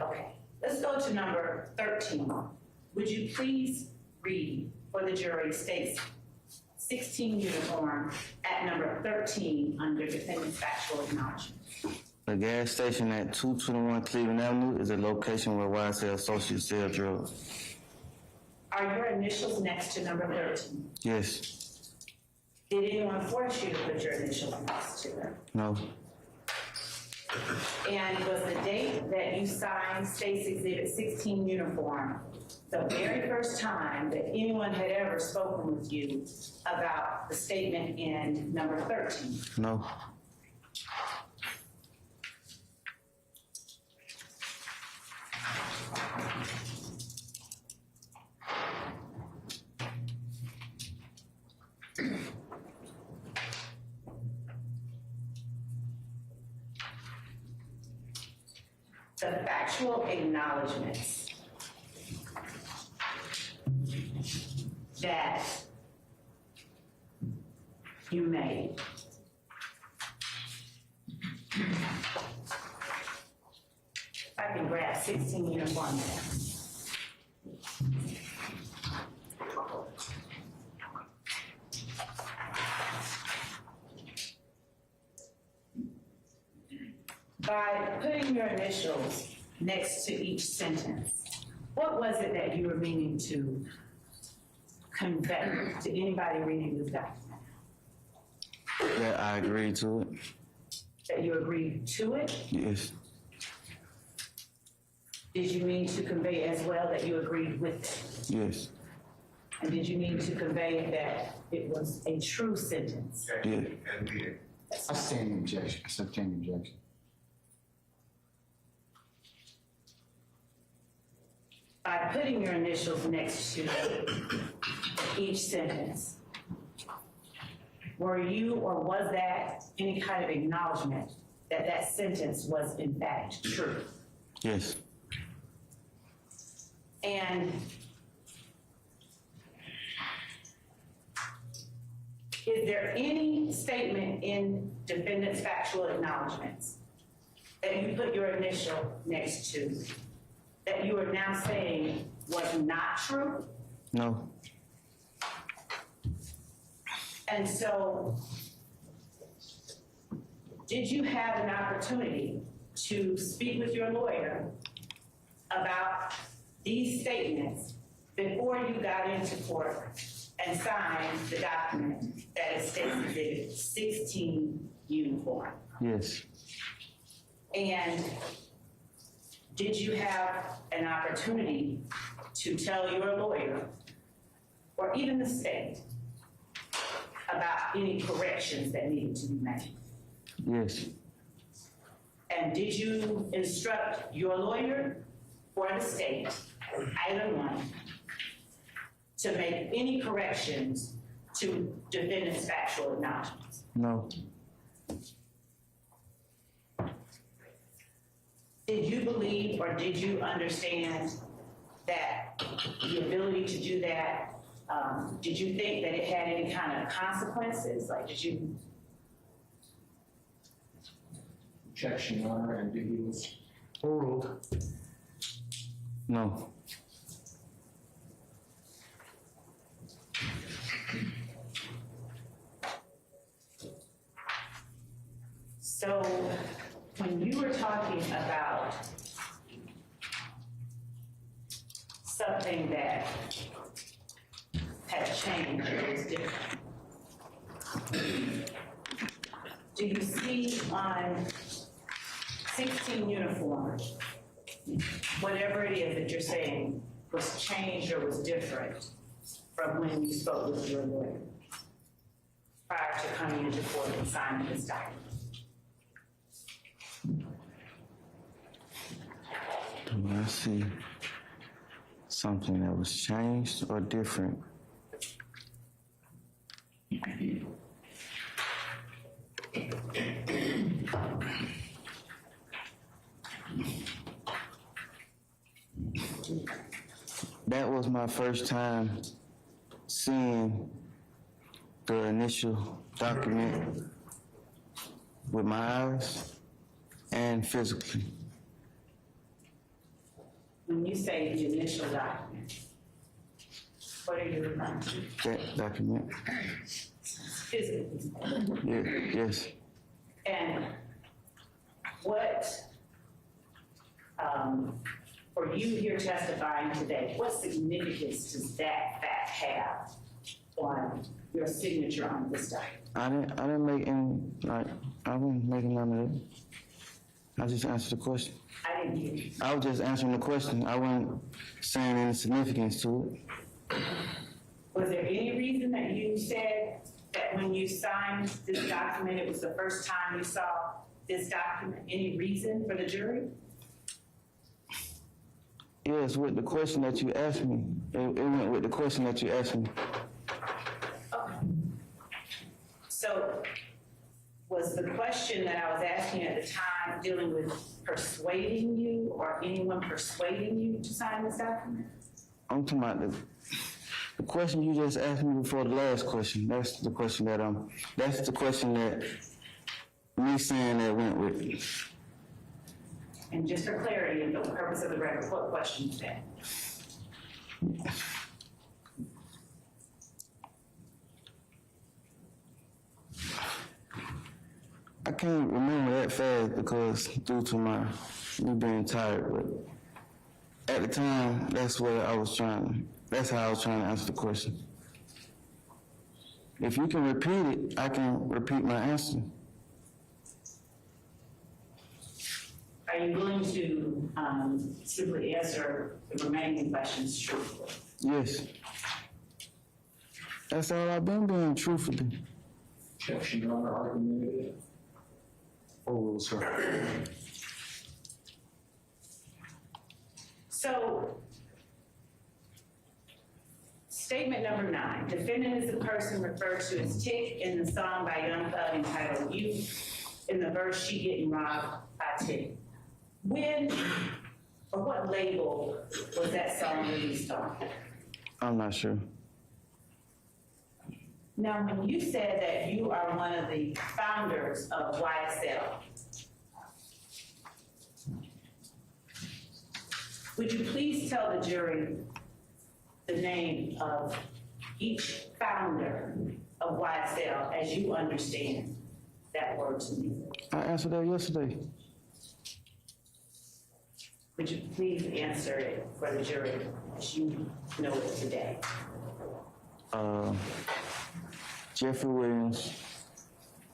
Okay, let's go to number 13. Would you please read for the jury State's 16 uniform at number 13 under defendant's factual acknowledgement? The gas station at 221 Cleveland Avenue is a location where YSL associates sell drugs. Are your initials next to number 13? Yes. Did anyone force you to put your initials next to them? No. And was the date that you signed State's Exhibit 16 uniform the very first time that anyone had ever spoken with you about the statement in number 13? No. The factual acknowledgments that you made. If I can grab 16 uniform there. By putting your initials next to each sentence, what was it that you were meaning to convey to anybody reading this document? That I agreed to it. That you agreed to it? Yes. Did you mean to convey as well that you agreed with it? Yes. And did you mean to convey that it was a true sentence? Yeah. I stand the objection. I sustain the objection. by putting your initials next to each sentence, were you or was that any kind of acknowledgement that that sentence was in fact true? Yes. And is there any statement in defendant's factual acknowledgments that you put your initial next to that you are now saying was not true? No. And so, did you have an opportunity to speak with your lawyer about these statements before you got into court and signed the document that is stated Exhibit 16 uniform? Yes. And did you have an opportunity to tell your lawyer, or even the state, about any corrections that needed to be made? Yes. And did you instruct your lawyer or the state, either one, to make any corrections to defendant's factual acknowledgments? No. Did you believe or did you understand that the ability to do that, did you think that it had any kind of consequences? Like, did you? Objection, Your Honor, ambiguous. Overruled. No. So, when you were talking about something that had changed, it was different, do you see on 16 uniform, whatever it is that you're saying was changed or was different from when you spoke with your lawyer prior to coming into court and signing this document? Do I see something that was changed or different? That was my first time seeing the initial document with my eyes and physically. When you say the initial document, what are you referring to? That document? Physically. Yes. And what, for you here testifying today, what significance does that fact have on your signature on this document? I didn't make any, I wasn't making none of it. I just answered the question. I didn't hear you. I was just answering the question. I wasn't saying any significance to it. Was there any reason that you said that when you signed this document, it was the first time you saw this document? Any reason for the jury? Yes, with the question that you asked me. It went with the question that you asked me. Okay. So, was the question that I was asking at the time dealing with persuading you or anyone persuading you to sign this document? I'm talking about the question you just asked me before the last question. That's the question that me saying that went with. And just for clarity and the purpose of the record, what question is that? I can't remember that fast because due to me being tired, but at the time, that's how I was trying to answer the question. If you can repeat it, I can repeat my answer. Are you willing to simply answer the remaining questions truthfully? Yes. That's all I've been doing, truthfully. Objection, Your Honor, argumentative. Overruled, sir. So, Statement number 9. Defendant is the person referred to as Tick in the song by Young Thug entitled You. In the verse, she getting robbed by Tick. When or what label was that song released on? I'm not sure. Now, when you said that you are one of the founders of YSL, would you please tell the jury the name of each founder of YSL as you understand that word to me? I answered that yesterday. Would you please answer it for the jury as you know it today? Jeffery Williams,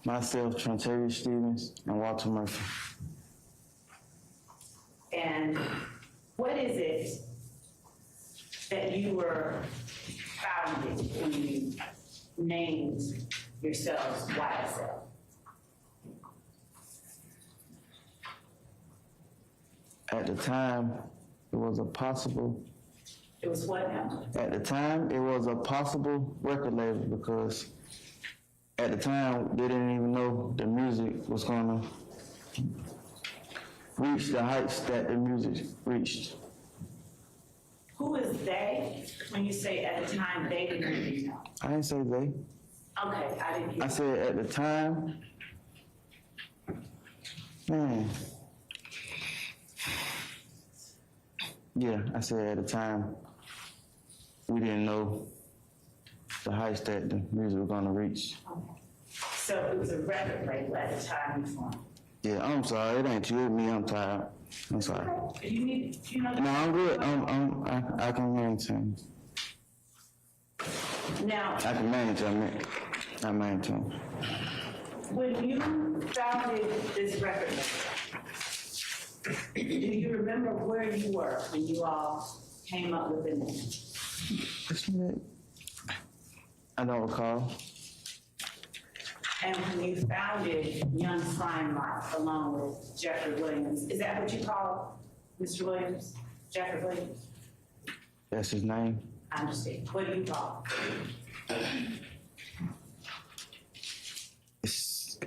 myself, Trentarius Stevens, and Walter Murphy. And what is it that you were founded when you named yourselves YSL? At the time, it was a possible. It was what now? At the time, it was a possible record label because at the time, they didn't even know the music was gonna reach the heights that the music reached. Who is they when you say at the time they didn't really know? I didn't say they. Okay, I didn't hear. I said at the time, man. Yeah, I said at the time, we didn't know the heights that the music was gonna reach. Okay. So it was a record label at the time you formed. Yeah, I'm sorry, it ain't you, it's me, I'm tired. I'm sorry. You know. No, I'm good, I can maintain. Now, I can manage, I maintain. when you founded this record label, do you remember where you were when you all came up with the name? I don't recall. And when you founded Young Slime Life along with Jeffery Williams, is that what you call Mr. Williams? Jeffery Williams? That's his name. I understand. What do you call it? It's,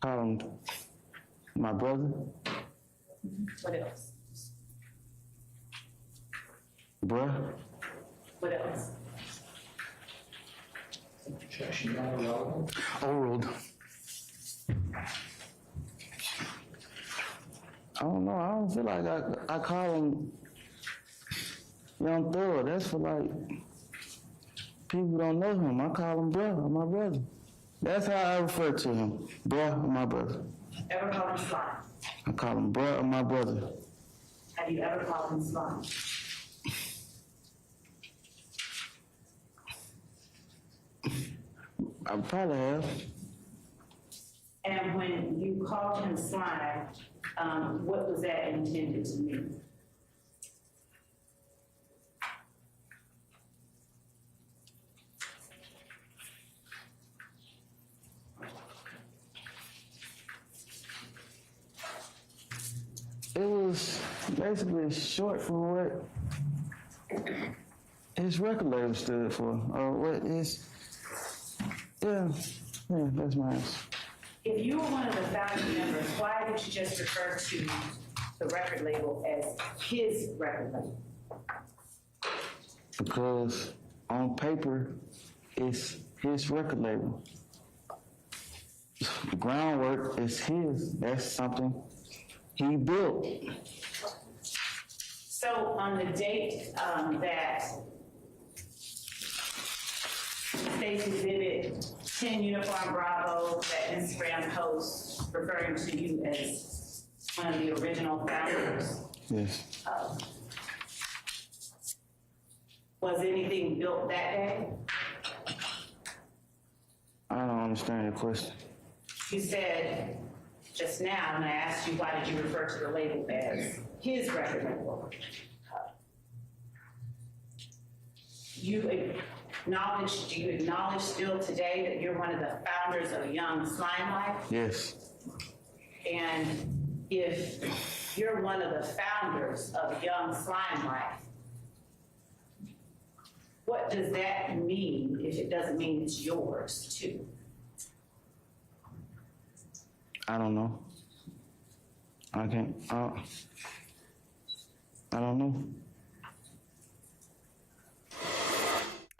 call him my brother, What else? bruh. What else? Objection, not relevant. Overruled. I don't know, I don't feel like I call him Young Thug. That's for like, people who don't know him. I call him bruh, or my brother. That's how I refer to him, bruh, or my brother. Ever call him Slime? I call him bruh, or my brother. Have you ever called him Slime? I probably have. And when you called him Slime, what was that intended to mean? It was basically short for what his record label stood for, or what his, yeah, that's my answer. If you were one of the founding members, why did you just refer to the record label as his record label? Because on paper, it's his record label. The groundwork is his. That's something he built. So on the date that State's Exhibit 10 Uniform Bravo, that Instagram post referring to you as one of the original founders, Yes. was anything built that day? I don't understand your question. You said just now, when I asked you why did you refer to the label as his record label, do you acknowledge still today that you're one of the founders of Young Slime Life? Yes. And if you're one of the founders of Young Slime Life, what does that mean if it doesn't mean it's yours too? I don't know. I can't, I don't know.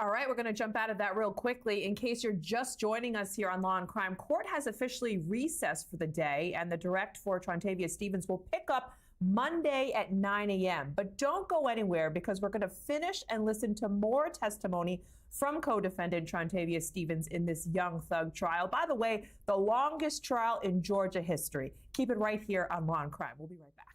All right, we're going to jump out of that real quickly. In case you're just joining us here on Law and Crime, court has officially recessed for the day, and the direct for Trontavia Stevens will pick up Monday at 9 a.m. But don't go anywhere, because we're going to finish and listen to more testimony from co-defendant Trontavia Stevens in this young thug trial. By the way, the longest trial in Georgia history. Keep it right here on Law and Crime. We'll be right back.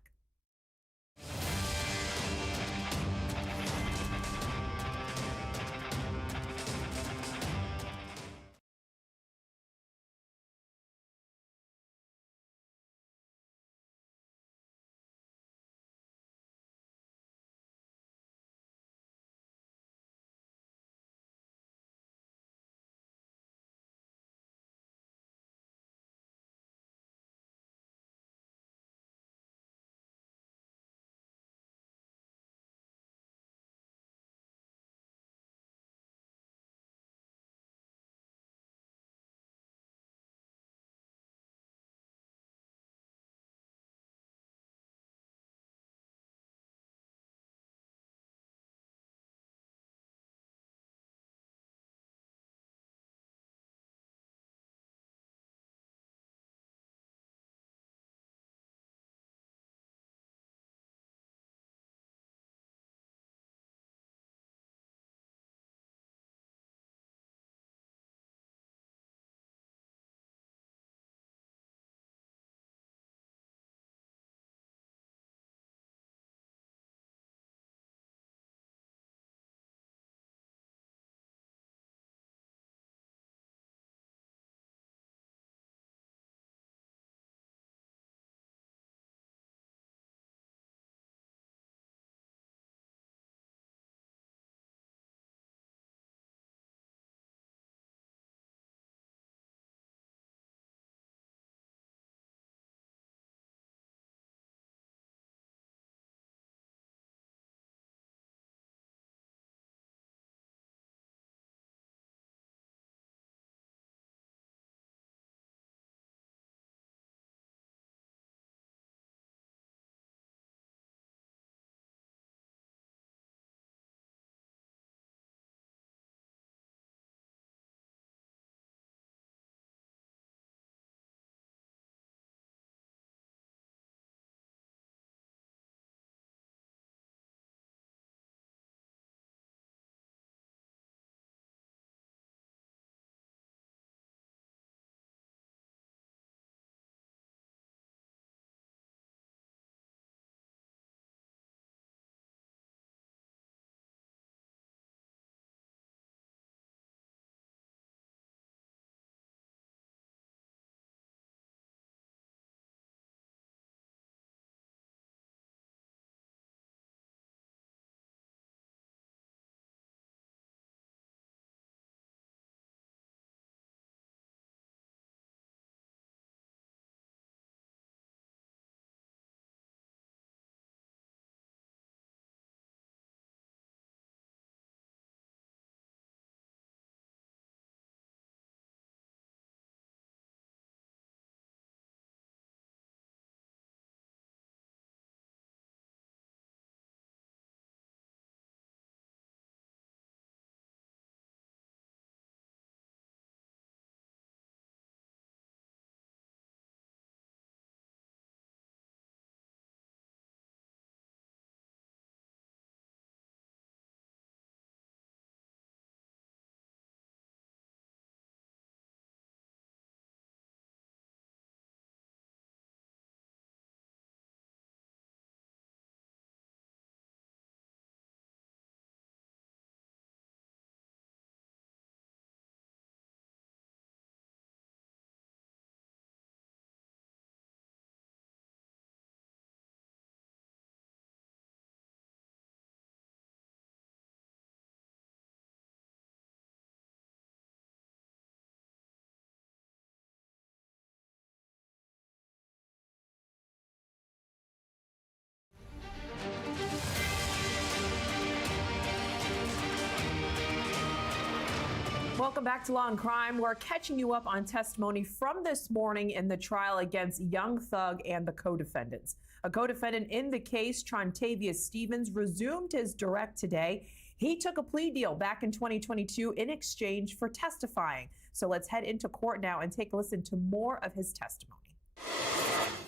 Welcome back to Law and Crime. We're catching you up on testimony from this morning in the trial against Young Thug and the co-defendants. A co-defendant in the case, Trontavious Stevens, resumed his direct today. He took a plea deal back in 2022 in exchange for testifying. So let's head into court now and take a listen to more of his testimony.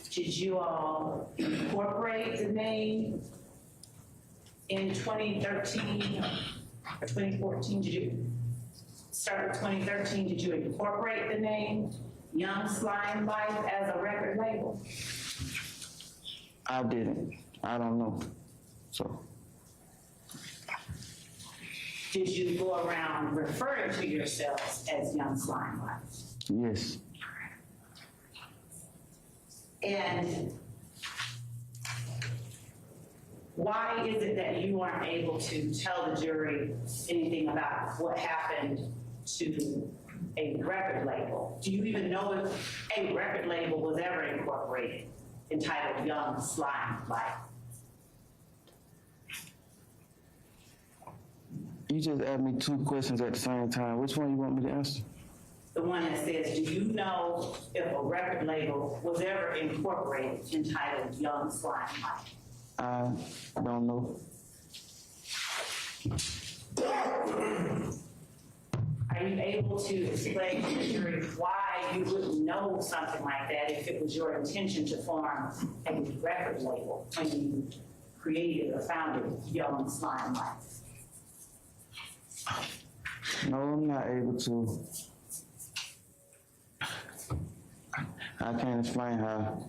Did you all incorporate the name in 2013 or 2014? Did you start with 2013? Did you incorporate the name Young Slime Life as a record label? I didn't. I don't know. So. Did you go around referring to yourselves as Young Slime Life? Yes. And why is it that you aren't able to tell the jury anything about what happened to a record label? Do you even know if a record label was ever incorporated entitled Young Slime Life? You just asked me two questions at the same time. Which one you want me to answer? The one that says, do you know if a record label was ever incorporated entitled Young Slime Life? I don't know. Are you able to explain to the jury why you wouldn't know something like that if it was your intention to form a record label when you created or founded Young Slime Life? No, I'm not able to. I can't explain how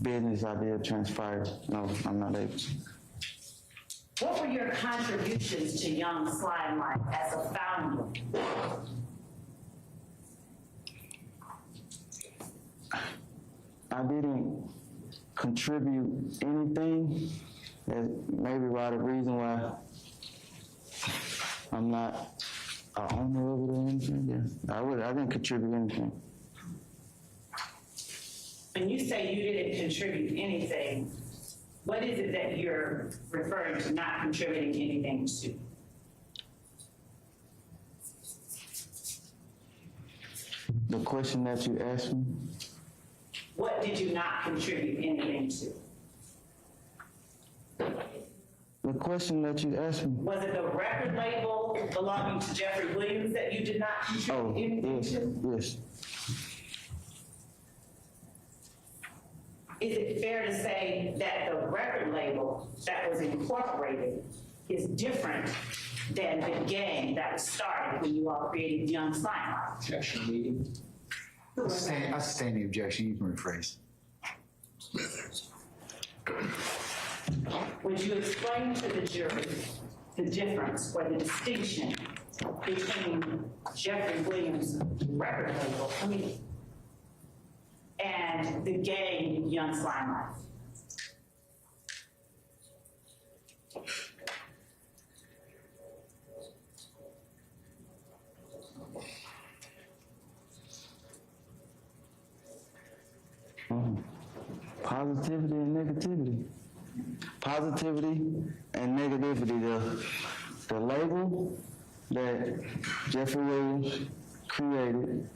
business idea transpired. No, I'm not able to. What were your contributions to Young Slime Life as a founder? I didn't contribute anything. That's maybe why the reason why I'm not an owner of it or anything. Yeah, I didn't contribute anything. When you say you didn't contribute anything, what is it that you're referring to not contributing anything to? The question that you asked me, What did you not contribute anything to? the question that you asked me. Was it the record label belonging to Jeffery Williams that you did not Oh, contribute anything yes, to? yes. Is it fair to say that the record label that was incorporated is different than the gang that was started when you all created Young Slime Life? Objection, meeting. I sustain the objection. You can rephrase. Would you explain to the jury the difference or the distinction between Jeffery Williams' record label and the gang Young Slime Life? Positivity and negativity. Positivity and negativity. The label that Jeffery Williams created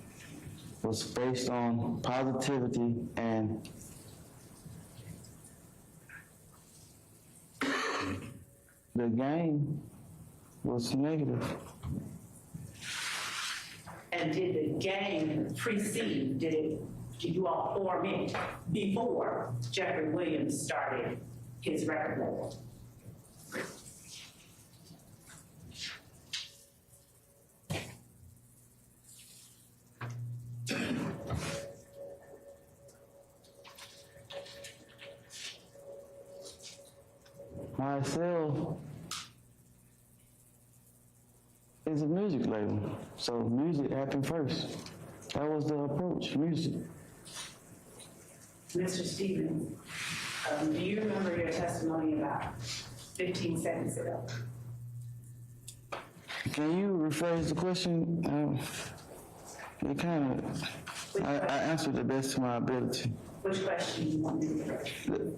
was based on positivity, and the gang was negative. And did the gang precede, did you all form it before Jeffery Williams started his record label? YSL is a music label, so music happened first. That was the approach, music. Mr. Stevens, do you remember your testimony about 15 seconds ago? Can you rephrase the question? It kind of, I answered the best to my ability. Which question do you want me to rephrase?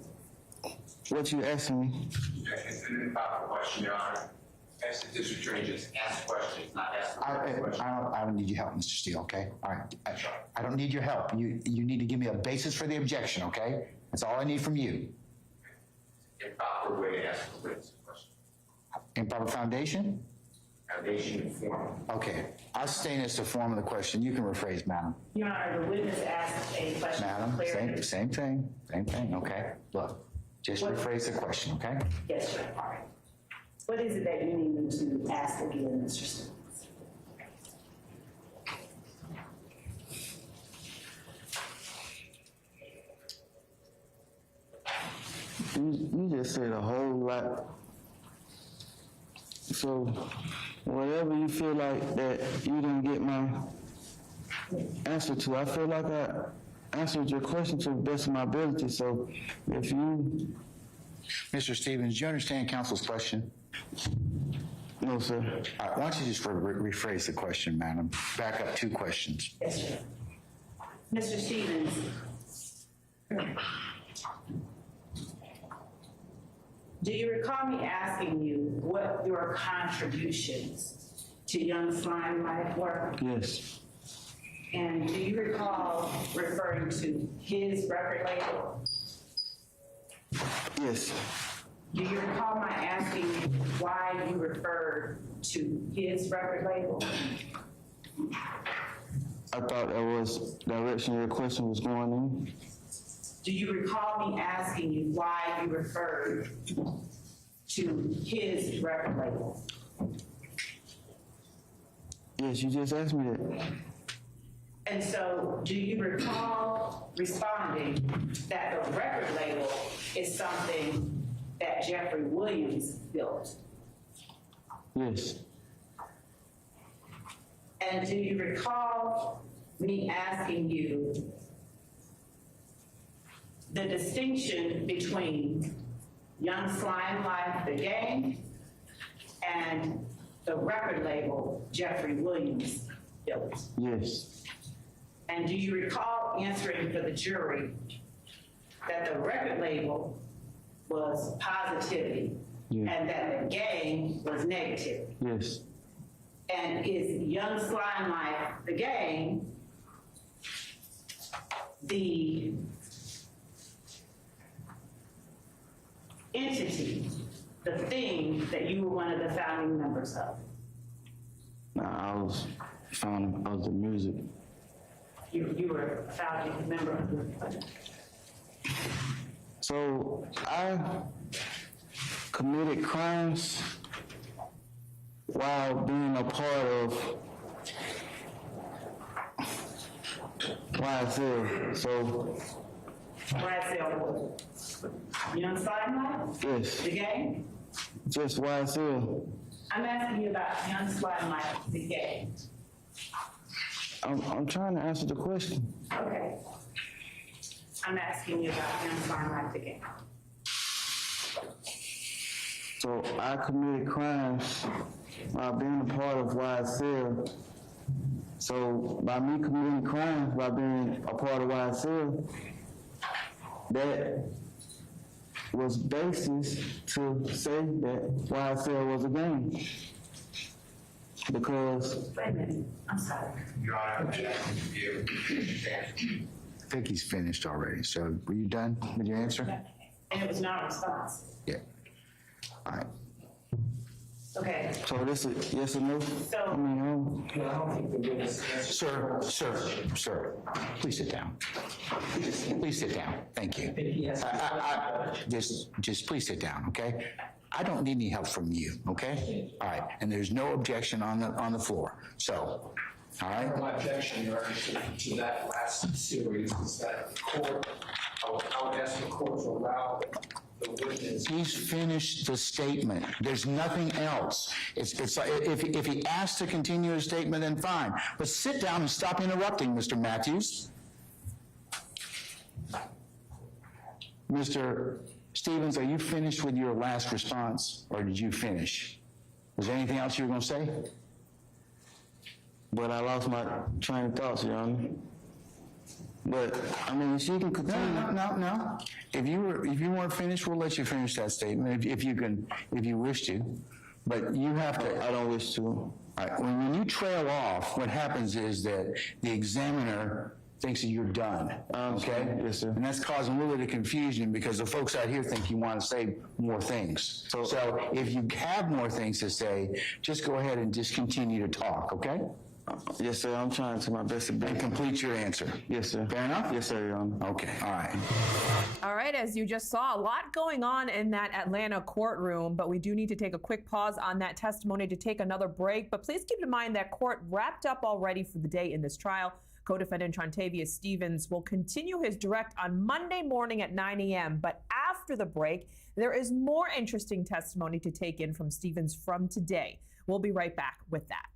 What you asking me? It's an improper question, Your Honor. As the district attorney, just ask questions, not ask questions. I don't need your help, Mr. Steele, okay? All right. I don't need your help. You need to give me a basis for the objection, okay? That's all I need from you. Improper way to ask a witness a question. Improper foundation? Foundation and form. Okay. I'll stain as the form of the question. You can rephrase, madam. Your Honor, the witness asked a question for Madam, clarity. same thing, okay? Look, just rephrase the question, okay? Yes, Your Honor. All right. What is it that you need me to ask again, Mr. Stevens? You just said a whole lot. So, whatever you feel like that you didn't get my answer to, I feel like I answered your question to the best of my ability. So, if you... Mr. Stevens, do you understand counsel's question? No, sir. All right, why don't you just rephrase the question, madam? Back up 2 questions. Yes, sir. Mr. Stevens, do you recall me asking you what your contributions to Young Slime Life were? Yes. And do you recall referring to his record label? Yes. Do you recall my asking you why you referred to his record label? I thought that was the direction your question was going in. Do you recall me asking you why you referred to his record label? Yes, you just asked me that. And so, do you recall responding that the record label is something that Jeffery Williams built? Yes. And do you recall me asking you the distinction between Young Slime Life, the gang, and the record label Jeffery Williams built? Yes. And do you recall answering for the jury that the record label was positivity and that the gang was negative? Yes. And is Young Slime Life, the gang, the entity, the thing that you were one of the founding members of? I was the music. You were a founding member of the... So I committed crimes while being a part of YSL. So YSL, Young Slime Life? yes, The gang? just YSL. I'm asking you about Young Slime Life, the gang. I'm trying to answer the question. Okay. I'm asking you about Young Slime Life, the gang. So I committed crimes while being a part of YSL. So by me committing crimes by being a part of YSL, that was basis to say that YSL was a gang. Because... Wait a minute, I'm sorry. Your Honor, I'm asking you to answer. I think he's finished already. So were you done with your answer? And it was not a response. Yeah. All right. Okay, so this is yes or no? So- I mean, I don't think the witness answered. Sir, please sit down. Please sit down. Thank you. He has Just please sit down, okay? I don't need any help from you, okay? All right, and there's no objection on the floor. So, all right? My objection, Your Honor, to that last series is that the court, I would ask the court to allow the witness. He's finished the statement. There's nothing else. It's like, if he asks to continue his statement, then fine. But sit down and stop interrupting, Mr. Matthews. Mr. Stevens, are you finished with your last response, or did you finish? Was there anything else you were going to say? but I lost my train of thoughts, Your Honor. But I mean, she can continue. No. If you weren't finished, we'll let you finish that statement if you wish to. but you have to. I don't wish to. All right, when you trail off, what happens is that the examiner thinks that you're done, okay? Yes, sir. And that's causing a little bit of confusion because the folks out here think you want to say more things. So if you have more things to say, just go ahead and just continue to talk, okay? Yes, sir. I'm trying to my best to be. And complete your answer. Yes, sir. Fair enough? Yes, sir, Your Honor. Okay, all right. All right, as you just saw, a lot going on in that Atlanta courtroom, but we do need to take a quick pause on that testimony to take another break. But please keep in mind that court wrapped up already for the day in this trial. Co-defendant Trontavious Stevens will continue his direct on Monday morning at 9 a.m. But after the break, there is more interesting testimony to take in from Stevens from today. We'll be right back with that.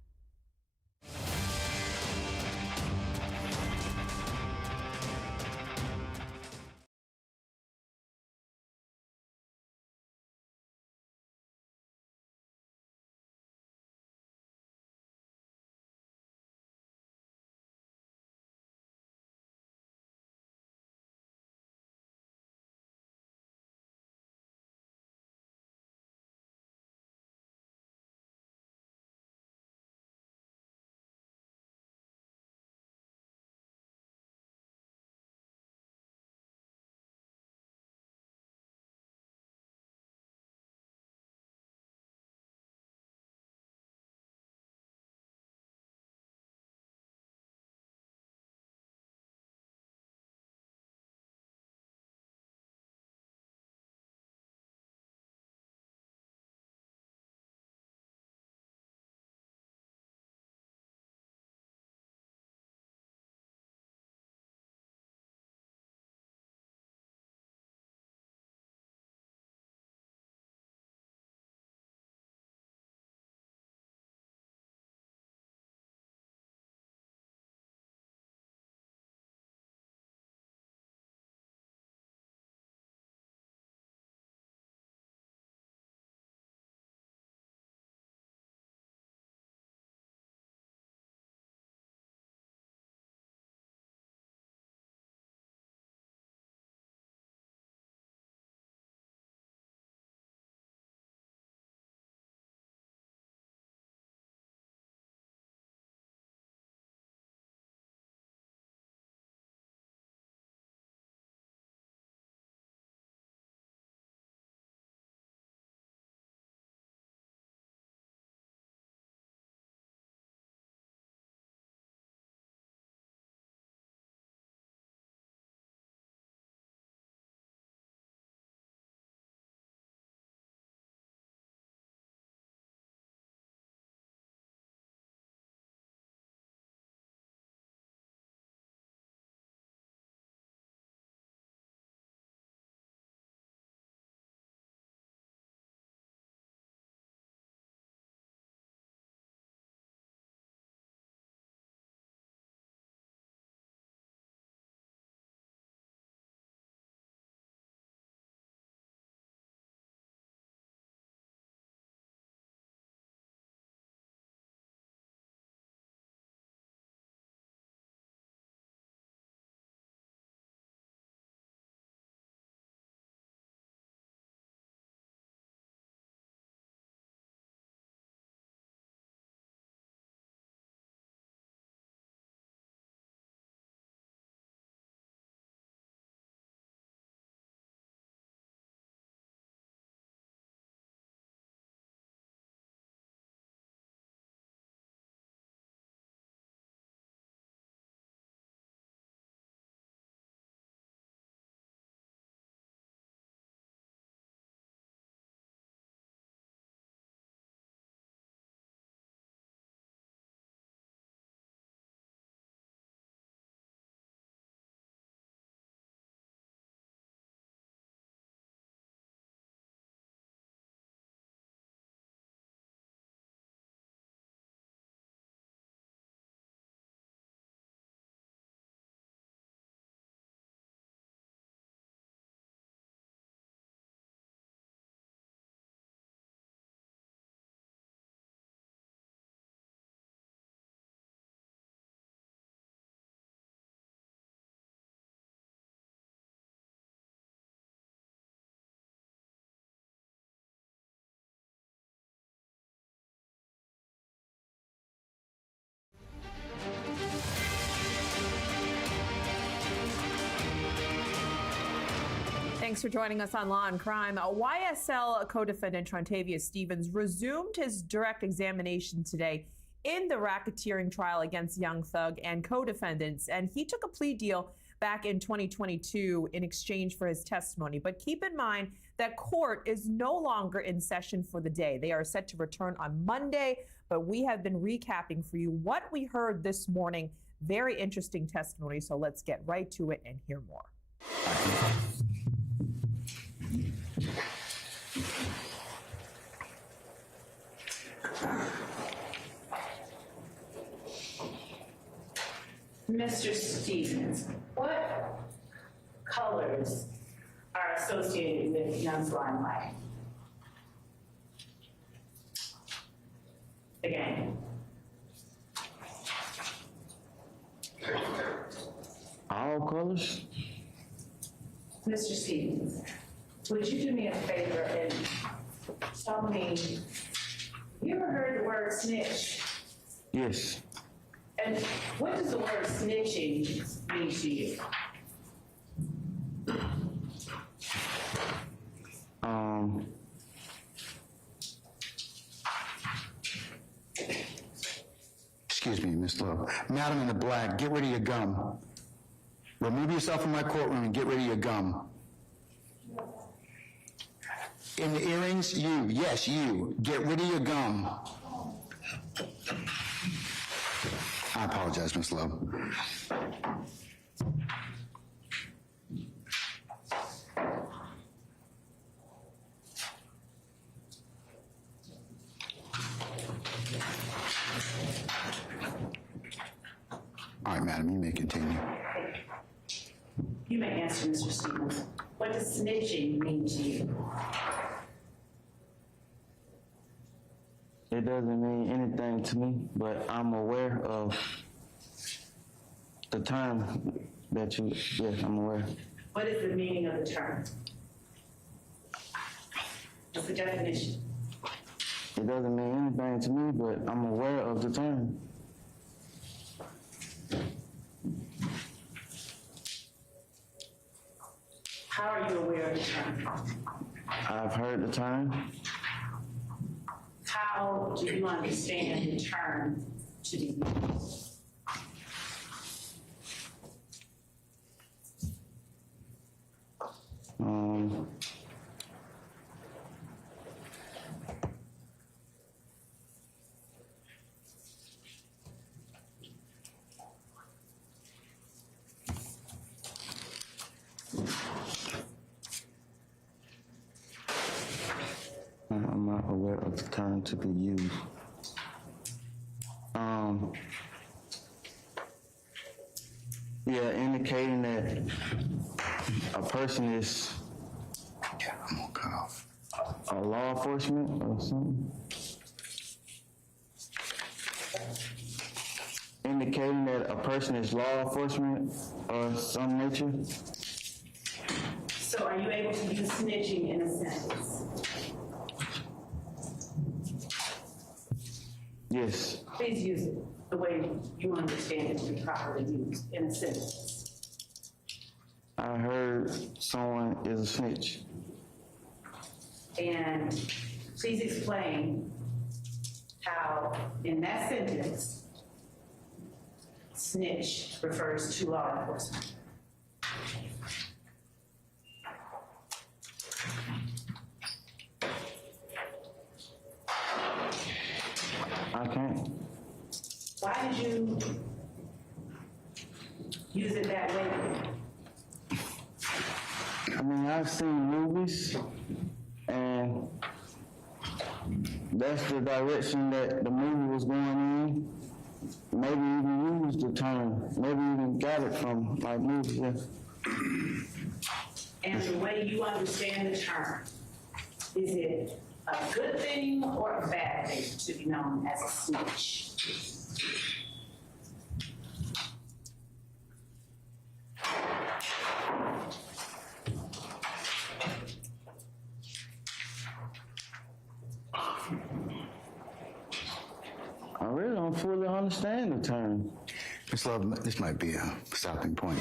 Thanks for joining us on Law and Crime. A YSL co-defendant Trontavia Stevens resumed his direct examination today in the racketeering trial against Young Thug and co-defendants, and he took a plea deal back in 2022 in exchange for his testimony. But keep in mind that court is no longer in session for the day. They are set to return on Monday, but we have been recapping for you what we heard this morning. Very interesting testimony, so let's get right to it and hear more. Mr. Stevens, what colors are associated with Young's limelight? Again. All colors? Mr. Stevens, would you do me a favor and tell me, you ever heard the word snitch? Yes. And what does the word snitching mean to you? Excuse me, Miss Lowe. Madam in the black, get rid of your gum. Remove yourself from my courtroom and get rid of your gum. In the earrings, you, yes, you, get rid of your gum. I apologize, Miss Lowe. All right, madam, you may continue. You may answer, Mr. Stevens. What does snitching mean to you? It doesn't mean anything to me, but I'm aware of the term that you, yes, I'm aware. What is the meaning of the term? What's the definition? It doesn't mean anything to me, but I'm aware of the term. How are you aware of the term? I've heard the term. How do you understand the term to be used? I'm not aware of the term to be used. Yeah, indicating that a person is Yeah, I'm gonna cut off. a law enforcement or something. Indicating that a person is law enforcement or some nature. So are you able to use snitching in a sentence? Yes. Please use it the way you understand it to be properly used in a sentence. I heard someone is a snitch. And please explain how, in that sentence, snitch refers to law enforcement. I can't. Why did you use it that way? I mean, I've seen movies, and that's the direction that the movie was going in. Maybe even used the term. Maybe even got it from like movies. Yeah. And the way you understand the term, is it a good thing or a bad thing to be known as a snitch? I really don't fully understand the term. Miss Love, this might be a stopping point.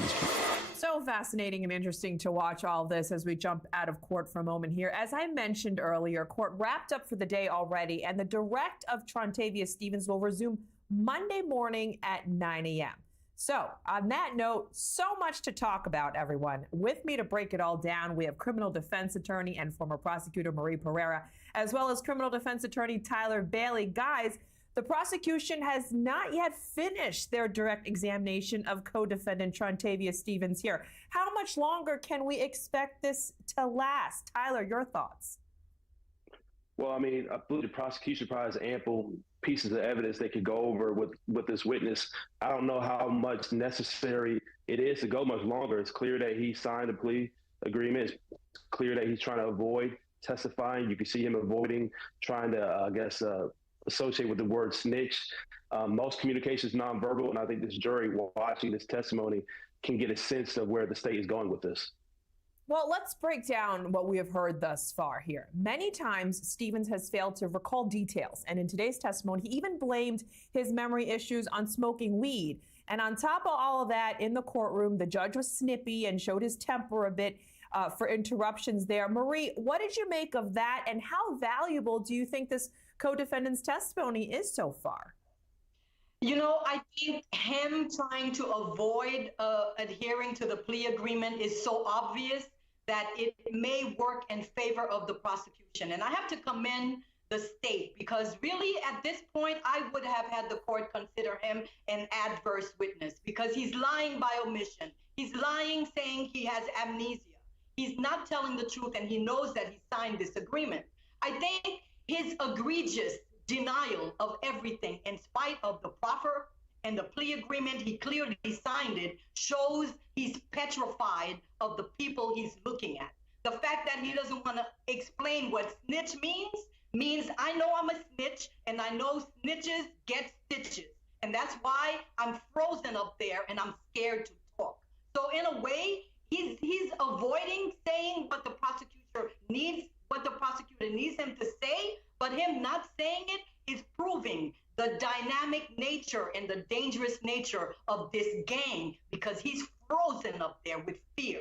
So fascinating and interesting to watch all this as we jump out of court for a moment here. As I mentioned earlier, court wrapped up for the day already, and the direct of Trontavia Stephens will resume Monday morning at 9 a.m. So on that note, so much to talk about, everyone. With me to break it all down, we have criminal defense attorney and former prosecutor Marie Pereira, as well as criminal defense attorney Tyler Bailey. Guys, the prosecution has not yet finished their direct examination of co-defendant Trontavia Stephens here. How much longer can we expect this to last? Tyler, your thoughts? Well, I mean, I believe the prosecution probably has ample pieces of evidence they could go over with this witness. I don't know how much necessary it is to go much longer. It's clear that he signed a plea agreement. It's clear that he's trying to avoid testifying. You can see him avoiding trying to, associate with the word snitch. Most communication is nonverbal, and I think this jury watching this testimony can get a sense of where the state is going with this. Well, let's break down what we have heard thus far here. Many times, Stephens has failed to recall details, and in today's testimony, he even blamed his memory issues on smoking weed. And on top of all of that, in the courtroom, the judge was snippy and showed his temper a bit for interruptions there. Marie, what did you make of that, and how valuable do you think this co-defendant's testimony is so far? You know, I think him trying to avoid adhering to the plea agreement is so obvious that it may work in favor of the prosecution. And I have to commend the state, because really at this point, I would have had the court consider him an adverse witness, because he's lying by omission. He's lying, saying he has amnesia. He's not telling the truth, and he knows that he signed this agreement. I think his egregious denial of everything in spite of the proffer and the plea agreement, he clearly signed it, shows he's petrified of the people he's looking at. The fact that he doesn't want to explain what snitch means I know I'm a snitch, and I know snitches get stitches. And that's why I'm frozen up there and I'm scared to talk. So in a way, he's avoiding saying what the prosecutor needs him to say, but him not saying it is proving the dynamic nature and the dangerous nature of this gang, because he's frozen up there with fear.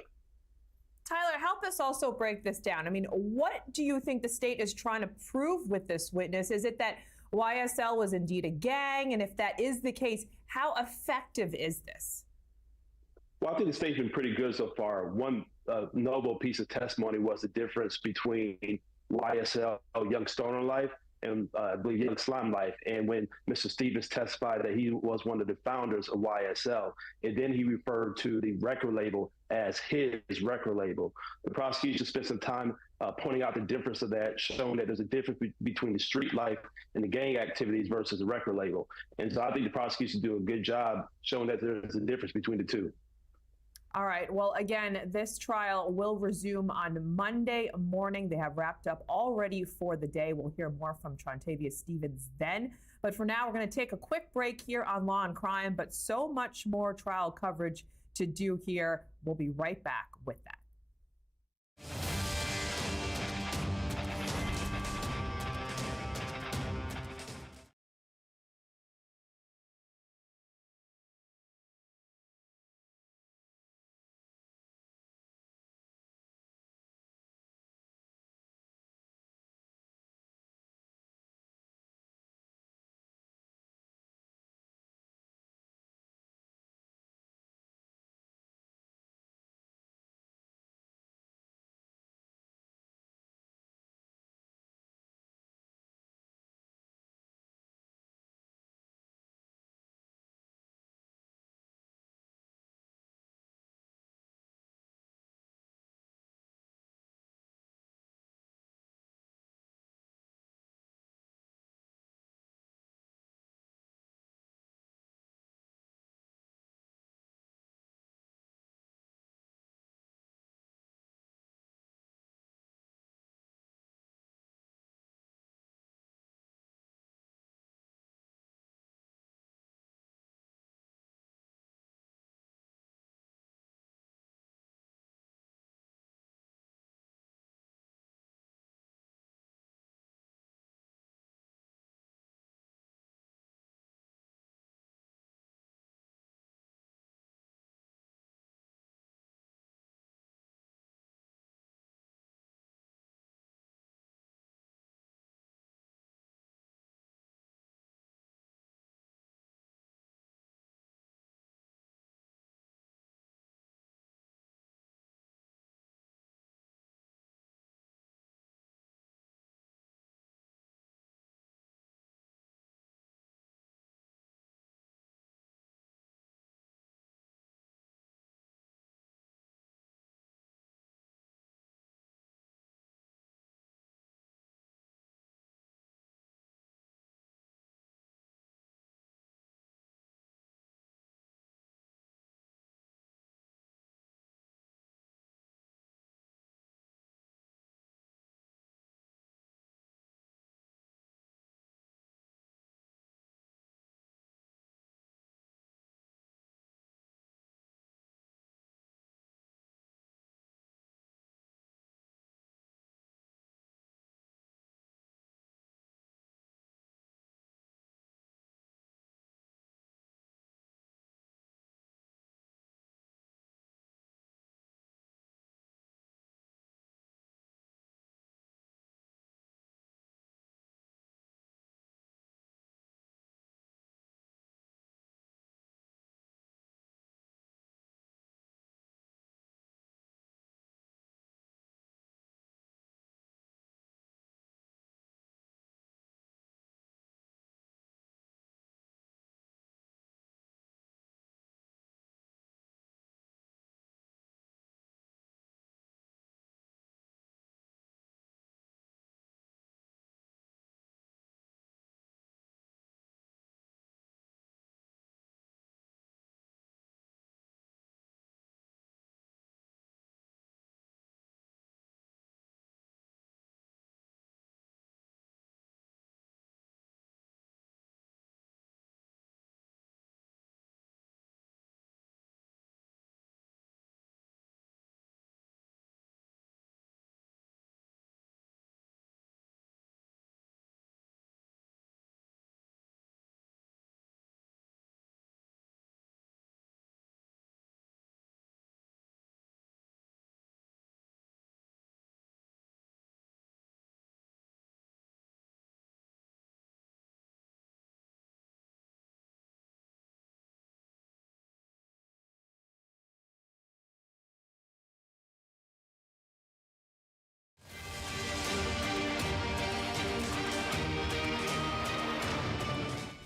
Tyler, help us also break this down. I mean, what do you think the state is trying to prove with this witness? Is it that YSL was indeed a gang? And if that is the case, how effective is this? Well, I think the state's been pretty good so far. One notable piece of testimony was the difference between YSL, Young Stoner Life, and I believe Young Slime Life. And when Mr. Stephens testified that he was one of the founders of YSL, and then he referred to the record label as his record label. The prosecution spent some time pointing out the difference of that, showing that there's a difference between the street life and the gang activities versus the record label. And so I think the prosecution do a good job showing that there's a difference between the two. All right. Well, again, this trial will resume on Monday morning. They have wrapped up already for the day. We'll hear more from Trontavia Stephens then. But for now, we're going to take a quick break here on Law and Crime, but so much more trial coverage to do here. We'll be right back with that.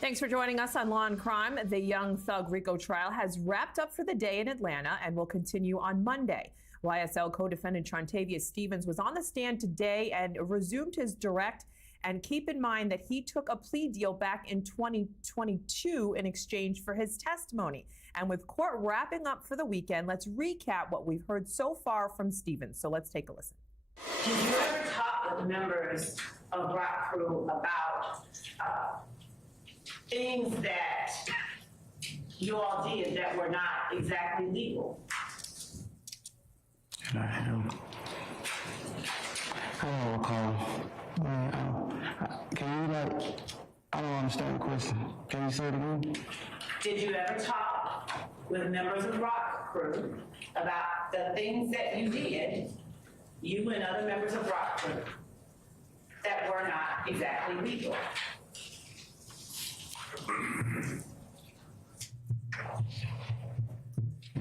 Thanks for joining us on Law and Crime. The Young Thug RICO trial has wrapped up for the day in Atlanta and will continue on Monday. YSL co-defendant Trontavia Stevens was on the stand today and resumed his direct. And keep in mind that he took a plea deal back in 2022 in exchange for his testimony. And with court wrapping up for the weekend, let's recap what we've heard so far from Stevens. So let's take a listen. Did you ever talk with members of Rock Crew about things that you all did that were not exactly legal? I don't recall. Can you I don't understand the question. Can you say it again? Did you ever talk with members of Rock Crew about the things that you did, you and other members of Rock Crew, that were not exactly legal?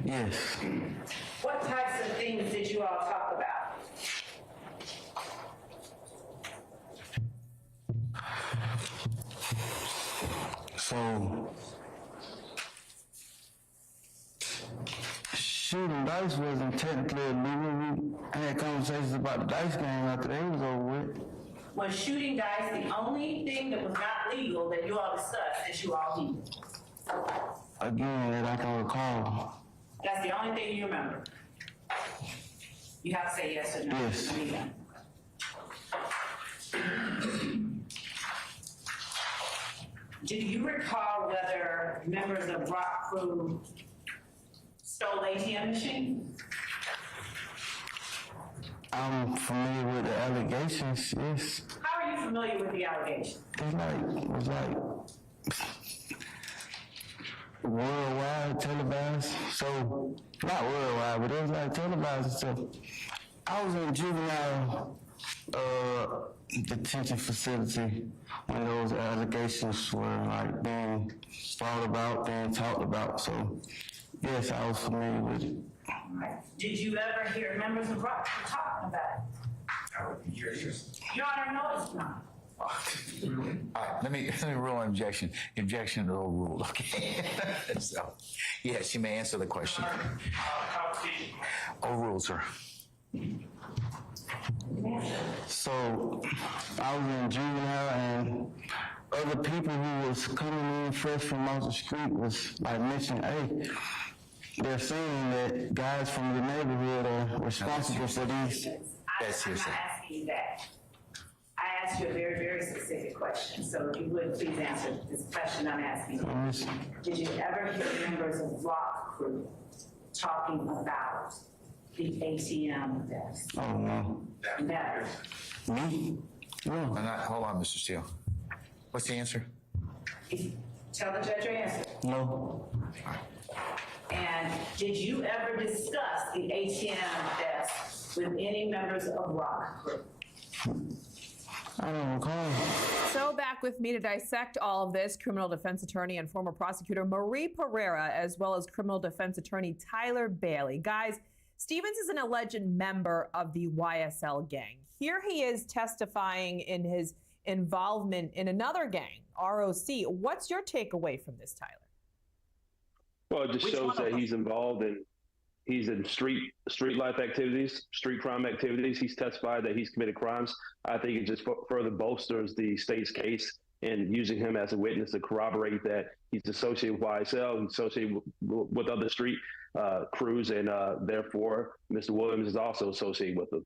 Yes. What types of things did you all talk about? So, shooting dice wasn't technically illegal. We had conversations about the dice game after they was over with. Was shooting dice the only thing that was not legal that you all discussed that you all did? Again, that I can recall. That's the only thing you remember? You have to say yes or no. Yes. Do you recall whether members of Rock Crew stole ATM machines? I'm familiar with the allegations, yes. How are you familiar with the allegations? It was like worldwide televised. So, not worldwide, but it was like televised. So, I was in a juvenile detention facility when those allegations were like being thought about, being talked about. So, yes, I was familiar with it. Did you ever hear members of Rock Crew talking about it? Your Honor, no, it's not. All right, let me rule an objection. Objection to overruled, okay? So, yes, you may answer the question. Overruled, sir. So, I was in juvenile and other people who was coming in fresh from off the street was like mentioning, hey, they're saying that guys from the neighborhood are responsible for these. That's I'm not asking you that. I asked you a very, very specific question, so if you would please answer this question I'm asking you. Did you ever hear members of Rock Crew talking about the ATM thefts? Oh, no. Never. Me? No. Hold on, Mr. Steele. What's the answer? Tell the judge your answer. No. And did you ever discuss the ATM thefts with any members of Rock Crew? I don't recall. So back with me to dissect all of this, criminal defense attorney and former prosecutor Marie Pereira, as well as criminal defense attorney Tyler Bailey. Guys, Stevens is an alleged member of the YSL gang. Here he is testifying in his involvement in another gang, ROC. What's your takeaway from this, Tyler? Well, it just shows that he's involved he's in street life activities, street crime activities. He's testified that he's committed crimes. I think it just further bolsters the state's case in using him as a witness to corroborate that he's associated with YSL, he's associated with other street crews, and therefore Mr. Williams is also associated with them.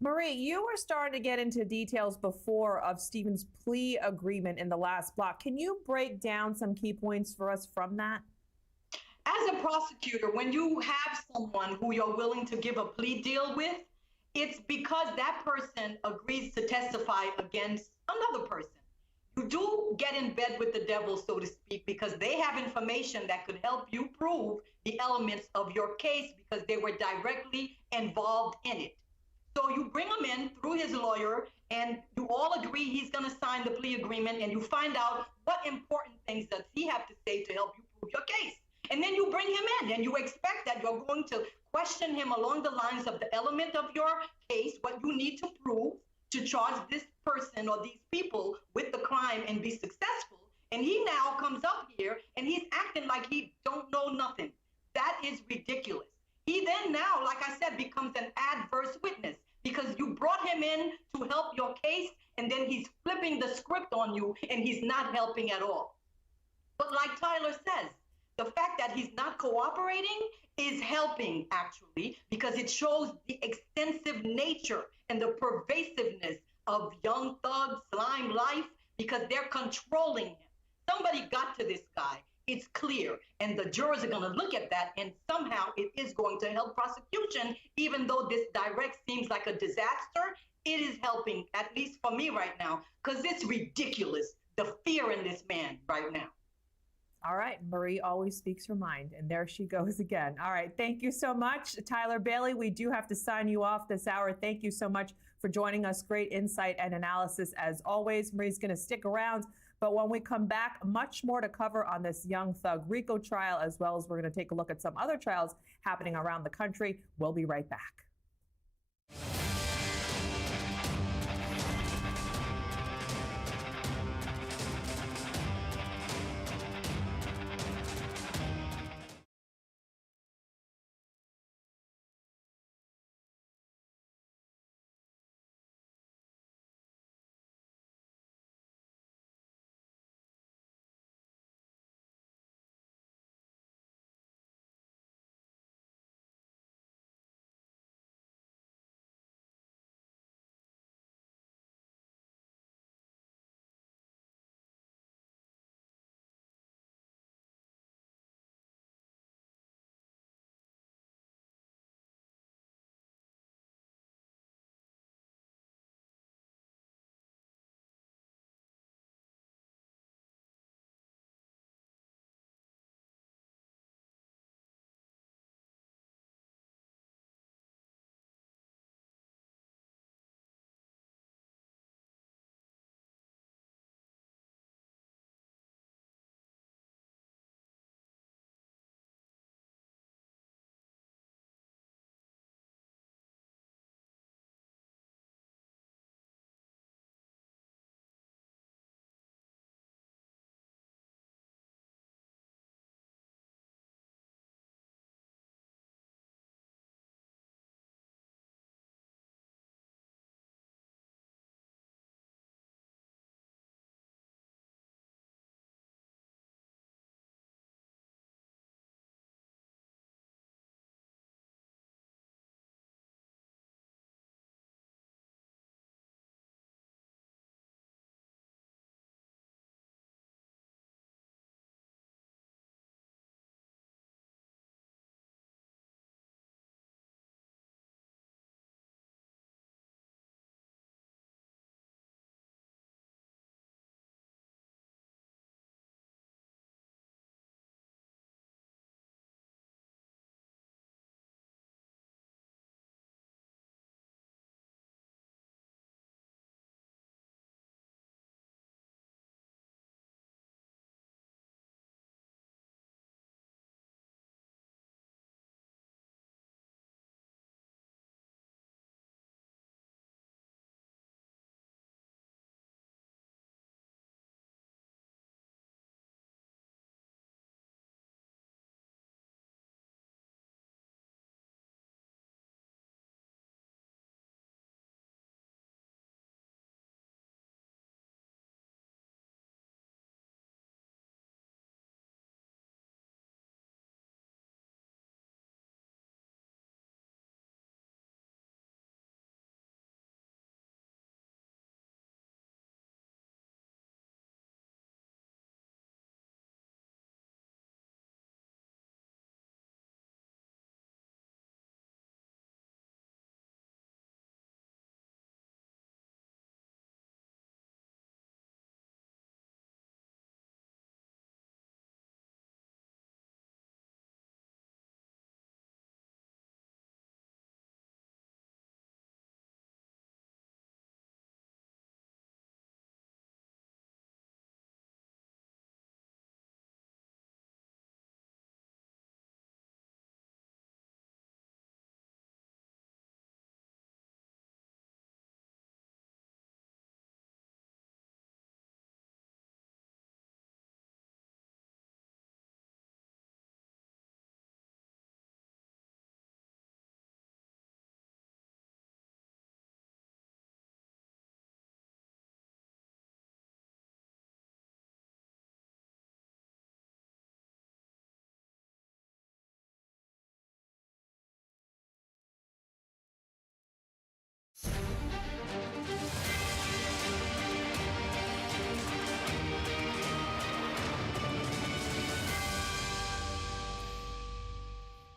Marie, you were starting to get into details before of Stevens' plea agreement in the last block. Can you break down some key points for us from that? As a prosecutor, when you have someone who you're willing to give a plea deal with, it's because that person agrees to testify against another person. You do get in bed with the devil, so to speak, because they have information that could help you prove the elements of your case because they were directly involved in it. So you bring him in through his lawyer and you all agree he's going to sign the plea agreement, and you find out what important things does he have to say to help you prove your case. And then you bring him in and you expect that you're going to question him along the lines of the element of your case, what you need to prove to charge this person or these people with the crime and be successful. And he now comes up here and he's acting like he don't know nothing. That is ridiculous. He then now, like I said, becomes an adverse witness because you brought him in to help your case, and then he's flipping the script on you and he's not helping at all. But like Tyler says, the fact that he's not cooperating is helping, actually, because it shows the extensive nature and the pervasiveness of Young Thug slime life, because they're controlling him. Somebody got to this guy. It's clear. And the jurors are going to look at that, and somehow it is going to help prosecution, even though this direct seems like a disaster. It is helping, at least for me right now, because it's ridiculous, the fear in this man right now. All right, Marie always speaks her mind, and there she goes again. All right, thank you so much, Tyler Bailey. We do have to sign you off this hour. Thank you so much for joining us. Great insight and analysis as always. Marie's going to stick around, but when we come back, much more to cover on this Young Thug RICO trial, as well as we're going to take a look at some other trials happening around the country. We'll be right back.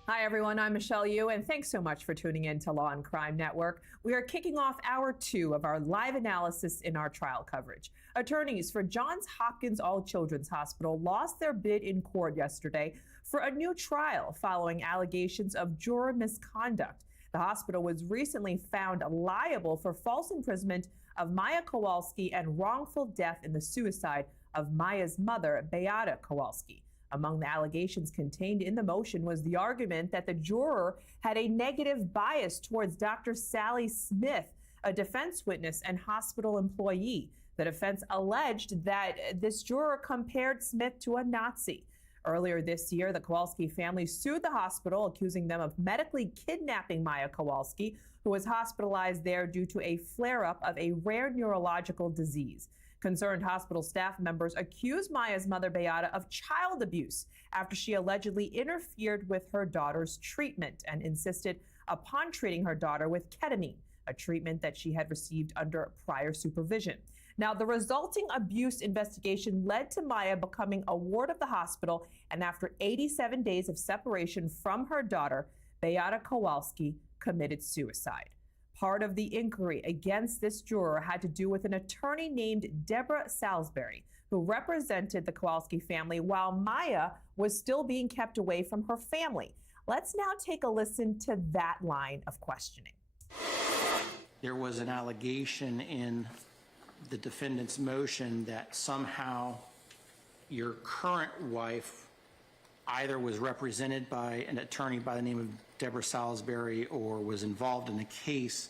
Hi, everyone. I'm Michelle Yu, and thanks so much for tuning in to Law and Crime Network. We are kicking off hour 2 of our live analysis in our trial coverage. Attorneys for Johns Hopkins All Children's Hospital lost their bid in court yesterday for a new trial following allegations of juror misconduct. The hospital was recently found liable for false imprisonment of Maya Kowalski and wrongful death in the suicide of Maya's mother, Beata Kowalski. Among the allegations contained in the motion was the argument that the juror had a negative bias towards Dr. Sally Smith, a defense witness and hospital employee. The defense alleged that this juror compared Smith to a Nazi. Earlier this year, the Kowalski family sued the hospital, accusing them of medically kidnapping Maya Kowalski, who was hospitalized there due to a flare-up of a rare neurological disease. Concerned hospital staff members accused Maya's mother, Beata, of child abuse after she allegedly interfered with her daughter's treatment and insisted upon treating her daughter with ketamine, a treatment that she had received under prior supervision. Now, the resulting abuse investigation led to Maya becoming a ward of the hospital, and after 87 days of separation from her daughter, Beata Kowalski committed suicide. Part of the inquiry against this juror had to do with an attorney named Deborah Salisbury, who represented the Kowalski family while Maya was still being kept away from her family. Let's now take a listen to that line of questioning. There was an allegation in the defendant's motion that somehow your current wife either was represented by an attorney by the name of Deborah Salisbury or was involved in a case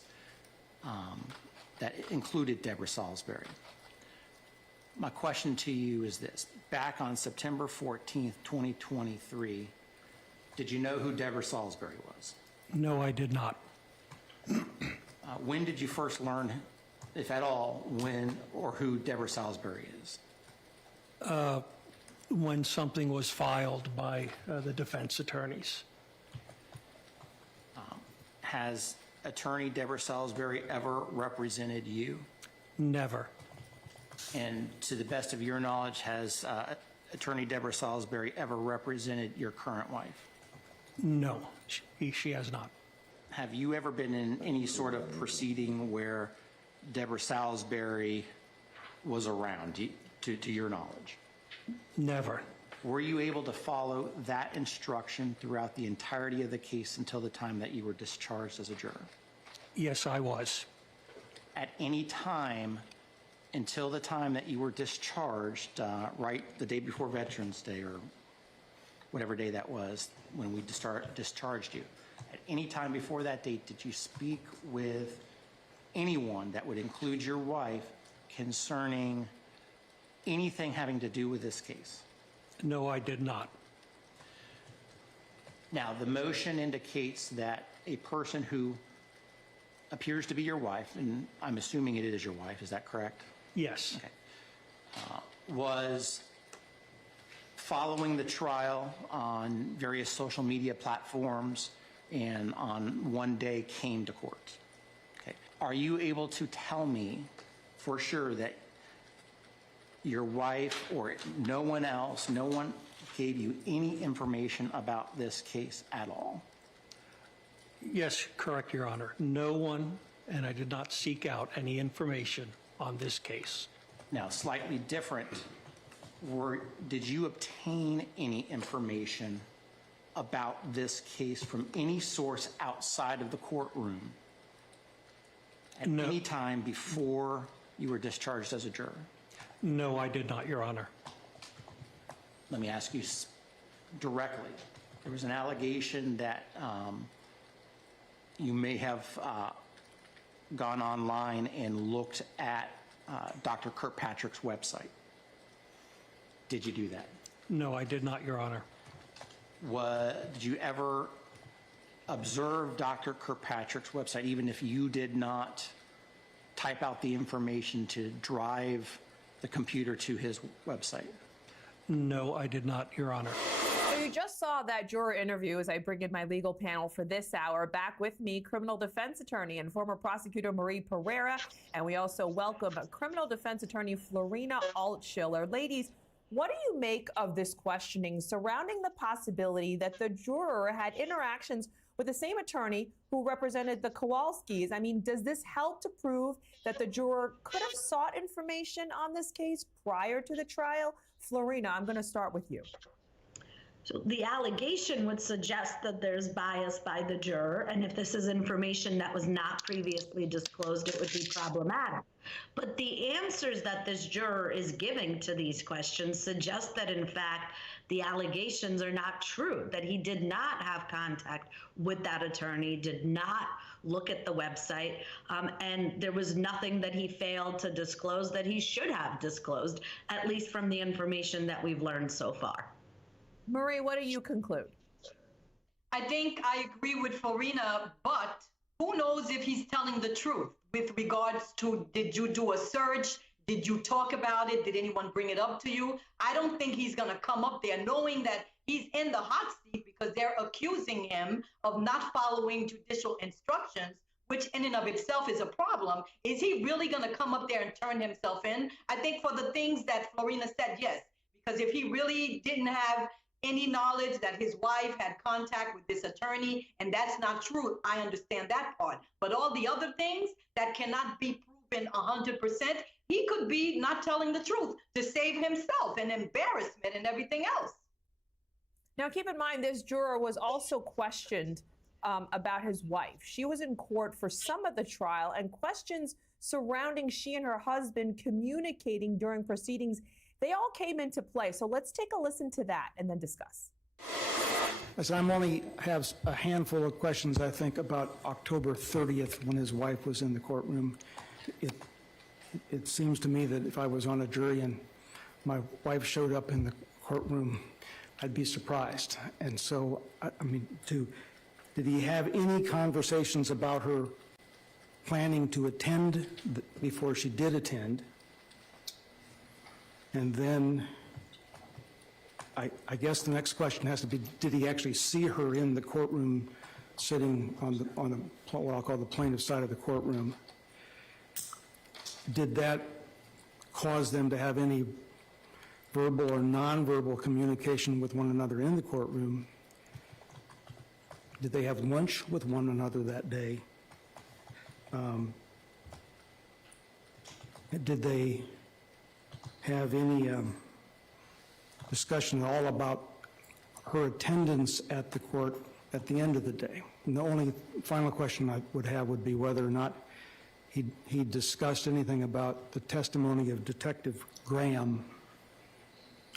that included Deborah Salisbury. My question to you is this. Back on September 14th, 2023, did you know who Deborah Salisbury was? No, I did not. When did you first learn, if at all, when or who Deborah Salisbury is? When something was filed by the defense attorneys. Has attorney Deborah Salisbury ever represented you? Never. And to the best of your knowledge, has attorney Deborah Salisbury ever represented your current wife? No, she has not. Have you ever been in any sort of proceeding where Deborah Salisbury was around, to your knowledge? Never. Were you able to follow that instruction throughout the entirety of the case until the time that you were discharged as a juror? Yes, I was. At any time until the time that you were discharged, right the day before Veterans Day or whatever day that was when we discharged you, at any time before that date, did you speak with anyone that would include your wife concerning anything having to do with this case? No, I did not. Now, the motion indicates that a person who appears to be your wife, and I'm assuming it is your wife, is that correct? Yes. Okay. Was following the trial on various social media platforms and on one day came to court. Okay. Are you able to tell me for sure that your wife or no one else, no one gave you any information about this case at all? Yes, correct, Your Honor. No one, and I did not seek out any information on this case. Now, slightly different, did you obtain any information about this case from any source outside of the courtroom at any time before you were discharged as a juror? No, I did not, Your Honor. Let me ask you directly. There was an allegation that you may have gone online and looked at Dr. Kirkpatrick's website. Did you do that? No, I did not, Your Honor. Did you ever observe Dr. Kirkpatrick's website, even if you did not type out the information to drive the computer to his website? No, I did not, Your Honor. So you just saw that juror interview as I bring in my legal panel for this hour. Back with me, criminal defense attorney and former prosecutor Marie Pereira, and we also welcome criminal defense attorney Florina Altschiller. Ladies, What do you make of this questioning surrounding the possibility that the juror had interactions with the same attorney who represented the Kowalskis? I mean, does this help to prove that the juror could have sought information on this case prior to the trial? Florina, I'm going to start with you. So the allegation would suggest that there's bias by the juror, and if this is information that was not previously disclosed, it would be problematic. But the answers that this juror is giving to these questions suggest that, in fact, the allegations are not true, that he did not have contact with that attorney, did not look at the website, and there was nothing that he failed to disclose that he should have disclosed, at least from the information that we've learned so far. Marie, what do you conclude? I think I agree with Florina, but who knows if he's telling the truth with regards to, did you do a search? Did you talk about it? Did anyone bring it up to you? I don't think he's going to come up there knowing that he's in the hot seat because they're accusing him of not following judicial instructions, which in and of itself is a problem. Is he really going to come up there and turn himself in? I think for the things that Florina said, yes, because if he really didn't have any knowledge that his wife had contact with this attorney, and that's not true, I understand that part. But all the other things that cannot be proven 100%, he could be not telling the truth to save himself and embarrassment and everything else. Now, keep in mind, this juror was also questioned about his wife. She was in court for some of the trial, and questions surrounding she and her husband communicating during proceedings, they all came into play. So let's take a listen to that and then discuss. As I'm only have a handful of questions, I think, about October 30th when his wife was in the courtroom. It seems to me that if I was on a jury and my wife showed up in the courtroom, I'd be surprised. And so, I mean, did he have any conversations about her planning to attend before she did attend? And then I guess the next question has to be, did he actually see her in the courtroom sitting on what I'll call the plaintiff's side of the courtroom? Did that cause them to have any verbal or nonverbal communication with one another in the courtroom? Did they have lunch with one another that day? Did they have any discussion at all about her attendance at the court at the end of the day? And the only final question I would have would be whether or not he discussed anything about the testimony of Detective Graham,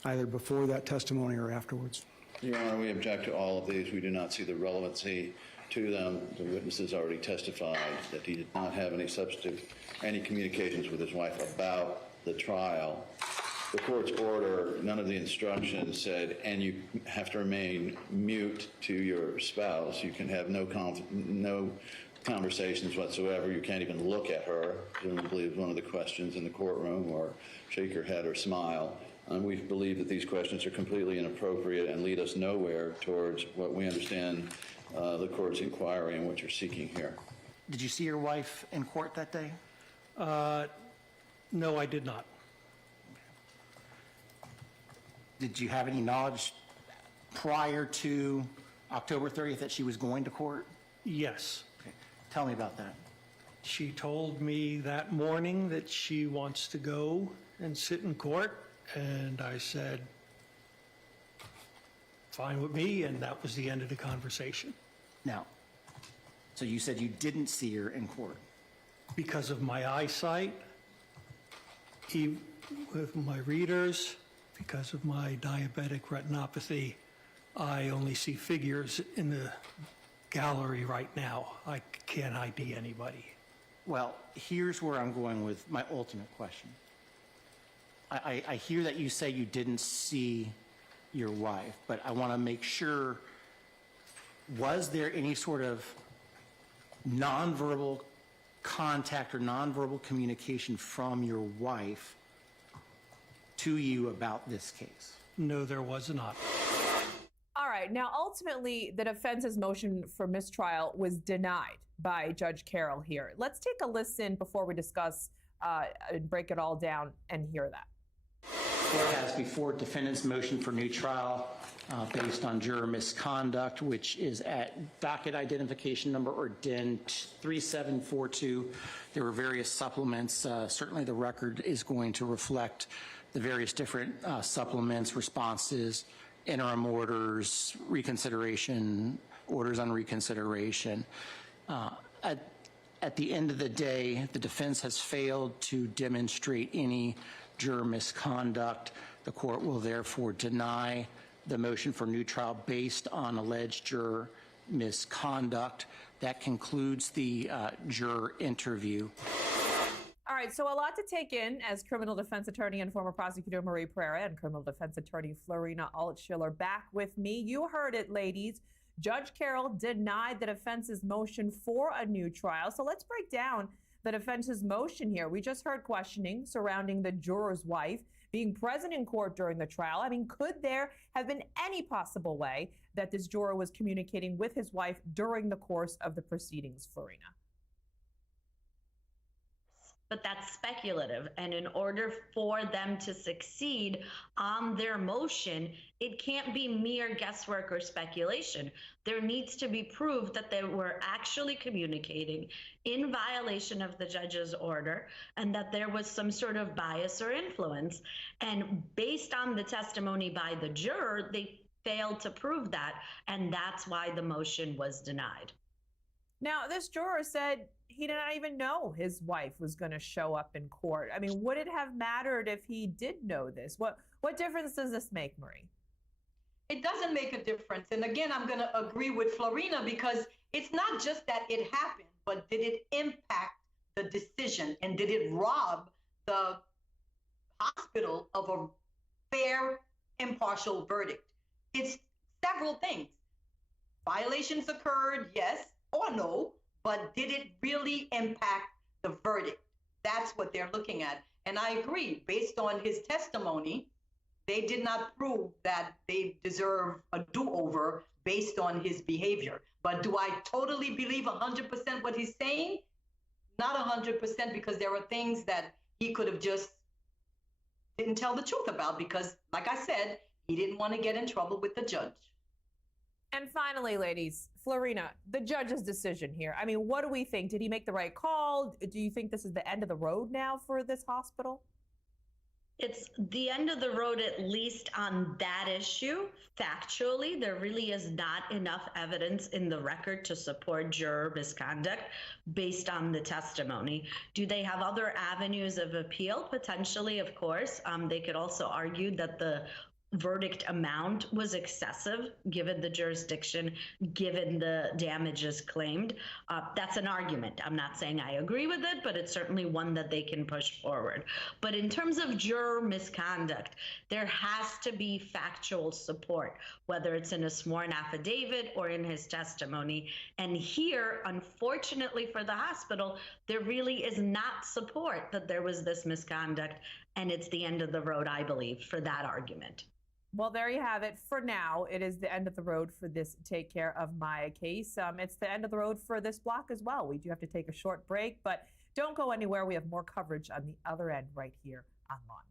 either before that testimony or afterwards. Your Honor, we object to all of these. We do not see the relevancy to them. The witnesses already testified that he did not have any communications with his wife about the trial. The court's order, none of the instructions said, and you have to remain mute to your spouse. You can have no conversations whatsoever. You can't even look at her, presumably is one of the questions in the courtroom, or shake your head or smile. And we believe that these questions are completely inappropriate and lead us nowhere towards what we understand the court's inquiry and what you're seeking here. Did you see your wife in court that day? No, I did not. Did you have any knowledge prior to October 30th that she was going to court? Yes. Okay. Tell me about that. She told me that morning that she wants to go and sit in court, and I said, fine with me, and that was the end of the conversation. Now, so you said you didn't see her in court? Because of my eyesight, with my readers, because of my diabetic retinopathy, I only see figures in the gallery right now. I can't ID anybody. Well, here's where I'm going with my ultimate question. I hear that you say you didn't see your wife, but I want to make sure, was there any sort of nonverbal contact or nonverbal communication from your wife to you about this case? No, there was not. All right. Now, ultimately, the defense's motion for mistrial was denied by Judge Carroll here. Let's take a listen before we discuss and break it all down and hear that. Court has before defendant's motion for new trial based on juror misconduct, which is at docket identification number or DIN 3742. There were various supplements. Certainly the record is going to reflect the various different supplements, responses, interim orders, reconsideration, orders on reconsideration. At the end of the day, the defense has failed to demonstrate any juror misconduct. The court will therefore deny the motion for new trial based on alleged juror misconduct. That concludes the juror interview. All right, so a lot to take in as criminal defense attorney and former prosecutor Marie Pereira and criminal defense attorney Florina Altschiller back with me. You heard it, ladies. Judge Carroll denied the defense's motion for a new trial. So let's break down the defense's motion here. We just heard questioning surrounding the juror's wife being present in court during the trial. I mean, could there have been any possible way that this juror was communicating with his wife during the course of the proceedings, Florina? But that's speculative. And in order for them to succeed on their motion, it can't be mere guesswork or speculation. There needs to be proof that they were actually communicating in violation of the judge's order and that there was some sort of bias or influence. And based on the testimony by the juror, they failed to prove that. And that's why the motion was denied. Now, this juror said he did not even know his wife was going to show up in court. I mean, would it have mattered if he did know this? What difference does this make, Marie? It doesn't make a difference. And again, I'm going to agree with Florina because it's not just that it happened, but did it impact the decision and did it rob the hospital of a fair, impartial verdict? It's several things. Violations occurred, yes or no, but did it really impact the verdict? That's what they're looking at. And I agree, based on his testimony, they did not prove that they deserve a do-over based on his behavior. But do I totally believe 100% what he's saying? Not 100%, because there are things that he could have just didn't tell the truth about because, like I said, he didn't want to get in trouble with the judge. And finally, ladies, Florina, the judge's decision here. I mean, what do we think? Did he make the right call? Do you think this is the end of the road now for this hospital? It's the end of the road, at least on that issue. Factually, there really is not enough evidence in the record to support juror misconduct based on the testimony. Do they have other avenues of appeal? Potentially, of course. They could also argue that the verdict amount was excessive given the jurisdiction, given the damages claimed. That's an argument. I'm not saying I agree with it, but it's certainly one that they can push forward. But in terms of juror misconduct, there has to be factual support, whether it's in a sworn affidavit or in his testimony. And here, unfortunately for the hospital, there really is not support that there was this misconduct. And it's the end of the road, I believe, for that argument. Well, there you have it. For now, it is the end of the road for this Take Care of Maya case. It's the end of the road for this block as well. We do have to take a short break, but don't go anywhere. We have more coverage on the other end right here on Law&Crime.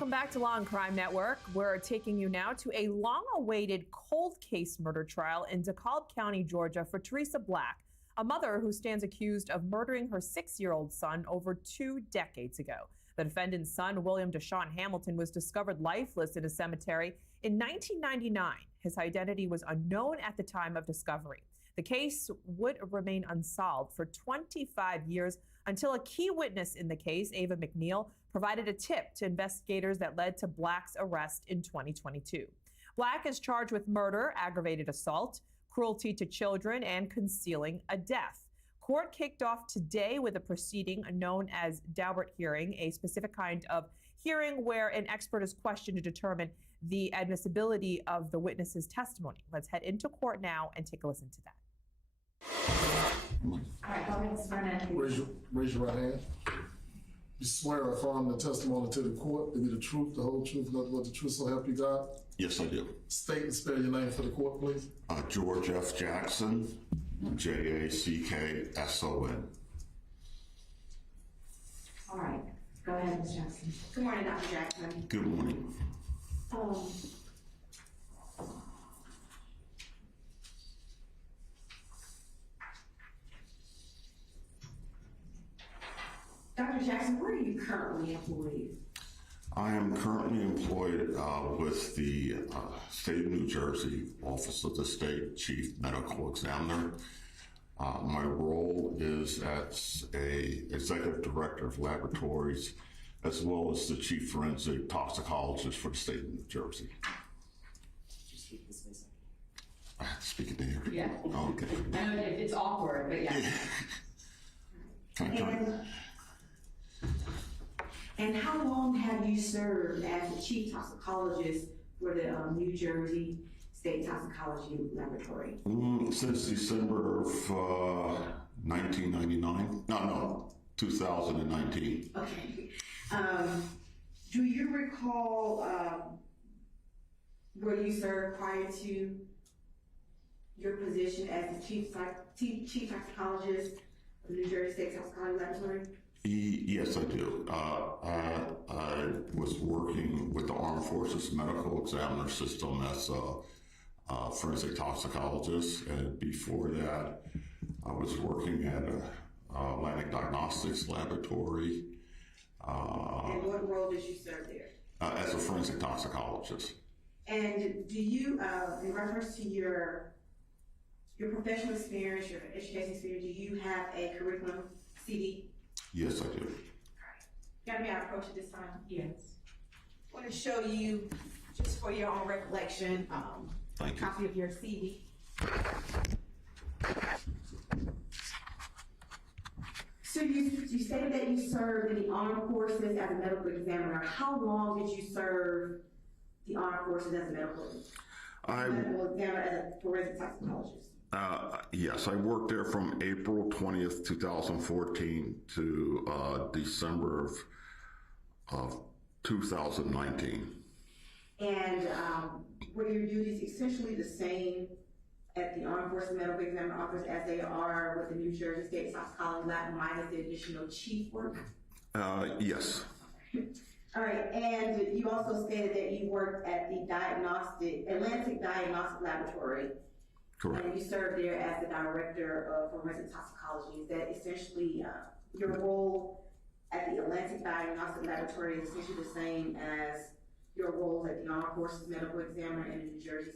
Welcome back to Law and Crime Network. We're taking you now to a long-awaited cold case murder trial in DeKalb County, Georgia for Teresa Black, a mother who stands accused of murdering her 6-year-old son over 2 decades ago. The defendant's son, William Deshaun Hamilton, was discovered lifeless in a cemetery in 1999. His identity was unknown at the time of discovery. The case would remain unsolved for 25 years until a key witness in the case, Ava McNeil, provided a tip to investigators that led to Black's arrest in 2022. Black is charged with murder, aggravated assault, cruelty to children, and concealing a death. Court kicked off today with a proceeding known as Daubert hearing, a specific kind of hearing where an expert is questioned to determine the admissibility of the witness's testimony. Let's head into court now and take a listen to that. All right, go ahead, swear in. Raise your right hand. You swear or affirm the testimony to the court to be the truth, the whole truth, nothing but the truth, so help you God? Yes, I do. State and spell your name for the court, please. George F. Jackson, Jackson. All right, go ahead, Ms. Jackson. Good morning, Dr. Jackson. Good morning. Dr. Jackson, where are you currently employed? I am currently employed with the State of New Jersey Office of the State Chief Medical Examiner. My role is as a Executive Director of Laboratories, as well as the Chief Forensic Toxicologist for the State of New Jersey. I have to speak it to you. Yeah. Oh, okay. I know it's awkward, but yeah. And how long have you served as the chief toxicologist for the New Jersey State Toxicology Laboratory? Since December of 1999. No, 2019. Okay. Do you recall where you served prior to your position as the chief toxicologist of the New Jersey State Toxicology Laboratory? Yes, I do. I was working with the Armed Forces Medical Examiner System as a forensic toxicologist, and before that, I was working at Atlantic Diagnostics Laboratory. And what role did you serve there? As a forensic toxicologist. And do you, in reference to your professional experience, your education experience, do you have a curriculum CD? Yes, I do. Got me our approach at this time? Yes. I want to show you, just for your own recollection, Thank you. copy of your CD. So you stated that you served in the Armed Forces as a medical examiner. How long did you serve the Armed Forces as a medical examiner, as a forensic toxicologist? Yes, I worked there from April 20th, 2014 to December of 2019. And were your duties essentially the same at the Armed Forces Medical Examiner Office as they are with the New Jersey State Toxicology Lab, minus the additional chief work? Yes. All right, and you also stated that you worked at the Atlantic Diagnostic Laboratory. Correct. And you served there as the Director of Forensic Toxicology. Is that essentially your role at the Atlantic Diagnostic Laboratory is essentially the same as your role at the Armed Forces Medical Examiner in the New Jersey